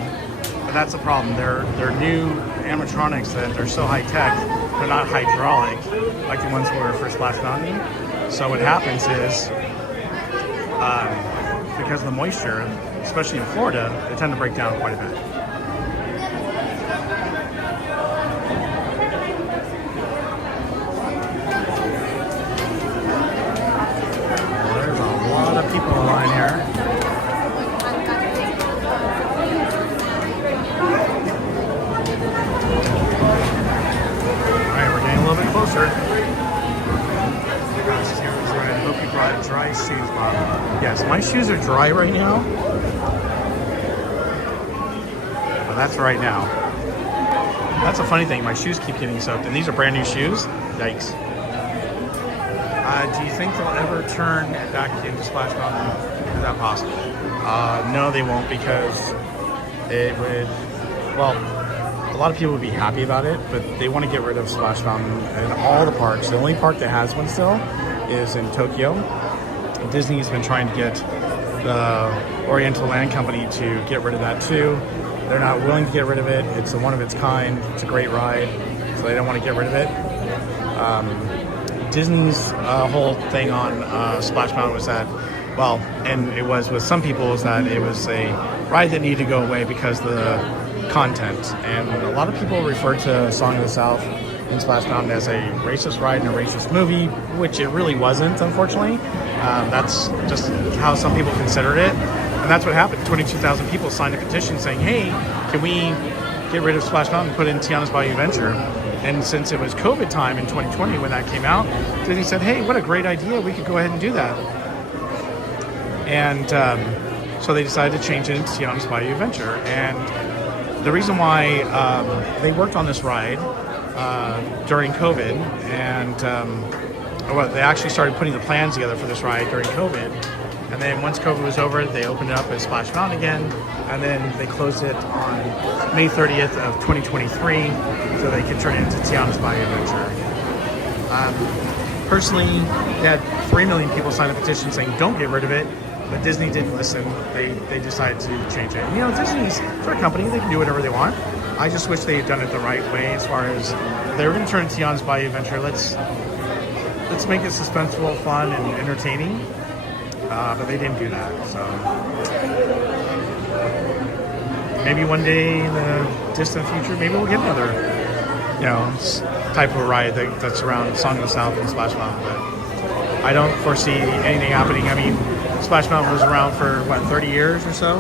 But that's the problem. They're new animatronics that they're so high tech, they're not hydraulic like the ones that were for Splash Mountain. So what happens is, because of the moisture, especially in Florida, they tend to break down quite a bit. There's a lot of people in line here. Alright, we're getting a little bit closer. I hope you brought dry shoes, Bob. Yes, my shoes are dry right now. Well, that's right now. That's a funny thing. My shoes keep getting soaked, and these are brand new shoes. Yikes. Do you think they'll ever turn back into Splash Mountain? Is that possible? No, they won't, because it would. Well, a lot of people would be happy about it, but they want to get rid of Splash Mountain and all the parks. The only park that has one still is in Tokyo. Disney's been trying to get the Oriental Land Company to get rid of that too. They're not willing to get rid of it. It's a one of its kind. It's a great ride, so they don't want to get rid of it. Disney's whole thing on Splash Mountain was that, well, and it was with some people, was that it was a ride that needed to go away because of the content. And a lot of people refer to Song of the South and Splash Mountain as a racist ride and a racist movie, which it really wasn't, unfortunately. That's just how some people considered it. And that's what happened. 22,000 people signed a petition saying, hey, can we get rid of Splash Mountain and put in Tiana's Bayou Adventure? And since it was COVID time in 2020 when that came out, Disney said, hey, what a great idea. We could go ahead and do that. And so they decided to change it into Tiana's Bayou Adventure. And the reason why they worked on this ride during COVID, and well, they actually started putting the plans together for this ride during COVID. And then once COVID was over, they opened it up as Splash Mountain again, and then they closed it on May 30th of 2023, so they could turn it into Tiana's Bayou Adventure. Personally, they had 3 million people sign a petition saying don't get rid of it, but Disney didn't listen. They decided to change it. And, Disney's their company; they can do whatever they want. I just wish they had done it the right way. As far as they were going to turn Tiana's Bayou Adventure, let's make it suspenseful, fun, and entertaining. But they didn't do that. So maybe one day in the distant future, maybe we'll get another, type of ride that's around Song of the South and Splash Mountain. But I don't foresee anything happening. I mean, Splash Mountain was around for 30 years or so.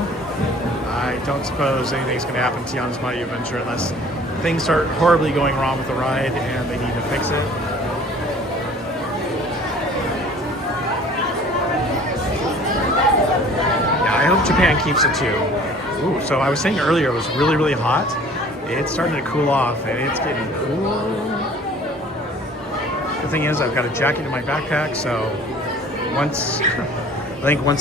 I don't suppose anything's going to happen to Tiana's Bayou Adventure unless things start horribly going wrong with the ride and they need to fix it. I hope Japan keeps it too. Ooh, so I was saying earlier it was really, really hot. It's starting to cool off and it's getting cool. The thing is, I've got a jacket in my backpack, so once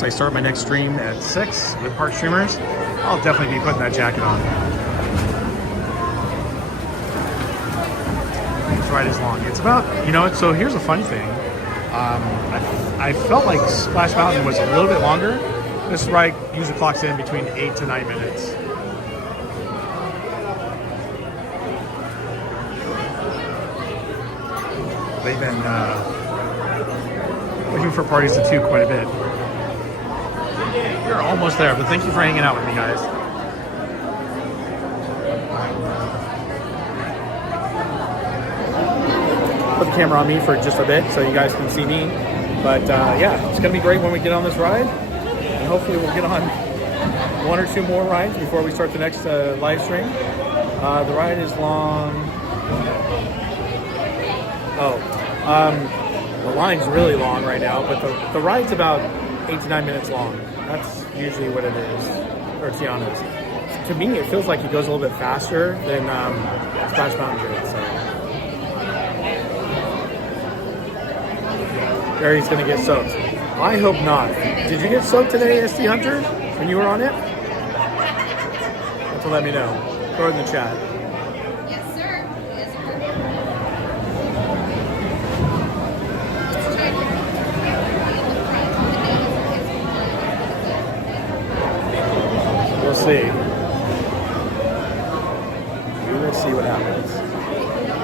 I start my next stream at 6 with park streamers, I'll definitely be putting that jacket on. This ride is long. It's about, so here's a funny thing. I felt like Splash Mountain was a little bit longer. This ride usually clocks in between 8 to 9 minutes. They've been looking for parties to 2 quite a bit. We're almost there, but thank you for hanging out with me, guys. Put the camera on me for just a bit so you guys can see me. But yeah, it's going to be great when we get on this ride. And hopefully we'll get on 1 or 2 more rides before we start the next live stream. The ride is long. The line's really long right now, but the ride's about 8 to 9 minutes long. That's usually what it is, or Tiana's. To me, it feels like it goes a little bit faster than Splash Mountain did. So. Barry's gonna get soaked. I hope not. Did you get soaked today, ST Hunter, when you were on it? Have to let me know. Throw it in the chat. Yes, sir. Yes, sir. We'll see. We will see what happens.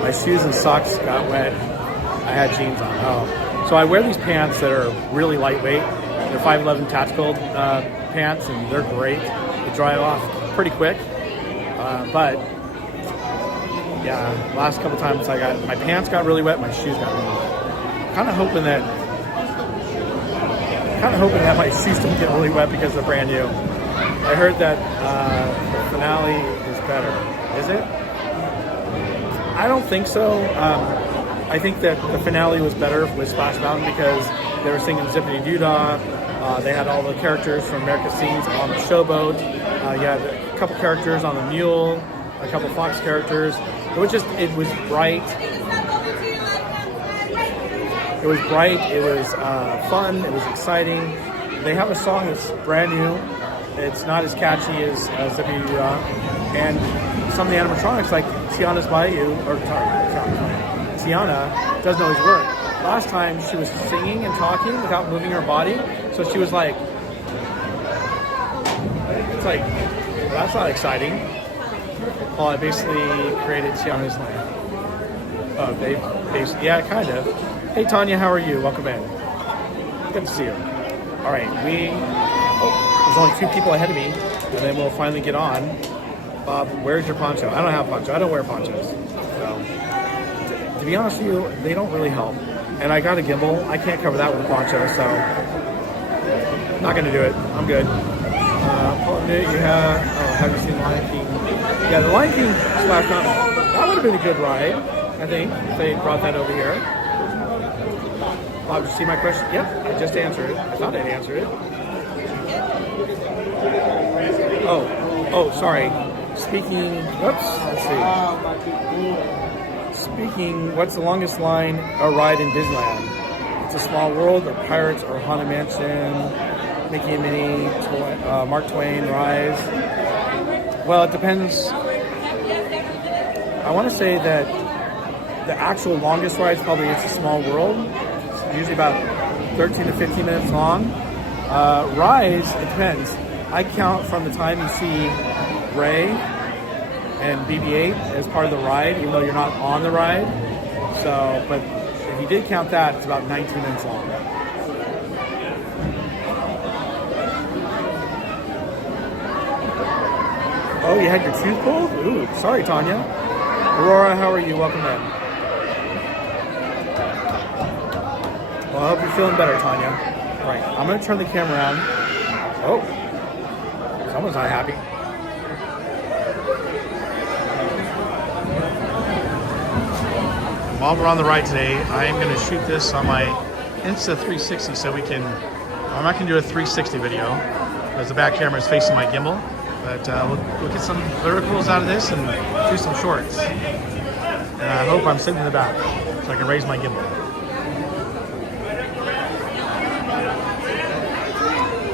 My shoes and socks got wet. I had jeans on. Oh. So I wear these pants that are really lightweight. They're 511 tactical pants, and they're great. They dry off pretty quick. But yeah, last couple times my pants got really wet, my shoes got really wet. Kind of hoping that my shoes don't get really wet because they're brand new. I heard that the finale is better. Is it? I don't think so. I think that the finale was better with Splash Mountain because they were singing Zippity Doo Dah. They had all the characters from America's Scenes on the showboat. You had a couple characters on the mule, a couple Fox characters. It was bright. It was bright. It was fun. It was exciting. They have a song that's brand new. It's not as catchy as Zippity Doo Dah. And some of the animatronics, like Tiana's Bayou, Tiana doesn't always work. Last time she was singing and talking without moving her body, so she was like, it's like, well, that's not exciting. Well, I basically created Tiana's land. Oh, they basically, yeah, kind of. Hey Tanya, how are you? Welcome in. Good to see you. All right, there's only 2 people ahead of me, and then we'll finally get on. Bob, where's your poncho? I don't have a poncho. I don't wear ponchos. So, to be honest with you, they don't really help. And I got a gimbal. I can't cover that with a poncho, so not gonna do it. I'm good. Have you seen Lion King? Yeah, the Lion King Splash Mountain. That would have been a good ride, I think, if they brought that over here. Bob, did you see my question? Yep, I just answered it. I thought I'd answered it. Oh, sorry. Speaking, whoops, let's see. Speaking, what's the longest line or ride in Disneyland? It's a Small World, or Pirates, or Haunted Mansion, Mickey and Minnie, Mark Twain, Rise. Well, it depends. I want to say that the actual longest ride is probably It's a Small World. It's usually about 13 to 15 minutes long. Rise, it depends. I count from the time you see Ray and BB-8 as part of the ride, even though you're not on the ride. So, but if you did count that, it's about 19 minutes long. Oh, you had your tooth pulled? Ooh, sorry, Tanya. Aurora, how are you? Welcome in. Well, I hope you're feeling better, Tanya. All right, I'm going to turn the camera around. Oh, someone's not happy. While we're on the ride today, I am going to shoot this on my Insta360 so we can, I'm not going to do a 360 video because the back camera is facing my gimbal, but we'll get some verticals out of this and do some shorts. And I hope I'm sitting in the back so I can raise my gimbal.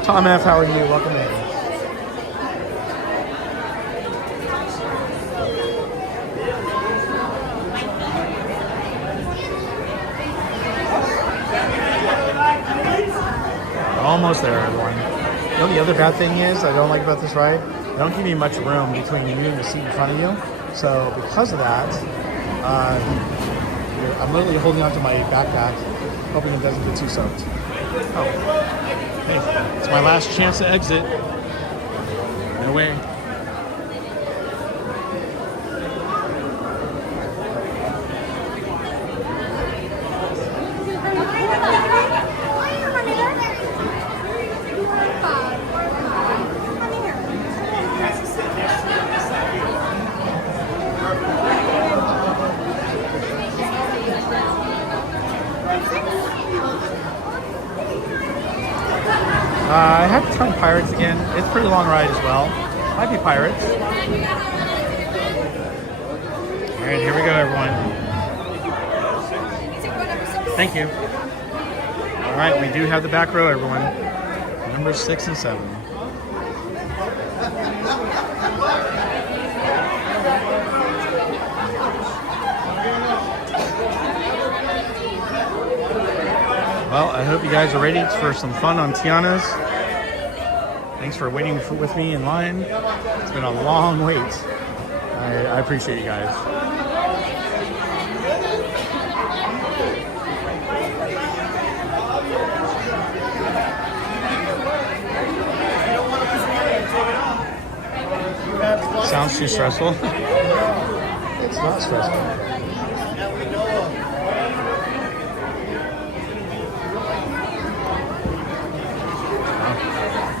Tom F., how are you? Welcome in. Almost there, everyone. You know, the other bad thing is, I don't like about this ride, they don't give you much room between you and the seat in front of you. So because of that, I'm literally holding onto my backpack, hoping it doesn't get too soaked. Oh, hey, it's my last chance to exit. No way. Pirates again. It's a pretty long ride as well. Might be Pirates. All right, here we go, everyone. Thank you. All right, we do have the back row, everyone. Numbers 6 and 7. Well, I hope you guys are ready for some fun on Tiana's. Thanks for waiting with me in line. It's been a long wait. I appreciate you guys. Sounds too stressful. It's not stressful.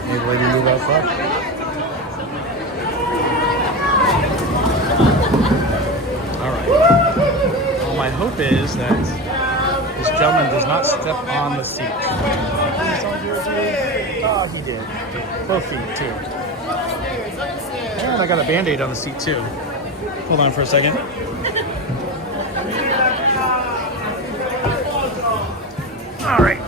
Need a lady to move outside. Alright. Well, my hope is that this gentleman does not step on the seat. Oh, he did. Both feet, too. And I got a Band-Aid on the seat, too. Hold on for a second. Alright.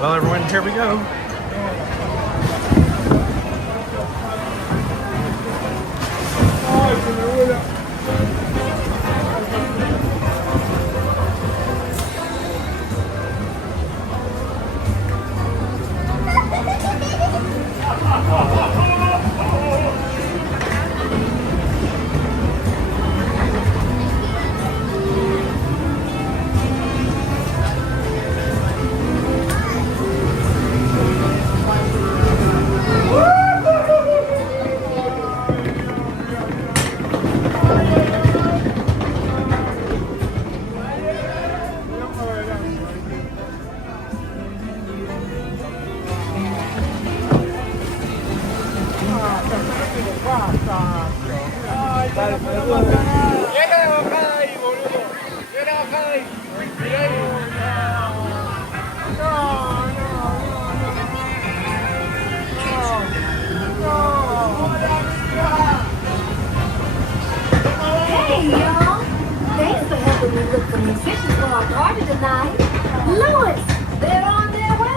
Well, everyone, here we go. Hey, y'all. Thanks for helping me look for musicians for our party tonight. Louis, they're on their way.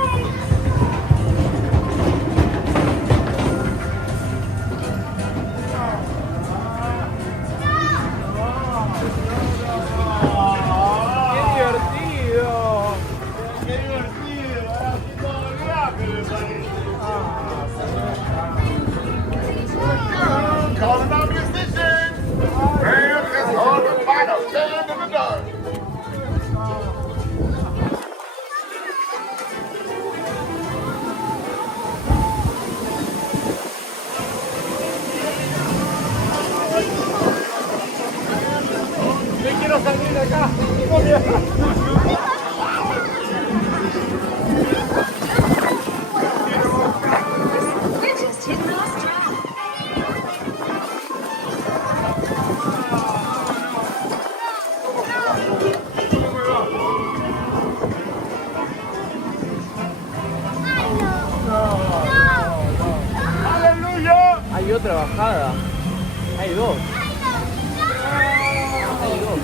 Calling out musicians. Man, it's hard to find a band in the dark. Yo quiero salir de acá. We're just hitting our stride. Hay otra bajada. Hay dos. Hay dos.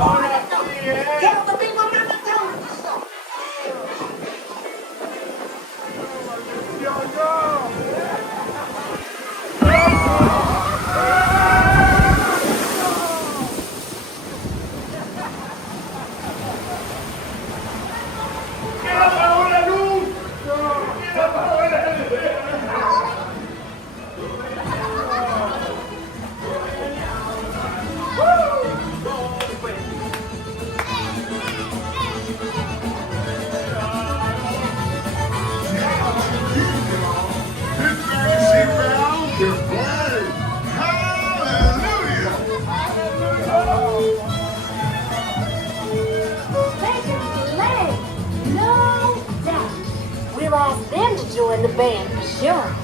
Ahora sí, Ask them to join the band for sure.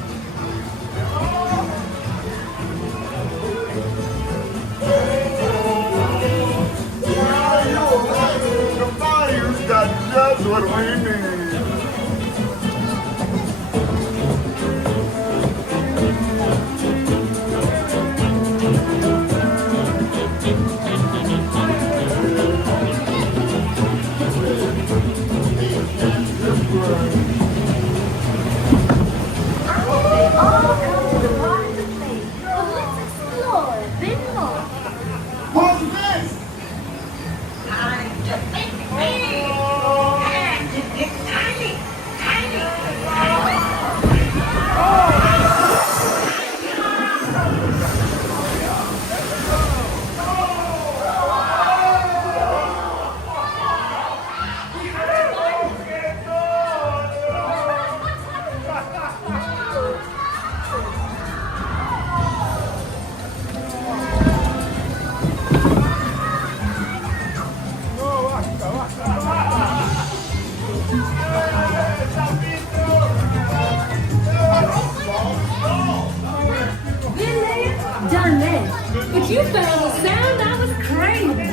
Done that. But you found the sound, that was crazy.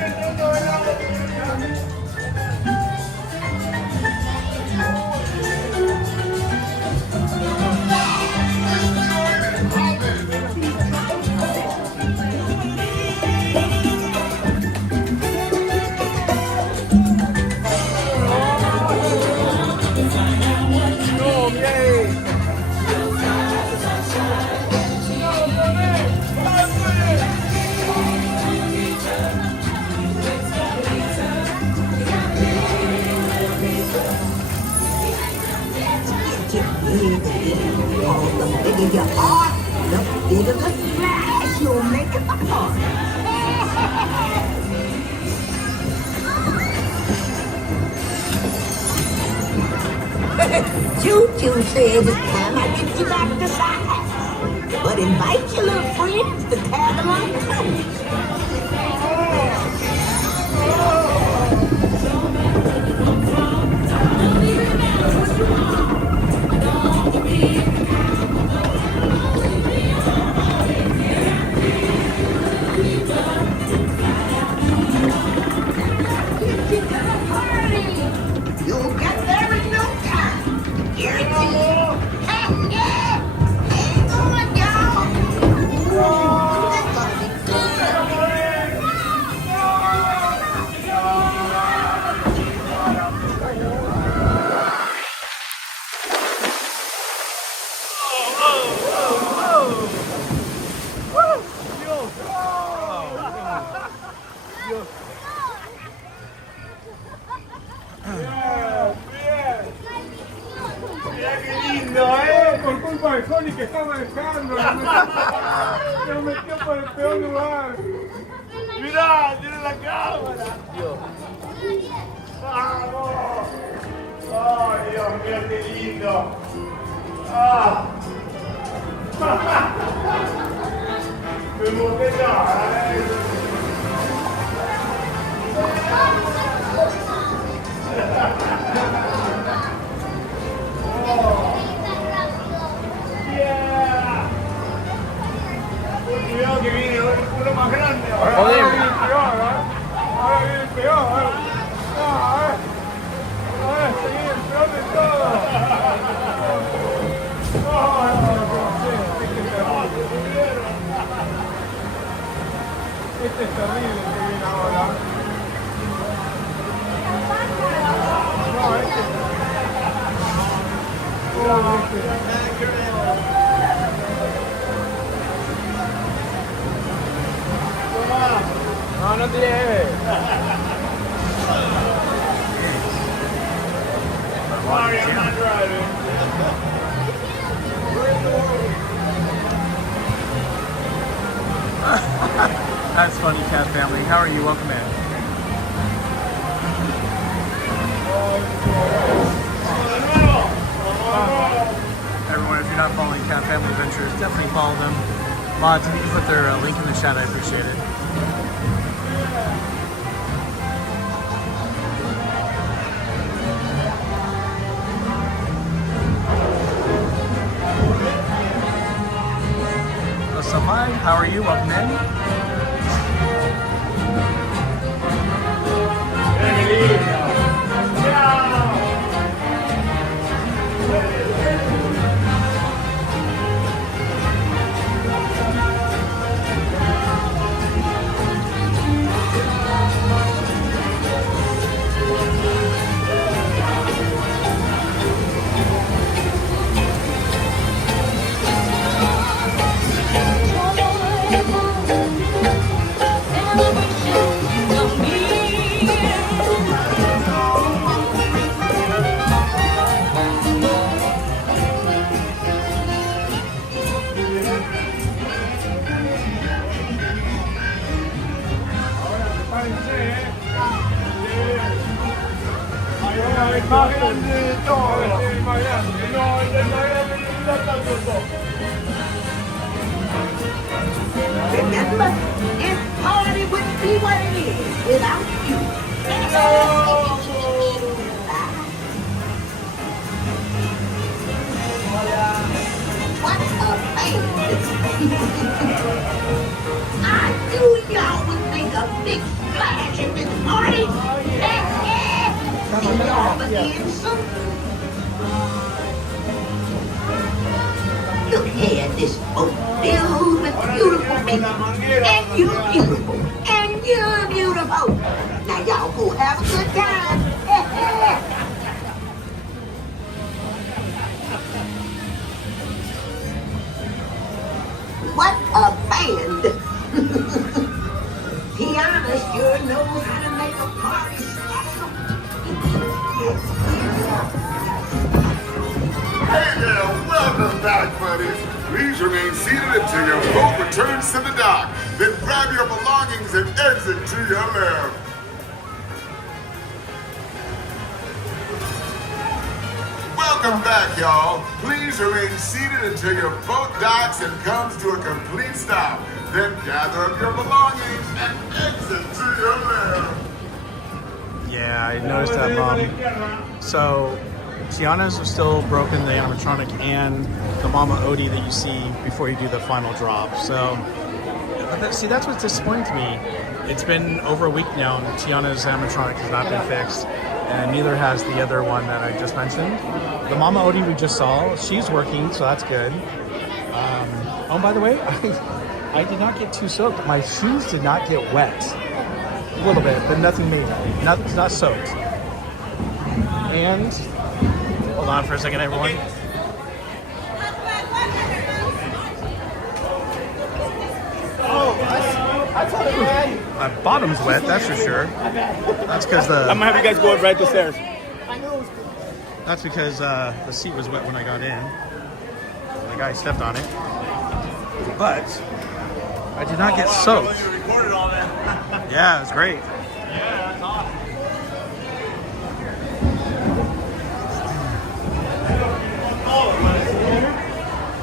The bigger your heart, the bigger the splash you'll make in the park. Choo-choo says it's time I get you back to side. But invite your little friends to tag along too. You'll get there in no time. Guaranteed. Hey, yeah! Hang on, y'all! That's gonna be good. Por culpa de Sony que estaba dejando. Se metió por el peor lugar. Mirá, tiene la cámara. Dios. ¡Vamos! ¡Oh, Dios mío, qué lindo! ¡Ah! Me emociona, Cuidado que viene uno más grande. Ahora viene el peor, ahora viene el peor. Ahora se viene el peor de todo. Este es terrible que viene ahora. No, este. No, no te lleves. Sorry, I'm not driving. That's funny, Cat family. How are you? Welcome in. Everyone, if you're not following Cat Family Adventures, definitely follow them. Mods, if you can put their link in the chat, I appreciate it. What's up, hi? How are you? Welcome in. el más grande de todos. El más grande. No, el más grande no está tanto todo. Remember, this party wouldn't be what it is without you. What a band! I knew y'all would make a big splash at this party. Y'all begin soon. Look here, this boat filled with beautiful people. And you're beautiful. And you're beautiful. Now y'all go have a good time. What a band! Tiana sure knows how to make a party special. Hey there, welcome back, buddies. Please remain seated until your boat returns to the dock. Then grab your belongings and exit to your left. Welcome back, y'all. Please remain seated until your boat docks and comes to a complete stop. Then gather up your belongings and exit to your left. Yeah, I noticed that, Mom. So, Tiana's are still broken, the animatronic, and the Mama Odie that you see before you do the final drop. So, see, that's what's disappointing to me. It's been over a week now, and Tiana's animatronic has not been fixed, and neither has the other one that I just mentioned. The Mama Odie we just saw, she's working, so that's good. Oh, by the way, I did not get too soaked. My shoes did not get wet. A little bit, but nothing major. Not soaked. And hold on for a second, everyone. My bottom's wet, that's for sure. That's because I'm gonna have you guys go right upstairs. That's because the seat was wet when I got in. The guy stepped on it. But I did not get soaked. Yeah, it was great.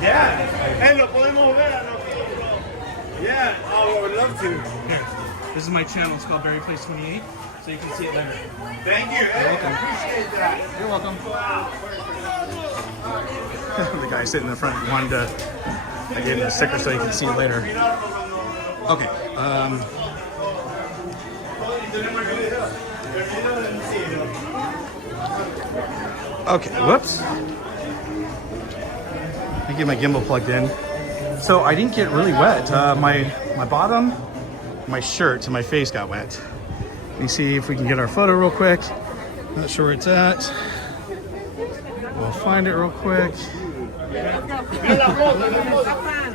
Yeah. Hey, lo podemos ver a nosotros. Yeah, I would love to. Here. This is my channel. It's called Barry Place 28, so you can see it later. Thank you. You're welcome. Appreciate that. You're welcome. The guy sitting in the front wanted to. I gave him the sticker so you can see it later. Okay. Okay. Whoops. Let me get my gimbal plugged in. So I didn't get really wet. My bottom, my shirt, and my face got wet. Let me see if we can get our photo real quick. Not sure where it's at. We'll find it real quick.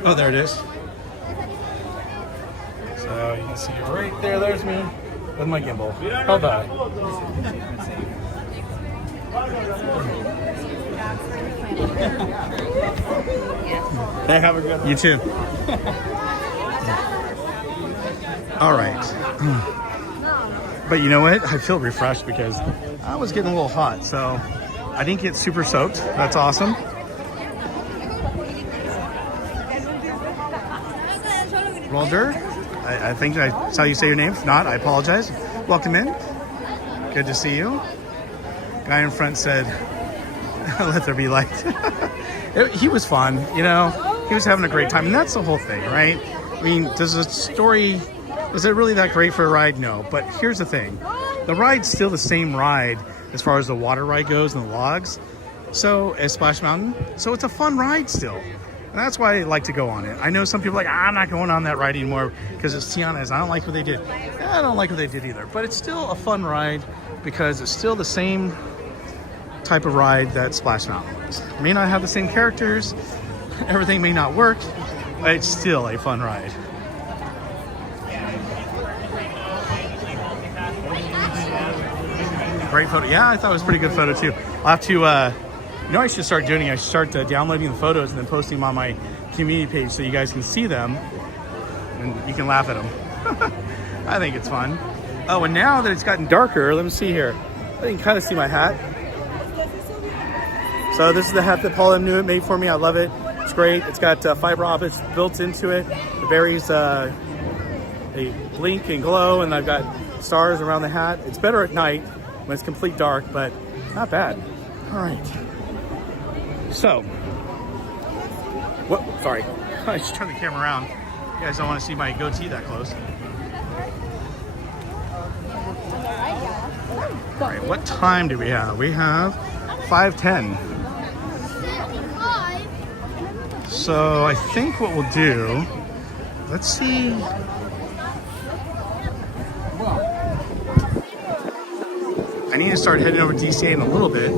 Oh, there it is. So you can see right there. There's me with my gimbal. Hold on. Hey, have a good one. You too. All right. But you know what? I feel refreshed because I was getting a little hot, so I didn't get super soaked. That's awesome. Rolder, I think that's how you say your name. If not, I apologize. Welcome in. Good to see you. Guy in front said, let there be light. He was fun, you know. He was having a great time, and that's the whole thing, right? I mean, is it really that great for a ride? No, but here's the thing. The ride's still the same ride as far as the water ride goes and the logs. So, as Splash Mountain. So it's a fun ride still. And that's why I like to go on it. I know some people are like, I'm not going on that ride anymore because it's Tiana's. I don't like what they did. I don't like what they did either. But it's still a fun ride because it's still the same type of ride that Splash Mountain was. It may not have the same characters. Everything may not work. But it's still a fun ride. Great photo. Yeah, I thought it was a pretty good photo too. I'll have to, you know, I should start doing. I should start downloading the photos and then posting them on my community page so you guys can see them and you can laugh at them. I think it's fun. Oh, and now that it's gotten darker, let me see here. I can kind of see my hat. So this is the hat that Paula Newitt made for me. I love it. It's great. It's got fiber optics built into it. The berries, they blink and glow, and I've got stars around the hat. It's better at night when it's complete dark, but not bad. All right. So, sorry. I just turned the camera around. You guys don't want to see my goatee that close. All right, what time do we have? We have 5:10. So I think what we'll do, let's see. I need to start heading over to DCA in a little bit.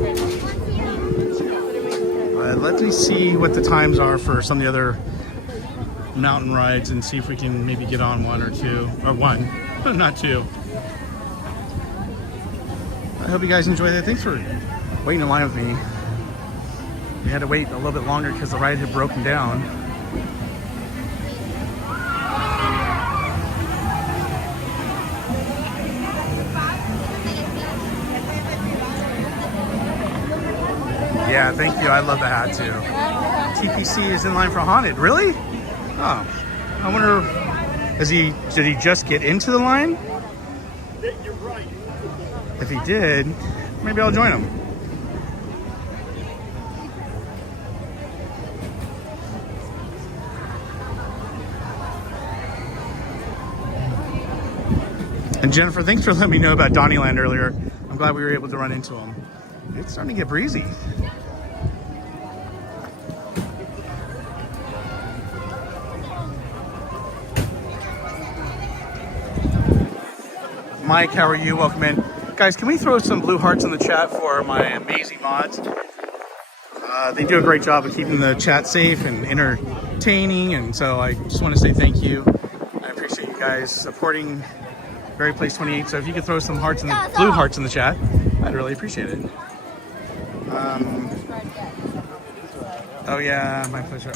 But let me see what the times are for some of the other mountain rides and see if we can maybe get on one or two, or one, not two. I hope you guys enjoyed it. Thanks for waiting in line with me. We had to wait a little bit longer because the ride had broken down. Yeah, thank you. I love the hat too. TPC is in line for Haunted. Really? Oh, I wonder, did he just get into the line? If he did, maybe I'll join him. And Jennifer, thanks for letting me know about Donnyland earlier. I'm glad we were able to run into him. It's starting to get breezy. Mike, how are you? Welcome in. Guys, can we throw some blue hearts in the chat for my amazing mods? They do a great job of keeping the chat safe and entertaining, and so I just want to say thank you. I appreciate you guys supporting Very Place 28. So if you could throw some hearts in the blue hearts in the chat, I'd really appreciate it. Oh yeah, my pleasure.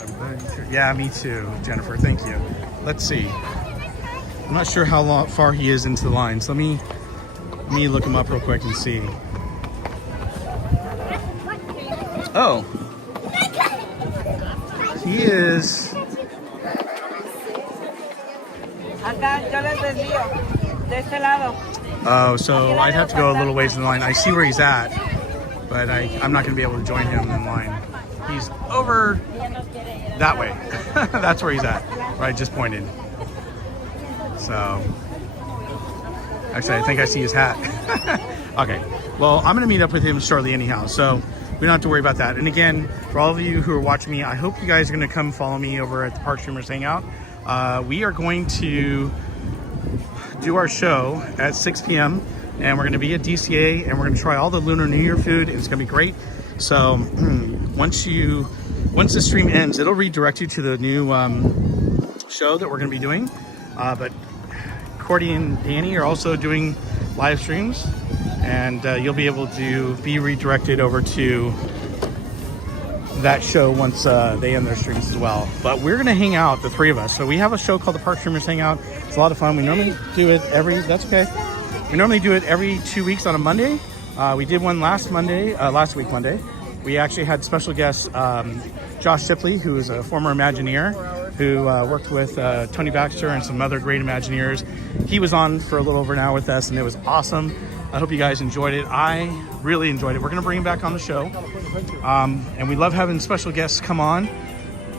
Yeah, me too, Jennifer. Thank you. Let's see. I'm not sure how far he is into the line, so let me look him up real quick and see. Oh, he is. Oh, so I'd have to go a little ways in the line. I see where he's at, but I'm not going to be able to join him in line. He's over that way. That's where he's at, where I just pointed. So, actually, I think I see his hat. Okay, well, I'm going to meet up with him shortly anyhow, so we don't have to worry about that. And again, for all of you who are watching me, I hope you guys are going to come follow me over at the Park Streamers Hangout. We are going to do our show at 6 p.m. and we're going to be at DCA and we're going to try all the Lunar New Year food. It's going to be great. So once the stream ends, it'll redirect you to the new show that we're going to be doing. But Cordy and Danny are also doing live streams, and you'll be able to be redirected over to that show once they end their streams as well. But we're going to hang out, the three of us. So we have a show called the Park Streamers Hangout. It's a lot of fun. We normally do it we normally do it every 2 weeks on a Monday. We did one last week Monday. We actually had special guest Josh Shipley, who is a former Imagineer who worked with Tony Baxter and some other great Imagineers. He was on for a little over an hour with us, and it was awesome. I hope you guys enjoyed it. I really enjoyed it. We're going to bring him back on the show. And we love having special guests come on.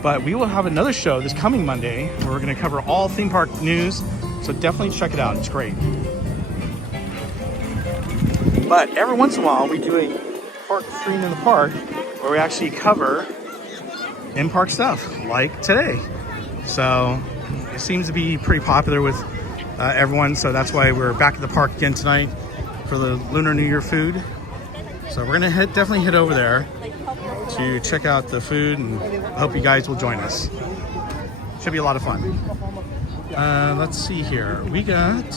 But we will have another show this coming Monday where we're going to cover all theme park news. So definitely check it out. It's great. But every once in a while, we do a park stream in the park where we actually cover in-park stuff, like today. So it seems to be pretty popular with everyone. So that's why we're back at the park again tonight for the Lunar New Year food. So we're going to definitely head over there to check out the food, and I hope you guys will join us. Should be a lot of fun. Let's see here. We got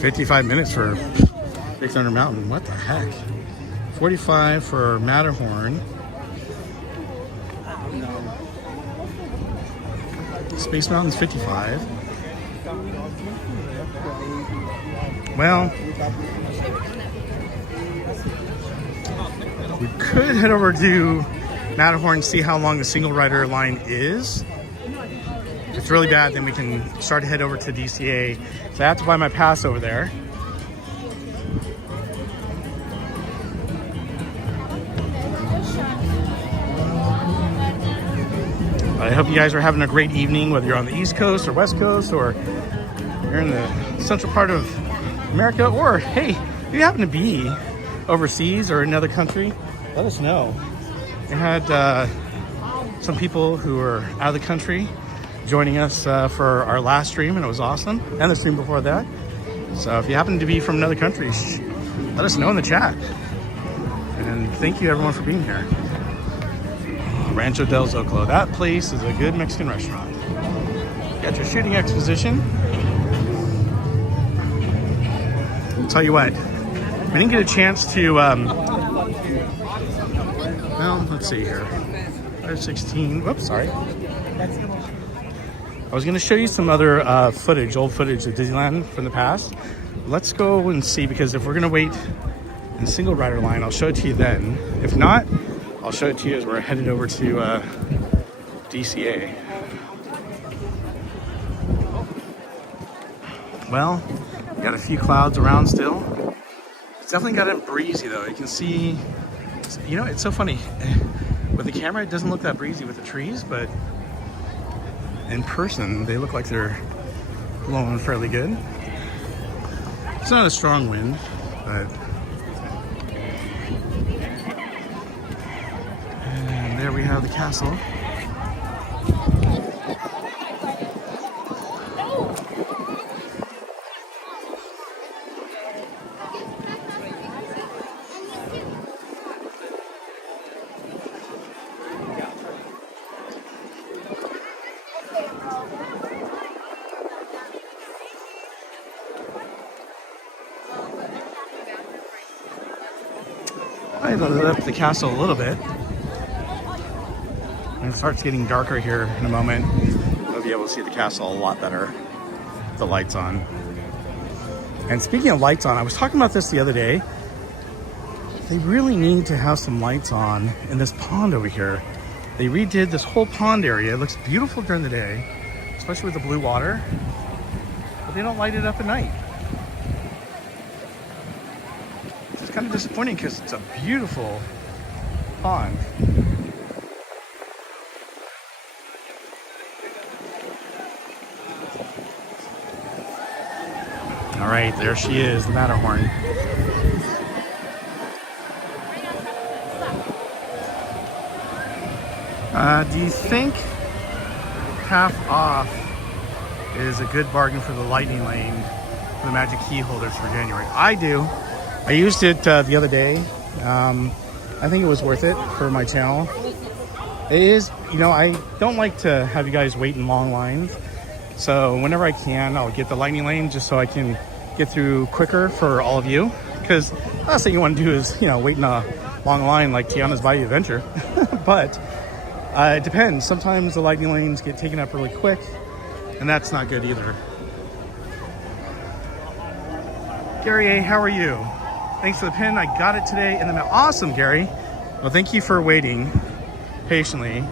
55 minutes for Big Thunder Mountain. What the heck? 45 for Matterhorn. Space Mountain's 55. Well, We could head over to Matterhorn and see how long the single rider line is. If it's really bad, then we can start to head over to DCA. So I have to buy my pass over there. I hope you guys are having a great evening, whether you're on the East Coast or West Coast, or you're in the central part of America, or hey, if you happen to be overseas or another country, let us know. We had some people who were out of the country joining us for our last stream, and it was awesome, and the stream before that. So if you happen to be from another country, let us know in the chat. And thank you everyone for being here. Rancho del Zocalo. That place is a good Mexican restaurant. Got your shooting exposition. I'll tell you what, we didn't get a chance to, well, let's see here. 516, whoops, sorry. I was going to show you some other footage, old footage of Disneyland from the past. Let's go and see, because if we're going to wait in single rider line, I'll show it to you then. If not, I'll show it to you as we're headed over to DCA. Well, got a few clouds around still. It's definitely got it breezy though. You can see, you know, it's so funny. With the camera, it doesn't look that breezy with the trees, but in person, they look like they're blowing fairly good. It's not a strong wind, but... And there we have the castle. I lit up the castle a little bit. And it starts getting darker here in a moment. We'll be able to see the castle a lot better with the lights on. And speaking of lights on, I was talking about this the other day. They really need to have some lights on in this pond over here. They redid this whole pond area. It looks beautiful during the day, especially with the blue water, but they don't light it up at night. It's kind of disappointing because it's a beautiful pond. All right, there she is, the Matterhorn. Do you think half off is a good bargain for the lightning lane for the magic key holders for January? I do. I used it the other day. I think it was worth it for my channel. It is, you know, I don't like to have you guys wait in long lines. So whenever I can, I'll get the lightning lane just so I can get through quicker for all of you. Because the last thing you want to do is, you know, wait in a long line like Tiana's Bayou Adventure. But it depends. Sometimes the lightning lanes get taken up really quick, and that's not good either. Gary A, how are you? Thanks for the pin. I got it today in the mail. Awesome, Gary. Well, thank you for waiting patiently.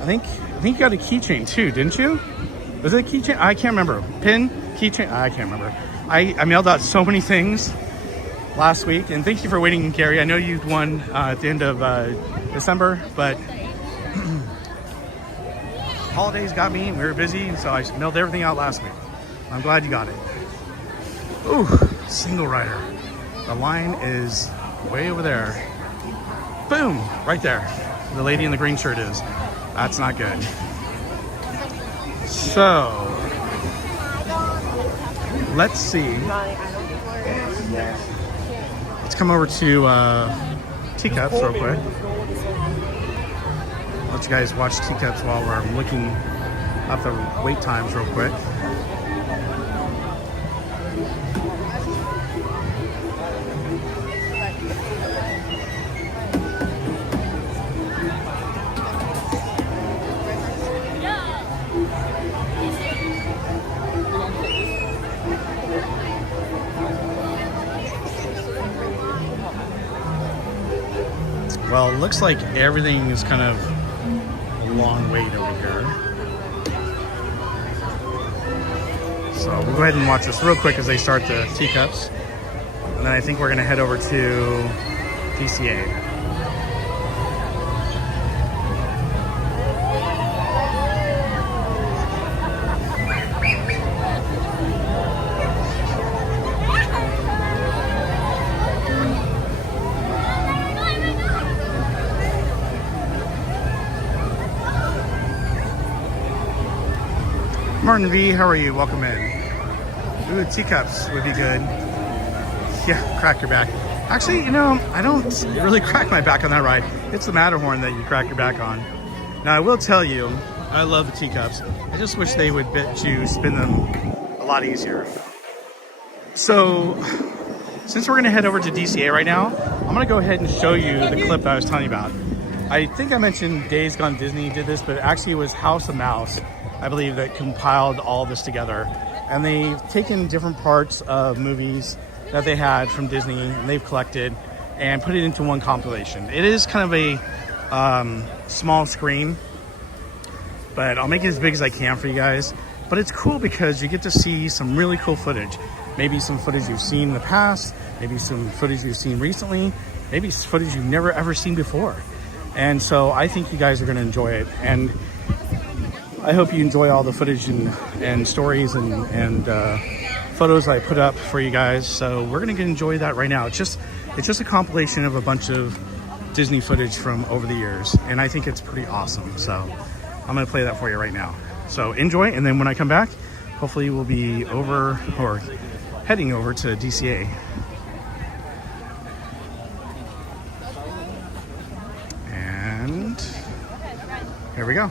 I think you got a keychain too, didn't you? Was it a keychain? I can't remember. Pin? Keychain? I can't remember. I mailed out so many things last week, and thank you for waiting, Gary. I know you won at the end of December, but holidays got me. We were busy, so I mailed everything out last week. I'm glad you got it. Ooh, single rider. The line is way over there. Boom, right there. The lady in the green shirt is. That's not good. So, let's see. Let's come over to Teacups real quick. Let you guys watch Teacups while we're looking up the wait times real quick. Well, it looks like everything is kind of a long wait over here. So we'll go ahead and watch this real quick as they start the teacups. And then I think we're gonna head over to DCA. Martin V, how are you? Welcome in. Ooh, teacups would be good. Yeah, crack your back. Actually, you know, I don't really crack my back on that ride. It's the Matterhorn that you crack your back on. Now, I will tell you, I love the teacups. I just wish they would let you spin them a lot easier. So, since we're gonna head over to DCA right now, I'm gonna go ahead and show you the clip I was telling you about. I think I mentioned Days Gone Disney did this, but actually it was House of Mouse, I believe, that compiled all this together. And they've taken different parts of movies that they had from Disney and they've collected and put it into one compilation. It is kind of a small screen, but I'll make it as big as I can for you guys. But it's cool because you get to see some really cool footage. Maybe some footage you've seen in the past, maybe some footage you've seen recently, maybe footage you've never ever seen before. And so I think you guys are gonna enjoy it. And I hope you enjoy all the footage and stories and photos I put up for you guys. So we're gonna enjoy that right now. It's just a compilation of a bunch of Disney footage from over the years, and I think it's pretty awesome. So I'm gonna play that for you right now. So enjoy, and then when I come back, hopefully we'll be over or heading over to DCA. And here we go.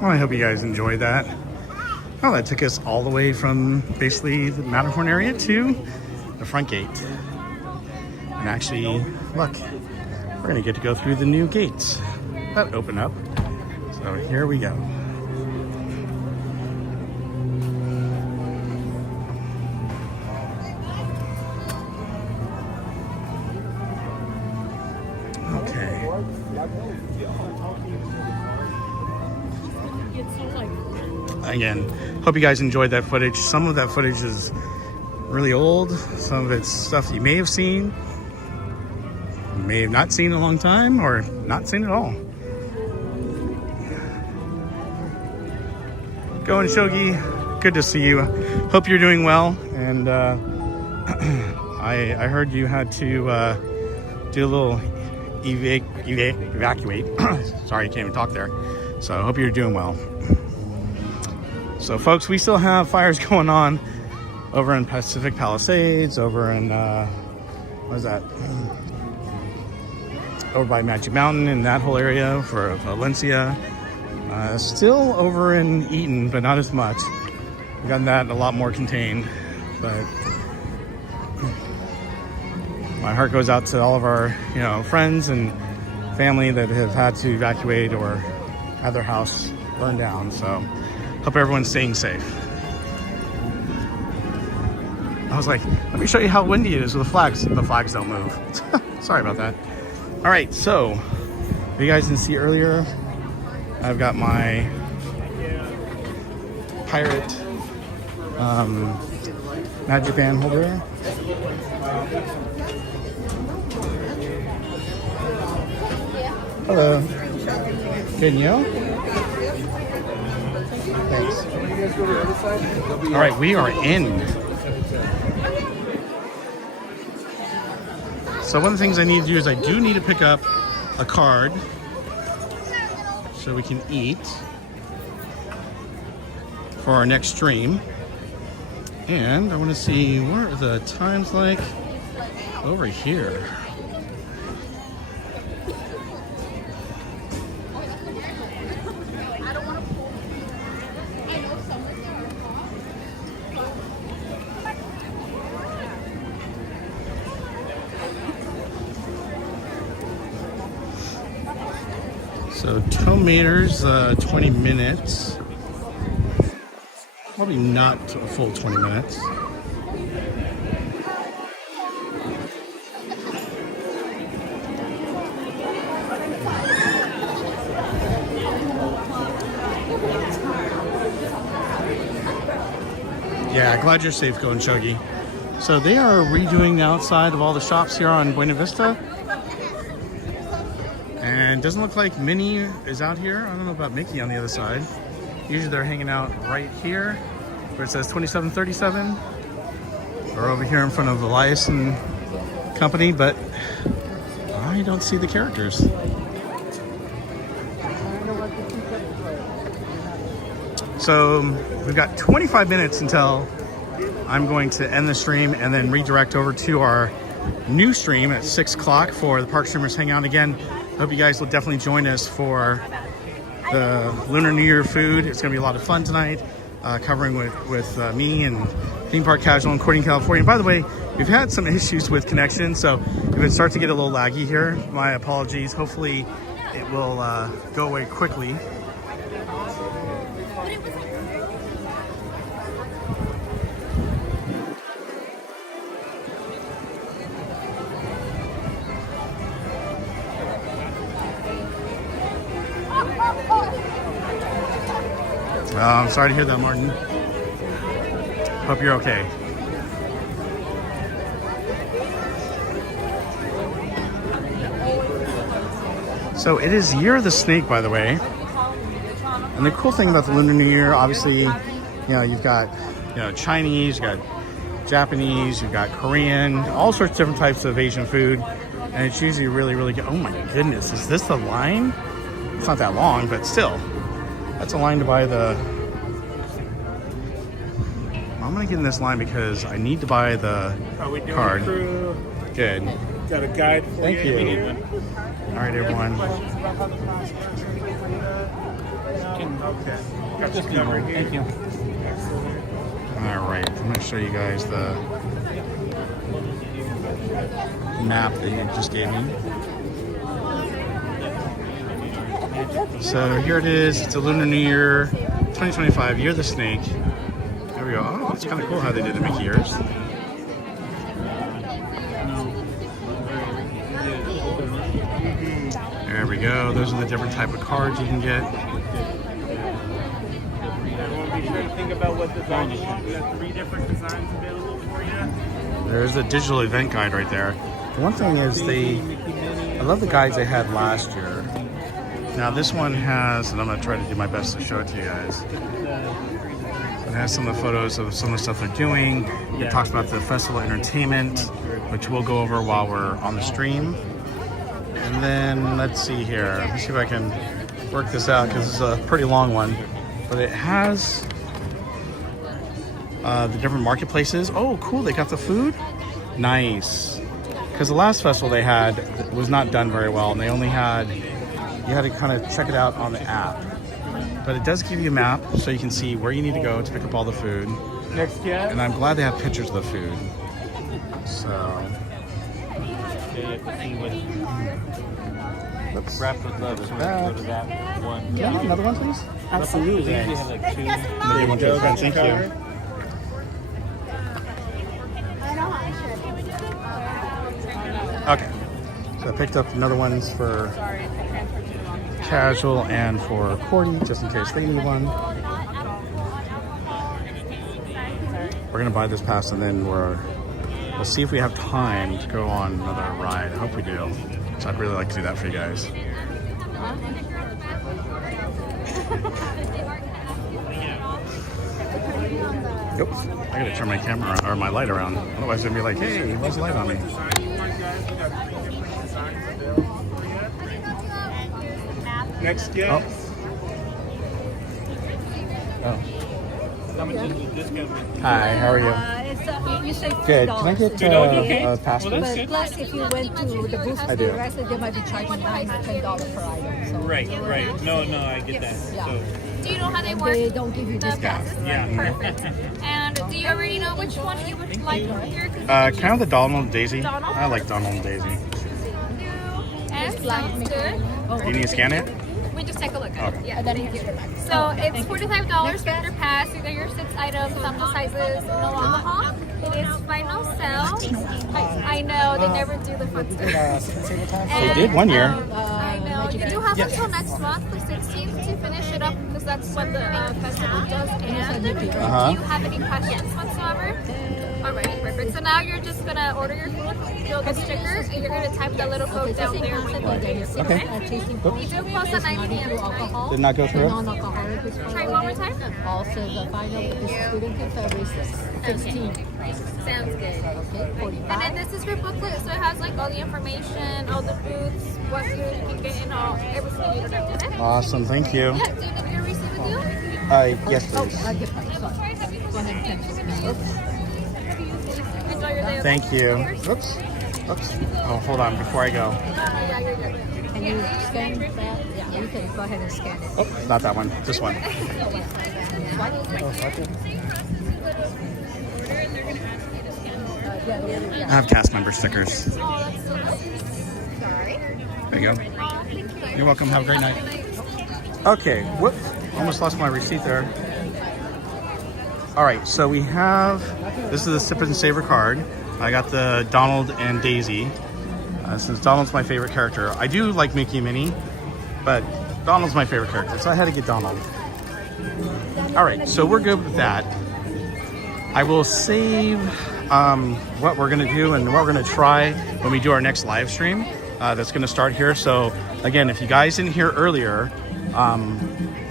Well, I hope you guys enjoyed that. Oh, that took us all the way from basically the Matterhorn area to the front gate. And actually, look, we're gonna get to go through the new gates that open up. So here we go. Okay. Again, hope you guys enjoyed that footage. Some of that footage is really old. Some of it's stuff you may have seen, may have not seen in a long time, or not seen at all. Going Shogi, good to see you. Hope you're doing well. And I heard you had to do a little evacuate. Sorry, I can't even talk there. So I hope you're doing well. So folks, we still have fires going on over in Pacific Palisades, over in, what is that? Over by Magic Mountain in that whole area for Valencia. Still over in Eaton, but not as much. We've gotten that a lot more contained, but my heart goes out to all of our, friends and family that have had to evacuate or had their house burned down. So hope everyone's staying safe. I was like, let me show you how windy it is with the flags. The flags don't move. Sorry about that. All right, so you guys didn't see earlier, I've got my pirate magic band holder. Hello. Good, and you? Thanks. All right, we are in. So one of the things I need to do is I do need to pick up a card so we can eat for our next stream. And I want to see, what are the times like over here? So tow meters, 20 minutes. Probably not a full 20 minutes. Yeah, glad you're safe going, Chuggy. So they are redoing the outside of all the shops here on Buena Vista. And doesn't look like Minnie is out here. I don't know about Mickey on the other side. Usually they're hanging out right here where it says 2737, or over here in front of Elias and company, but I don't see the characters. So we've got 25 minutes until I'm going to end the stream and then redirect over to our new stream at 6 o'clock for the Park Streamers Hangout. Again, hope you guys will definitely join us for the Lunar New Year food. It's going to be a lot of fun tonight, covering with me and Theme Park Casual in Corning, California. And by the way, we've had some issues with connection, so if it starts to get a little laggy here, my apologies. Hopefully it will go away quickly. I'm sorry to hear that, Martin. Hope you're okay. So it is Year of the Snake, by the way. And the cool thing about the Lunar New Year, obviously, you've got, Chinese, you've got Japanese, you've got Korean, all sorts of different types of Asian food. And it's usually really, really good. Oh my goodness, is this the line? It's not that long, but still. That's a line to buy the... I'm going to get in this line because I need to buy the card. Good. Got a guide for Thank you. you. All right, everyone. Okay. Got you covered here. Thank you. All right, I'm gonna show you guys the map that you just gave me. So here it is. It's a Lunar New Year 2025, Year of the Snake. There we go. Oh, it's kind of cool how they did the Mickey ears. There we go. Those are the different type of cards you can get. Be sure to think about what design you want. We got 3 different designs available for you. There's the digital event guide right there. The one thing is I love the guides they had last year. Now this one has, and I'm gonna try to do my best to show it to you guys. It has some of the photos of some of the stuff they're doing. It talks about the festival entertainment, which we'll go over while we're on the stream. And then let's see here. Let's see if I can work this out because it's a pretty long one. But it has the different marketplaces. Oh, cool! They got the food. Nice. Because the last festival they had was not done very well, and they only had, you had to kind of check it out on the app. But it does give you a map so you can see where you need to go to pick up all the food. Next, yeah. And I'm glad they have pictures of the food. So. Oops. Raft with love is where you go to that one. Can I get another one, please? Absolutely. They have like 2. There you go. Thank you. Okay. So I picked up another ones for casual and for Cordy, just in case they need one. We're gonna buy this pass and then we'll see if we have time to go on another ride. I hope we do. So I'd really like to do that for you guys. Oops, I gotta turn my camera or my light around. Otherwise it'd be like, hey, where's the light on me? Next, yeah. Oh. How much is the discount? Hi, how are you? You say Good. Can I get a pass, But please? plus, if you went to the booth I do. direct, they might be charging $9 or $10 per item. So. Right. No, I get that. Yeah. So. Do you know how they And work? they don't give you discounts. Yeah. Perfect. And do you already know which one you would like here? Kind of the Donald and Daisy. Donald? I like Donald and Daisy. And sounds good. You need to scan it? We just take a look at Okay. it. Yeah, then you get it. So it's $45 for your pass. You get your 6 items, sample sizes, no alcohol. It is final sale. I know, they never do the fun stuff. They did one year. I know. You do have until next month, the 16th, to finish it up because that's when the festival does end. Do you have any questions whatsoever? Alrighty, perfect. So now you're just gonna order your food, you'll get stickers, and you're gonna type the little code down there when you get it. Okay. We do close at 9 p.m. tonight. Did not go through? Try one more time. Also, the final is student in February 16. Sounds good. Okay, 45. And then this is your booklet, so it has like all the information, all the booths, what you can get, and all everything you need to do. Okay? Awesome, thank you. Yeah, do you need your receipt with you? Yes, please. I get mine. Sorry. Go ahead and cancel. Enjoy your day. Thank you. Oops. Oh, hold on, before I go. Yeah, you're good. Can you scan that? Yeah, you can go ahead and scan it. Oh, not that one, this one. I have cast member stickers. There you go. You're welcome, have a great night. Okay, whoop, almost lost my receipt there. All right, so we have, this is the Sip and Savor card. I got the Donald and Daisy. Since Donald's my favorite character. I do like Mickey and Minnie, but Donald's my favorite character, so I had to get Donald. All right, so we're good with that. I will save what we're gonna do and what we're gonna try when we do our next live stream. That's gonna start here. So again, if you guys didn't hear earlier,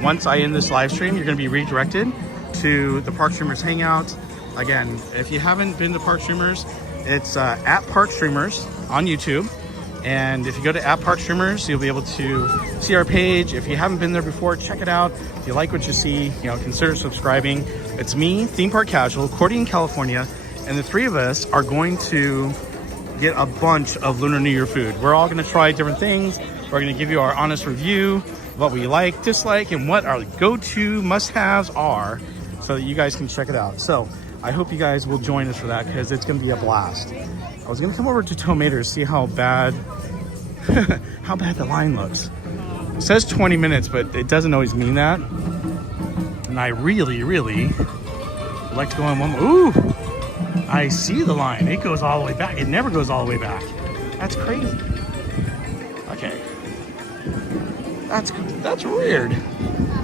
once I end this live stream, you're gonna be redirected to the Park Streamers Hangout. Again, if you haven't been to Park Streamers, it's at Park Streamers on YouTube. And if you go to at Park Streamers, you'll be able to see our page. If you haven't been there before, check it out. If you like what you see, consider subscribing. It's me, Theme Park Casual, Cordy in California, and the 3 of us are going to get a bunch of Lunar New Year food. We're all gonna try different things. We're gonna give you our honest review, what we like, dislike, and what our go-to must-haves are so that you guys can check it out. So I hope you guys will join us for that because it's going to be a blast. I was going to come over to Tomato to see how bad how bad the line looks. It says 20 minutes, but it doesn't always mean that. And I really, really like to go on one more. Ooh, I see the line. It goes all the way back. It never goes all the way back. That's crazy. Okay. That's weird.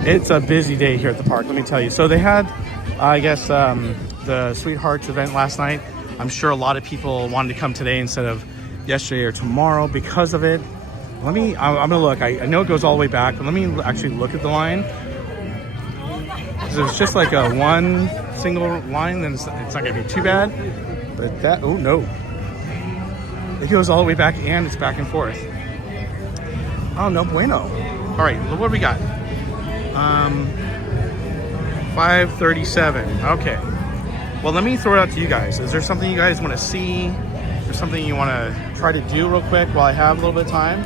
It's a busy day here at the park, let me tell you. So they had, I guess, the Sweethearts event last night. I'm sure a lot of people wanted to come today instead of yesterday or tomorrow because of it. I'm gonna look. I know it goes all the way back, but let me actually look at the line. Because if it's just like a one single line, then it's not gonna be too bad. But that, oh no. It goes all the way back and it's back and forth. Oh, no bueno. All right, what do we got? 5:37. Okay. Well, let me throw it out to you guys. Is there something you guys want to see? Is there something you want to try to do real quick while I have a little bit of time?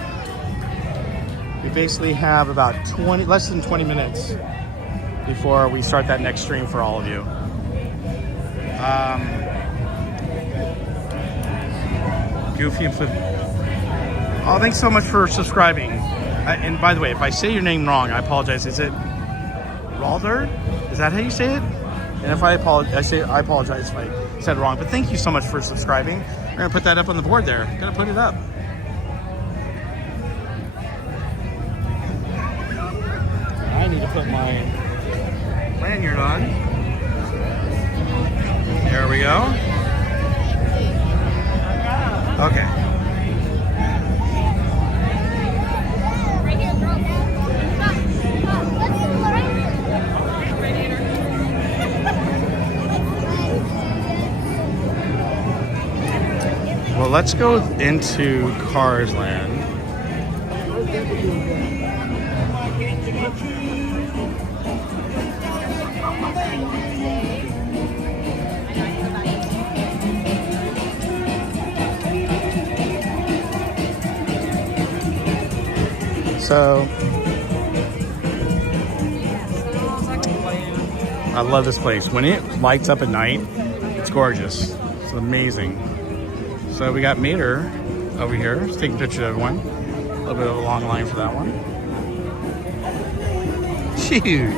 We basically have about less than 20 minutes before we start that next stream for all of you. Goofy and Flip. Oh, thanks so much for subscribing. And by the way, if I say your name wrong, I apologize. Is it Ralder? Is that how you say it? And if I apologize if I said it wrong. But thank you so much for subscribing. We're gonna put that up on the board there. Gonna put it up. I need to put my lanyard on. There we go. Okay. Well, let's go into Cars Land. So, I love this place. When it lights up at night, it's gorgeous. It's amazing. So we got Mater over here. Just taking pictures of everyone. A little bit of a long line for that one. Shoot.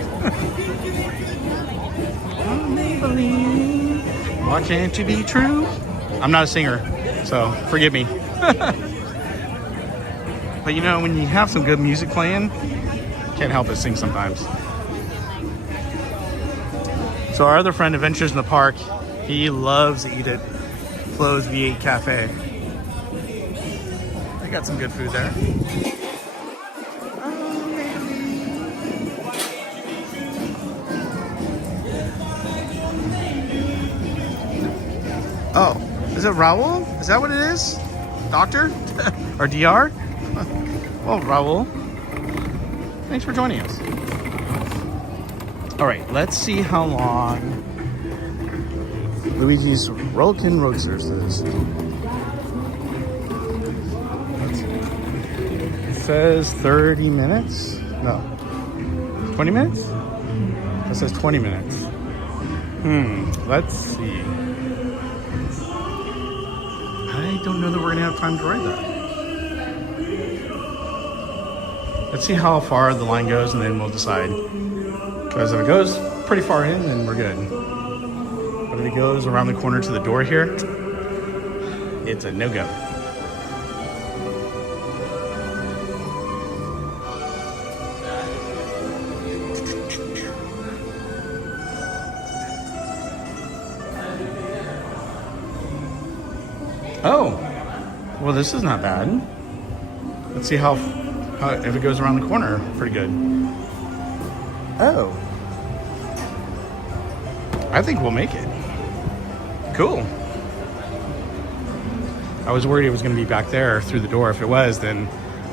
Why can't you be true? I'm not a singer, so forgive me. But you know, when you have some good music playing, can't help but sing sometimes. So our other friend, Adventures in the Park, he loves to eat at Flo's V8 Cafe. They got some good food there. Oh, is it Raul? Is that what it is? Doctor? Or DR? Well, Raul, thanks for joining us. All right, let's see how long Luigi's Rollickin Roadsters is. It says 30 minutes? No. 20 minutes? It says 20 minutes. Let's see. I don't know that we're gonna have time to ride that. Let's see how far the line goes and then we'll decide. Because if it goes pretty far in, then we're good. But if it goes around the corner to the door here, it's a no-go. Oh, well, this is not bad. Let's see how if it goes around the corner, pretty good. Oh, I think we'll make it. Cool. I was worried it was going to be back there through the door. If it was, then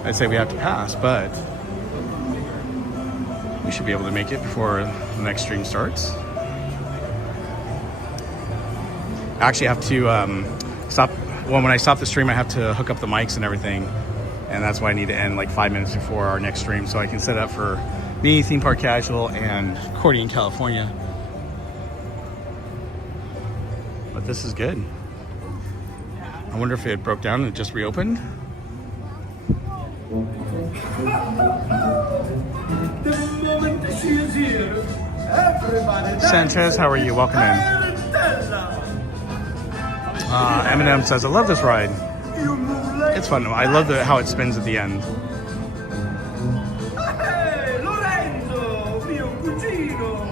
I'd say we have to pass, but we should be able to make it before the next stream starts. I actually have to stop. Well, when I stop the stream, I have to hook up the mics and everything and that's why I need to end like 5 minutes before our next stream so I can set up for me, Theme Park Casual, and Cordy in California. But this is good. I wonder if it broke down and it just reopened. Sanchez, how are you? Welcome in. Eminem says, I love this ride. It's fun. I love how it spins at the end. Hey, Lorenzo, mio cugino.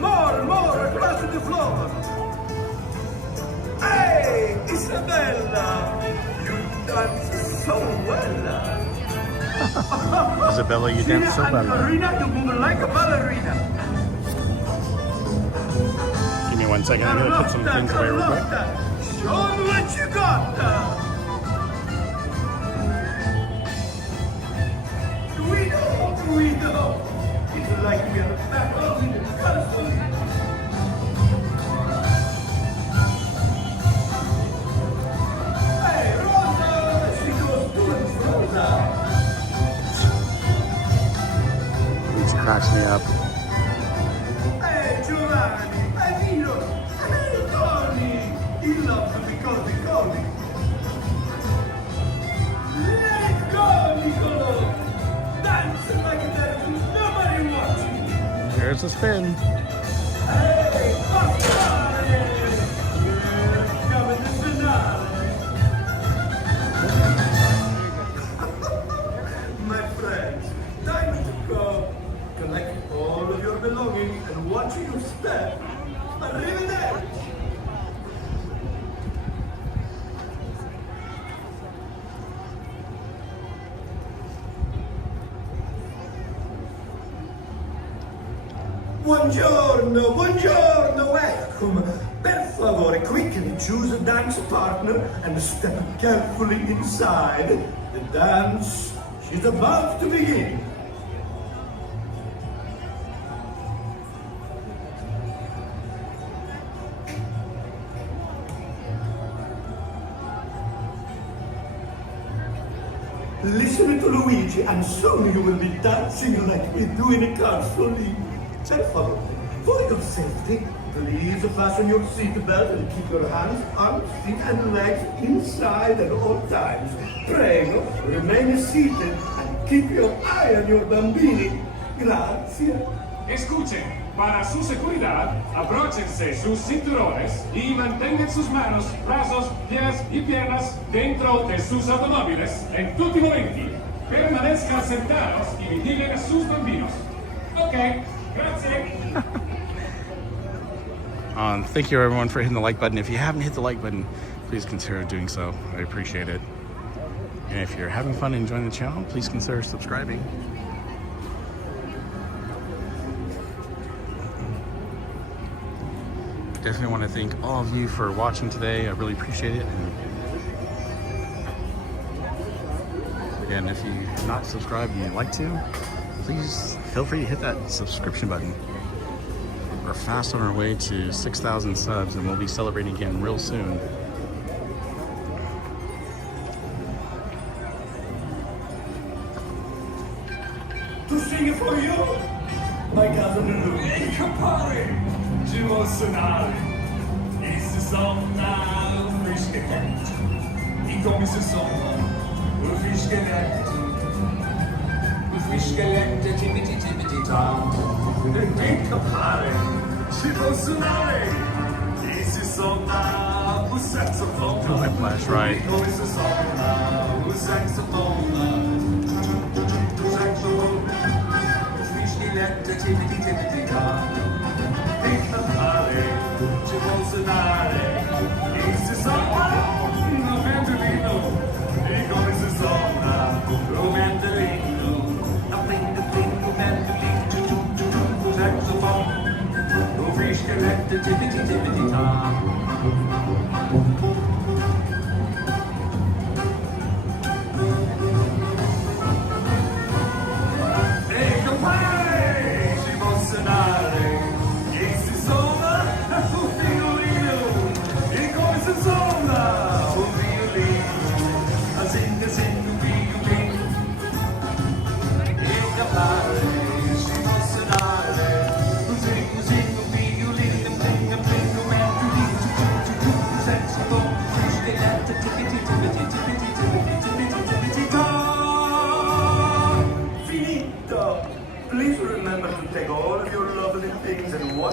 More, across the floor. Hey, Isabella, you dance so well. Isabella, you dance so well. Marina, you move like a ballerina. Give me 1 second. I'm going to put some things away real quick. Show me what you got. Guido. It's like we are back up in the castle. Hey, Rosa, she goes to and fro now. Luigi cracks me up. Hey, Giovanni, hey, Vino, hey, Donny. He loves to be called the Donny. Let go, Niccolo. Dancing like there's nobody watching. Here's the spin. Hey, Pasquale. Coming to finale. My friends, time to go. Collect all of your belongings and watch your step. Arrivederci. Buongiorno, welcome. Per favore, quickly choose a dance partner and step carefully inside. The dance is about to begin. Listen to Luigi, and soon you will be dancing like we do in a castle. Per favore, for your safety, please fasten your seatbelt and keep your hands, arms, feet, and legs inside at all times. Prego, remain seated and keep your eye on your bambini. Grazie. Escuchen, para su seguridad, abróchense sus cinturones y mantengan sus manos, brazos, pies y piernas dentro de sus automóviles en tutti momenti. Permanezcan sentados y vigilen a sus bambinos. Ok. Thank you everyone for hitting the like button. If you haven't hit the like button, please consider doing so. I appreciate it. And if you're having fun and enjoying the channel, please consider subscribing. Definitely want to thank all of you for watching today. I really appreciate it. And again, if you're not subscribed and you'd like to, please feel free to hit that subscription button. We're fast on our way to 6,000 subs, and we'll be celebrating again real soon. To sing for you, my cousin Luigi. Hey, compare, ci vuol suonare. E si sonna un fischieletto. E come si sonna un fischieletto. Fischieletto, tibbity tibbity tom. Hey, compare, ci vuol suonare. E si sonna un saxophone. Whiplash, right? E come si sonna un saxophone. Fischieletto, tibbity tibbity tom. Hey, compare, ci vuol suonare. E si sonna un mandolino. E come si sonna un mandolino. Tippity tippity tom.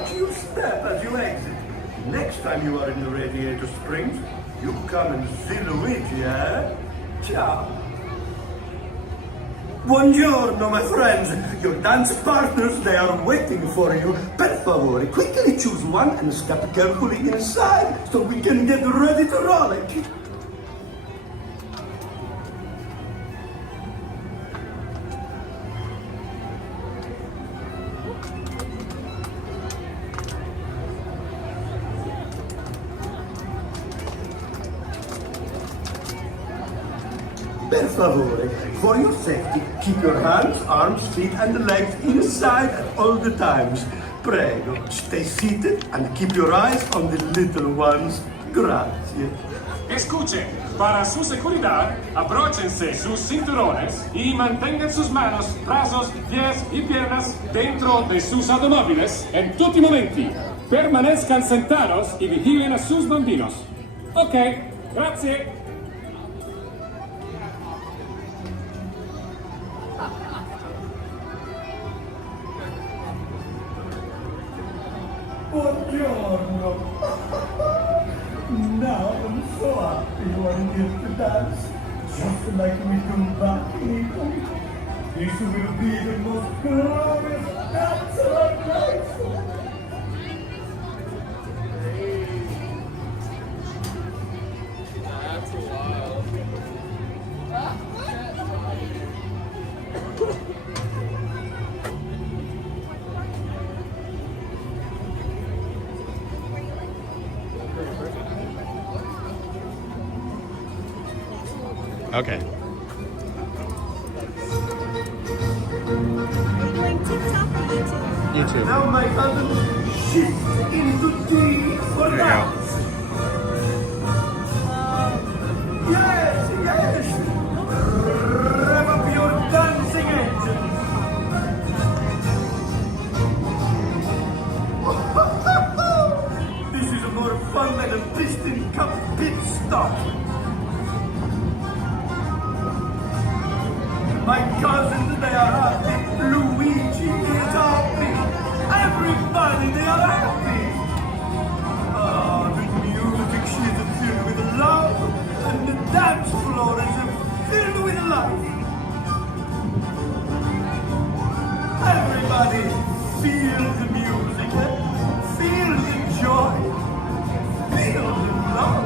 watch your step as you exit. Next time you are in the Radiator Springs, you come and see Luigi, eh? Ciao. Buongiorno, my friends. Your dance partners, they are waiting for you. Per favore, quickly choose one and step carefully inside so we can get ready to rollick. Per favore, for your safety, keep your hands, arms, feet and legs inside at all the times. Prego, stay seated and keep your eyes on the little ones. Grazie. Escuchen, para su seguridad, abróchense sus cinturones y mantengan sus manos, brazos, pies y piernas dentro de sus automóviles en tutti momenti. Permanezcan sentados y vigilen a sus bambinos. Ok, grazie. Buongiorno. Now I'm so happy you are here to dance, just like we do back in Italy. This will be the most glorious dance of our lives. That's wild. Okay. Are you doing TikTok or YouTube? YouTube. Now my cousin shift into D for There you dance. Yes, yes. Rev up your dancing engine. This is more fun than a piston cup pit stop. My cousins, they are happy. Luigi is happy. Everybody, they are happy. Ah, the music, she is filled with love, and the dance floor is filled with life. Everybody, feel the music, feel the joy, feel the love.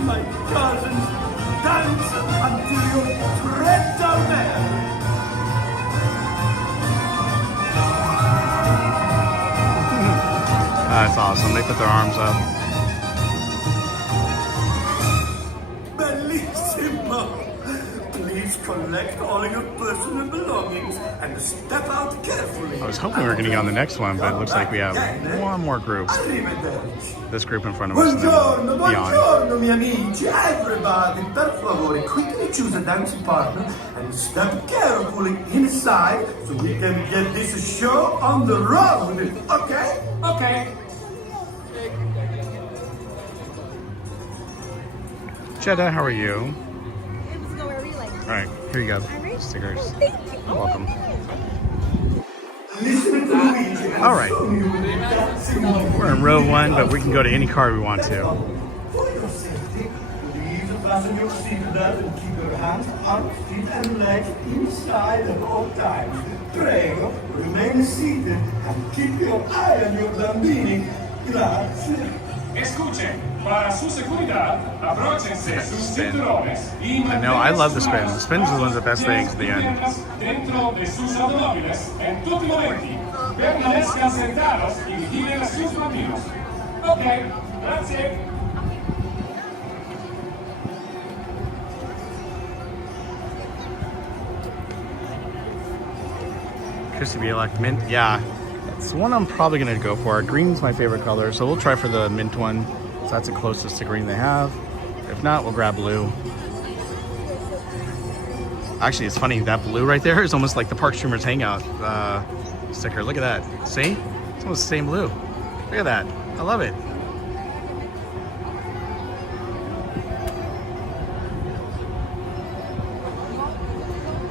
My cousins, dance until you tread down there. That's awesome. They put their arms up. Bellissimo. Please collect all your personal belongings and step out carefully. I was hoping we were going to get on the next one, but it looks like we have one more group. This group in front of us. Buongiorno, Beyond. buongiorno, miei amici. Everybody, per favore, quickly choose a dance partner and step carefully inside so we can get this show on the road. Okay? Okay. Jeddah, how are you? Let's go where we like. All right, here you go. Stickers. You're welcome. All right. We're in row 1, but we can go to any car we want to. For your safety, please fasten your seatbelt and keep your hands, arms, feet and legs inside at all times. Prego, remain seated and keep your eye on your bambini. Grazie. Escuchen, para su seguridad, abróchense sus cinturones y I know, I love the spin. The spin's one of the best things at the end. dentro de sus automóviles en tutti i momenti. Permanezcan sentados y vigilen a sus bambinos. Ok, grazie. Crispy Bielak mint, yeah. It's one I'm probably gonna go for. Green's my favorite color, so we'll try for the mint one. So that's the closest to green they have. If not, we'll grab blue. Actually, it's funny, that blue right there is almost like the Park Streamers Hangout sticker. Look at that. See? It's almost the same blue. Look at that. I love it.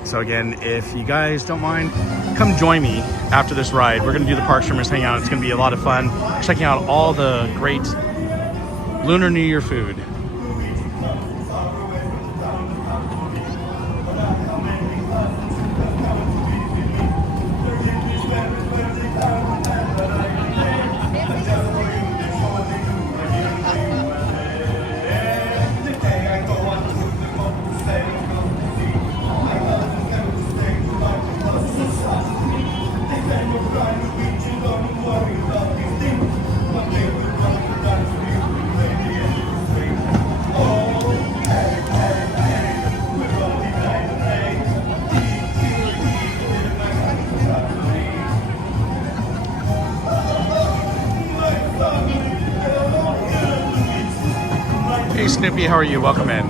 So again, if you guys don't mind, come join me after this ride. We're gonna do the Park Streamers Hangout. It's gonna be a lot of fun. Checking out all the great Lunar New Year food. Hey Snoopy, how are you? Welcome in.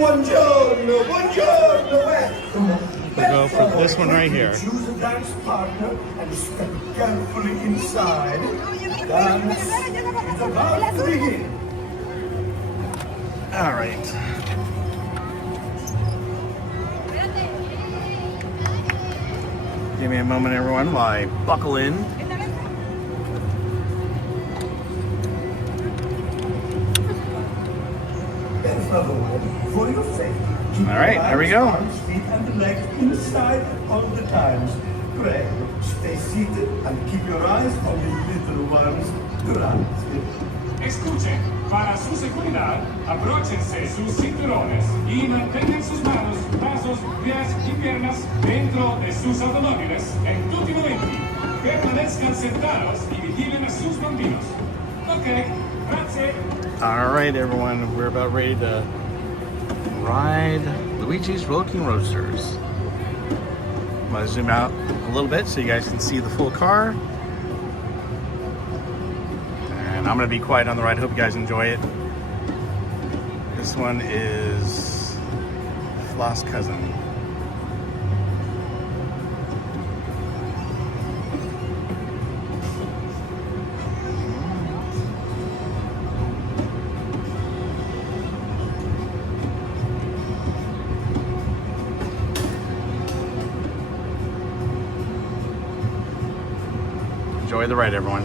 Buongiorno, buongiorno. We'll go for this one right here. Choose a dance partner and step carefully inside. Dance is about to begin. All right. Give me a moment, everyone, while I buckle in. For your safety. All right, there we go. Arms, feet, and legs inside all the times. Great. Stay seated and keep your eyes on the little ones. Grazie. Escuchen, para su seguridad, abróchense sus cinturones y mantengan sus manos, brazos, pies y piernas dentro de sus automóviles en tutti momenti. Permanezcan sentados y vigilen a sus bambinos. Ok, grazie. All right, everyone, we're about ready to ride Luigi's Rollickin Roadsters. I'm gonna zoom out a little bit so you guys can see the full car. And I'm gonna be quiet on the ride. Hope you guys enjoy it. This one is Floss Cousin. Enjoy the ride, everyone.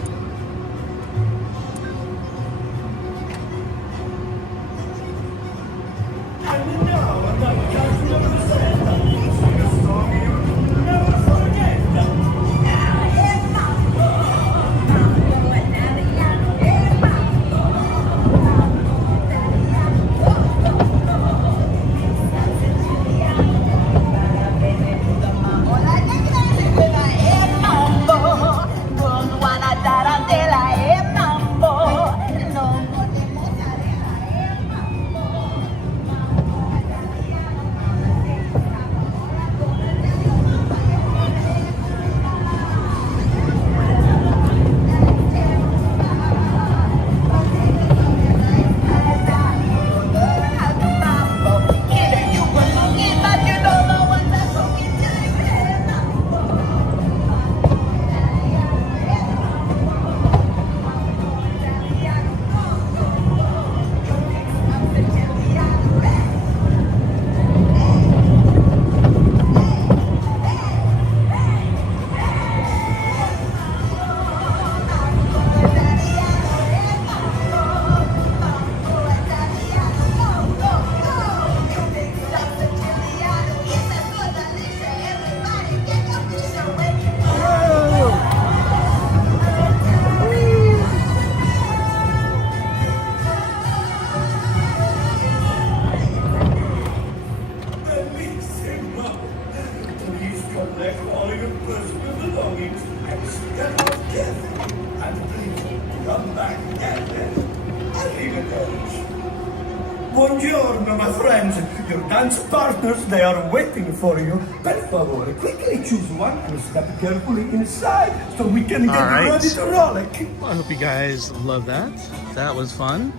Da da Buongiorno, my friends. Your dance partners, they are waiting for you. Per favor, quickly choose one and step carefully inside so we can get ready to rollick. Well, I hope you guys love that. That was fun.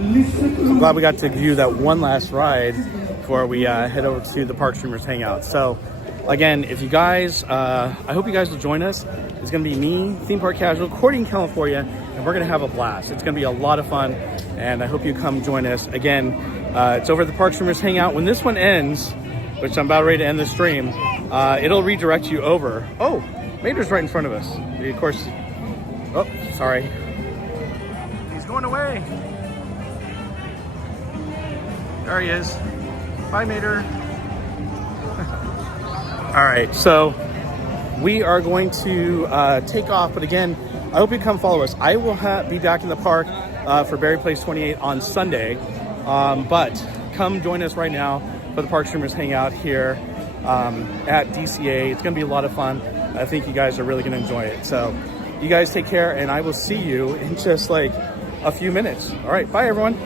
I'm glad we got to do that one last ride before we head over to the Park Streamers Hangout. So, again, if you guys, I hope you guys will join us. It's going to be me, Theme Park Casual, Courting California, and we're going to have a blast. It's going to be a lot of fun, and I hope you come join us. Again, it's over at the Park Streamers Hangout. When this one ends, which I'm about ready to end the stream, it'll redirect you over. Oh, Mater's right in front of us. Of course. Oh, sorry. He's going away. There he is. Bye, Mater. All right, so we are going to take off, but again, I hope you come follow us. I will be back in the park for Berry Place 28 on Sunday, but come join us right now for the Park Streamers Hangout here at DCA. It's going to be a lot of fun. I think you guys are really going to enjoy it. So you guys take care, and I will see you in just like a few minutes. All right, bye, everyone.